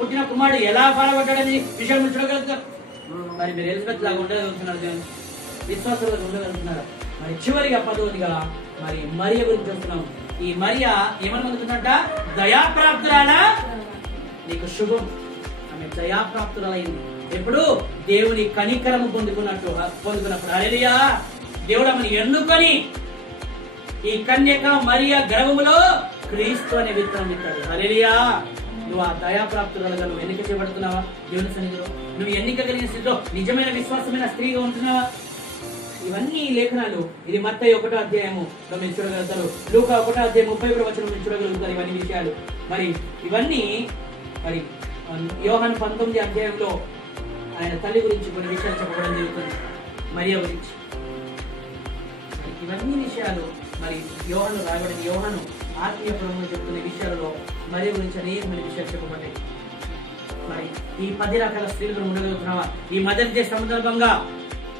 పుట్టిన కుమారుడు ఎలా బాధపడ్డాడని విషయం చూడగలుగుతారు. మరి మీరు ఎలిజబెత్ లాగా ఉండగలుగుతున్నారు, కానీ విశ్వాసంలో ఉండగలుగుతున్నారు. మరి చివరిగా 10వదిగా మరి మరియ గురించి చూస్తున్నాం. ఈ మరియా ఏమని పొందుతుందంట? దయాప్రాప్తురాలా, నీకు శుభం. ఆమె దయాప్రాప్తురాలైంది. ఎప్పుడు? దేవుని కనికరము పొందుకున్నప్పుడు. హల్లెలూయా. దేవుడు ఆమెను ఎన్నుకొని ఈ కన్యక మరియ గర్భములో క్రీస్తు అనే విత్తనం ఇస్తాడు. హల్లెలూయా. నువ్వు ఆ దయాప్రాప్తురాలుగా నువ్వు ఎన్నిక చేయబడుతున్నావా? దేవుని సన్నిధిలో నువ్వు ఎన్నిక కలిగిన స్థితిలో నిజమైన విశ్వాసమైన స్త్రీగా ఉంటున్నావా? ఇవన్నీ లేఖనాలు. ఇది మత్తయి 1వ అధ్యాయము మీరు చూడగలుగుతారు. లూకా 1వ అధ్యాయం 31వ వచనం మీరు చూడగలుగుతారు. ఇవన్నీ విషయాలు మరి ఇవన్నీ మరి యోహాను 19వ అధ్యాయంలో ఆయన తల్లి గురించి కొన్ని విషయాలు చెప్పడం జరుగుతుంది, మరియ గురించి. ఇవన్నీ విషయాలు మరి యోహాను రాయబడింది. యోహాను ఆత్మీయ ప్రభువును చెప్తున్న విషయాలలో మరియ గురించి అనేకమైన విషయాలు చెప్పబడ్డాయి. మరి ఈ 10 రకాల స్త్రీలను ఉండగలుగుతున్నావా? ఈ మధ్య సందర్భంగా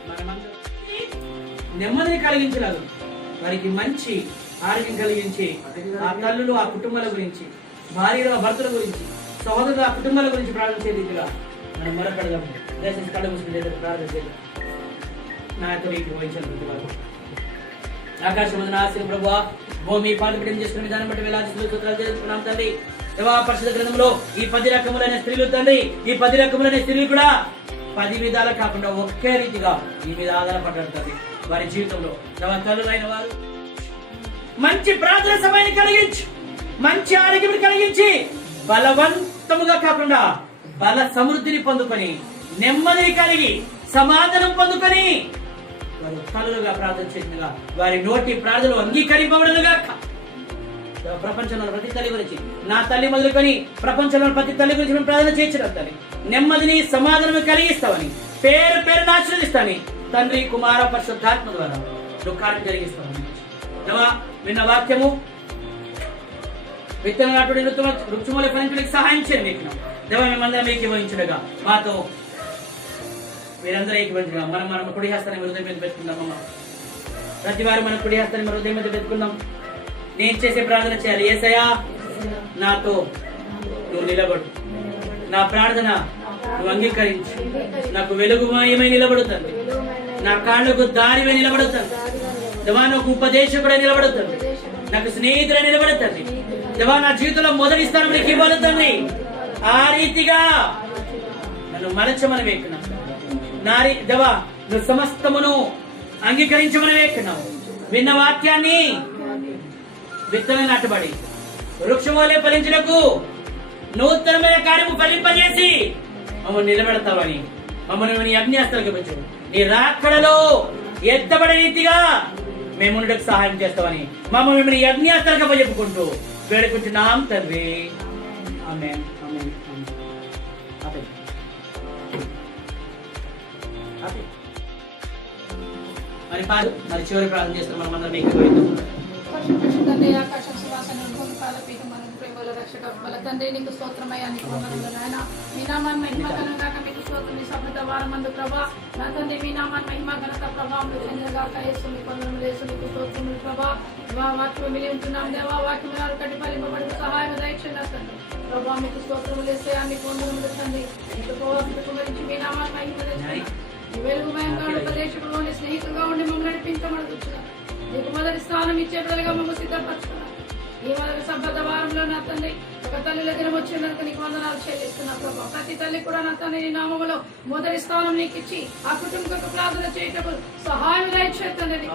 మనమందరం నెమ్మదిని కలిగించలేదు, వారికి మంచి ఆరోగ్యం కలిగించి ఆ తల్లులు, ఆ కుటుంబాల గురించి, భార్యలు, ఆ భర్తల గురించి, సహోదరులు, ఆ కుటుంబాల గురించి ప్రార్థించే రీతిగా మనం మొరపెడదాం. దయచేసి కళ్ళు మూసుకుని ప్రార్థన చేద్దాం. నాతో వహించాలి ప్రతి వారు. ఆకాశం ఆశీర్వ ప్రభువా, భూమి పాల్పడం చేసుకున్న విధానం బట్టి వేలాది స్తోత్రాలు చెల్లించుకున్నాం తండ్రి. దేవా, పరిశుద్ధ గ్రంథంలో ఈ 10 రకములైన స్త్రీలు తండ్రి, ఈ 10 రకములైన స్త్రీలు కూడా 10 విధాలు కాకుండా ఒకే రీతిగా ఈ మీద ఆధారపడ్డారు తండ్రి. వారి జీవితంలో తల్లులైన వారు మంచి ప్రార్థన సమయాన్ని కలిగించి, మంచి ఆరోగ్యం కలిగించి, బలవంతముగా కాకుండా బల సమృద్ధిని పొందుకొని, నెమ్మదిని కలిగి, సమాధానం పొందుకొని వారు తల్లులుగా ప్రార్థన చేసినగా వారి నోటి ప్రార్థనలు అంగీకరింపబడునుగా. ప్రపంచంలో ప్రతి తల్లి గురించి, నా తల్లి మొదలుకొని ప్రపంచంలో ప్రతి తల్లి గురించి మేము ప్రార్థన చేయించడం తల్లి. నెమ్మదిని, సమాధానం కలిగిస్తామని, పేరు పేరును ఆశీర్వదిస్తామని తండ్రి కుమార పరిశుద్ధాత్మ ద్వారా నువ్వు కార్యం జరిగిస్తావు. దేవా విన్న వాక్యము విత్తనం నాటుడి వృక్షముల ఫలించడానికి సహాయం చేయండి. మీకు దేవా మేమందరం ఏకీభవించుడుగా మాతో మీరందరూ ఏకీభవించుగా మనం కుడి హస్తాన్ని హృదయం మీద పెట్టుకుందామమ్మా. ప్రతి వారు మన కుడి హస్తాన్ని మన హృదయం మీద పెట్టుకుందాం. నేను చేసే ప్రార్థన చేయాలి. యేసయ్యా నాతో నువ్వు నిలబడు, నా ప్రార్థన నువ్వు అంగీకరించి నాకు వెలుగుమయమై నిలబడుతుంది, నా కాళ్ళకు దారివై నిలబడుతుంది, దేవా నాకు ఉపదేశకుడై నిలబడుతుంది, నాకు స్నేహితుడై నిలబడుతుంది, దేవా నా జీవితంలో మొదటి స్థానం నీకు ఇవ్వబడుతుంది. ఆ రీతిగా నన్ను మలచమని వేకున్నావు. దేవా నువ్వు సమస్తమును అంగీకరించమని వేకున్నావు. విన్న వాక్యాన్ని విత్తనం నాటబడి వృక్షమోలే ఫలించుటకు నూతనమైన కార్యము ఫలింపజేసి మమ్మల్ని నిలబెడతావని, మమ్మల్ని నీ అగ్నిహస్తాలకు పెంచు, నీ రాకడలో ఎత్తబడే రీతిగా మేము ఉండడానికి సహాయం చేస్తామని మమ్మల్ని నీ అగ్నిహస్తాలకు చెప్పుకుంటూ వేడుకుంటున్నాం తండ్రి. ఆమేన్. ఆమేన్. ఆమేన్. మరి చివరి ప్రార్థన చేస్తాం. మనం అందరం మీకు తండ్రి ఆకాశం సువాసన పాలపీఠం మన ప్రేమల రక్షక బల తండ్రి నీకు స్తోత్రమయ్యా, నీకు వందనములు నాయన. మీ నామాన్ని మహిమ ఘనత మీకు స్తోత్రం. ఈ సభ్యత వారమందు ప్రభా నా తండ్రి మీ నామాన్ని మహిమ ఘనత ప్రభావం చెందినగాక. యేసు మీకు వందనములు, యేసు మీకు స్తోత్రములు ప్రభా. వాక్యం మిలి ఉంటున్నాం దేవా, వాక్యం కట్టి ఫలింపబడుకు సహాయం దయచేయండి తండ్రి. ప్రభా మీకు స్తోత్రములు యేసయ్యా, మీకు వందనములు తండ్రి. నీకు గురించి మీ నామాన్ని మహిమ తెచ్చుకున్నాం. ఈ వెలుగుమయంగా ఉపదేశకులోని స్నేహితులుగా ఉండి మమ్మల్ని నడిపించమడుగుతున్నాం. నీకు మొదటి స్థానం ఇచ్చే బిడ్డలుగా మమ్మల్ని సిద్ధపరచుకున్నాం. ఈ మొదటి సభ్యత వారంలో నా తండ్రి ఒక తల్లిల దినం వచ్చినందుకు నీకు వందనాలు చెల్లిస్తున్నా ప్రభా. ప్రతి తల్లి కూడా నా తండ్రి నీ నామములో మొదటి స్థానం నీకు ఇచ్చి ఆ కుటుంబకు ప్రార్థన చేయటకు సహాయం దయచేతండి.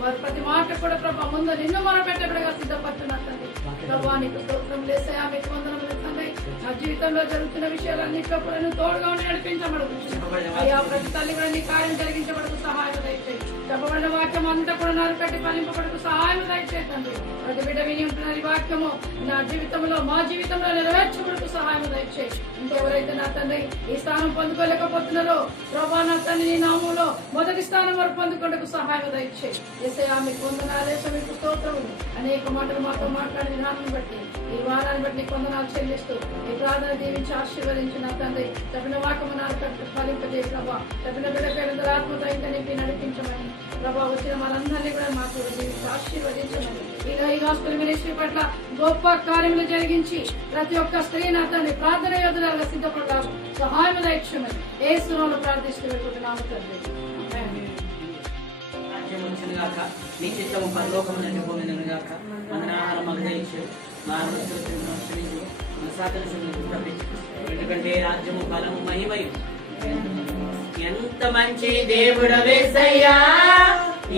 వారి ప్రతి మాట కూడా ప్రభా ముందు నిన్ను మొరపెట్టబడిగా సిద్ధపడుతున్నా తండ్రి. ప్రభా నీకు స్తోత్రం లేసయా, మీకు వందనములు తండ్రి. నా జీవితంలో జరుగుతున్న విషయాలన్నింటిలో కూడా నువ్వు తోడుగా ఉండి నడిపించబడుతున్నావు అయ్యా. ప్రతి తల్లి కూడా నీ కార్యం జరిగించబడుకు సహాయం దయచేయి. చెప్పబడిన వాక్యం అంతా కూడా నరుకట్టి ఫలింపబడుకు సహాయం దయచేతండి. ప్రతి బిడ్డ విని ఉంటున్న ఈ వాక్యము నా జీవితంలో మా జీవితంలో నెరవేర్చబడుకు సహాయం దయచేయి. ఇంకెవరైతే నా తండ్రి ఈ స్థానం పొందుకోలేకపోతున్నారో ప్రభా నా తండ్రి నీ నామంలో మొదటి స్థానం వరకు పొందుకోవడానికి సహాయం దయచేయి. యేసయ్యా మీకు వందనాలు, యేసు మీకు స్తోత్రములు. అనేక మాటలు మాతో మాట్లాడిన విధానం బట్టి ఈ వారాన్ని బట్టి నీకు వందనాలు చెల్లిస్తూ ఈ ప్రార్థన దీవించి ఆశీర్వదించిన తండ్రి. తప్పిన వాక్యము నాకు ఫలింపజేయ ప్రభా. తప్పిన బిడ్డపేరు ఆత్మతో ఇంకా నింపి నడిపించమని ప్రభా. వచ్చిన వాళ్ళందరినీ కూడా మాకు దీవించి ఆశీర్వదించమని ఈ హాస్పిటల్ మినిస్ట్రీ పట్ల గొప్ప కార్యములు జరిగించి ప్రతి ఒక్క స్త్రీ నా తండ్రి ప్రార్థన యోధులుగా సిద్ధపడడానికి సహాయం దయచేయమని యేసు నామములో ప్రార్థిస్తూ పెట్టుకుంటున్నాము తండ్రి. గాక నీ చిత్తము పరలోకమునందు భూమినందుగాక మన ఆహారం మాకు దయచేయు, మా ఎందుకంటే రాజ్యము బలము మహిమయు. ఎంత మంచి దేవుడవేసయ్యా,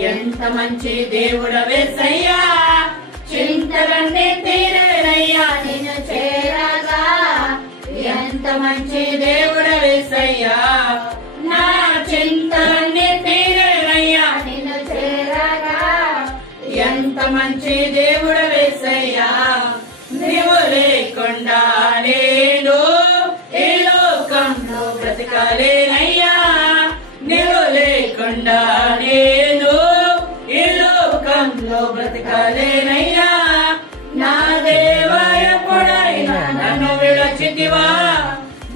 ఎంత మంచి దేవుడవేసయ్యా, చింతలన్నీ తీరేనయ్యా నిన్ను చేరగా. ఎంత మంచి దేవుడవేసయ్యా, నా చింతలన్నీ తీరేనయ్యా నిన్ను చేరగా. ఎంత మంచి దేవుడవేసయ్యా, నీవు లేకుండా నేను ఈ లోకంలో బ్రతకలేనయ్యా. నీవు లేకుండా నేను ఈ లోకంలో బ్రతకలేనయ్యా. నా దేవా ఎప్పుడైనా నన్ను విడచితివా,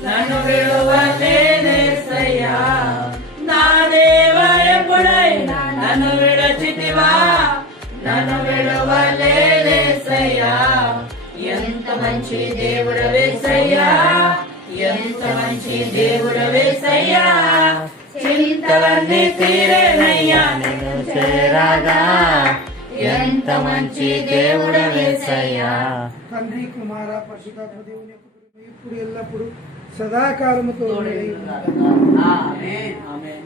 నన్ను విడువలేనయ్యా. నా దేవా ఎప్పుడైనా నన్ను విడచితివా, నన్ను విడువలేనయ్యా. ఎంత మంచి దేవుడవేసయ్యా, ఎంత మంచి దేవుడవేసయ్యా, చింతలన్నీ తీరేనయ్యా నిన్ను చేరగా. ఎంత మంచి దేవుడవేసయ్యా. తండ్రి కుమార పరిశుద్ధాత్మ దేవుని యొక్క కృప ఇప్పుడు ఎల్లప్పుడు సదాకాలముతో ఆమేన్. ఆమేన్. ఆమేన్.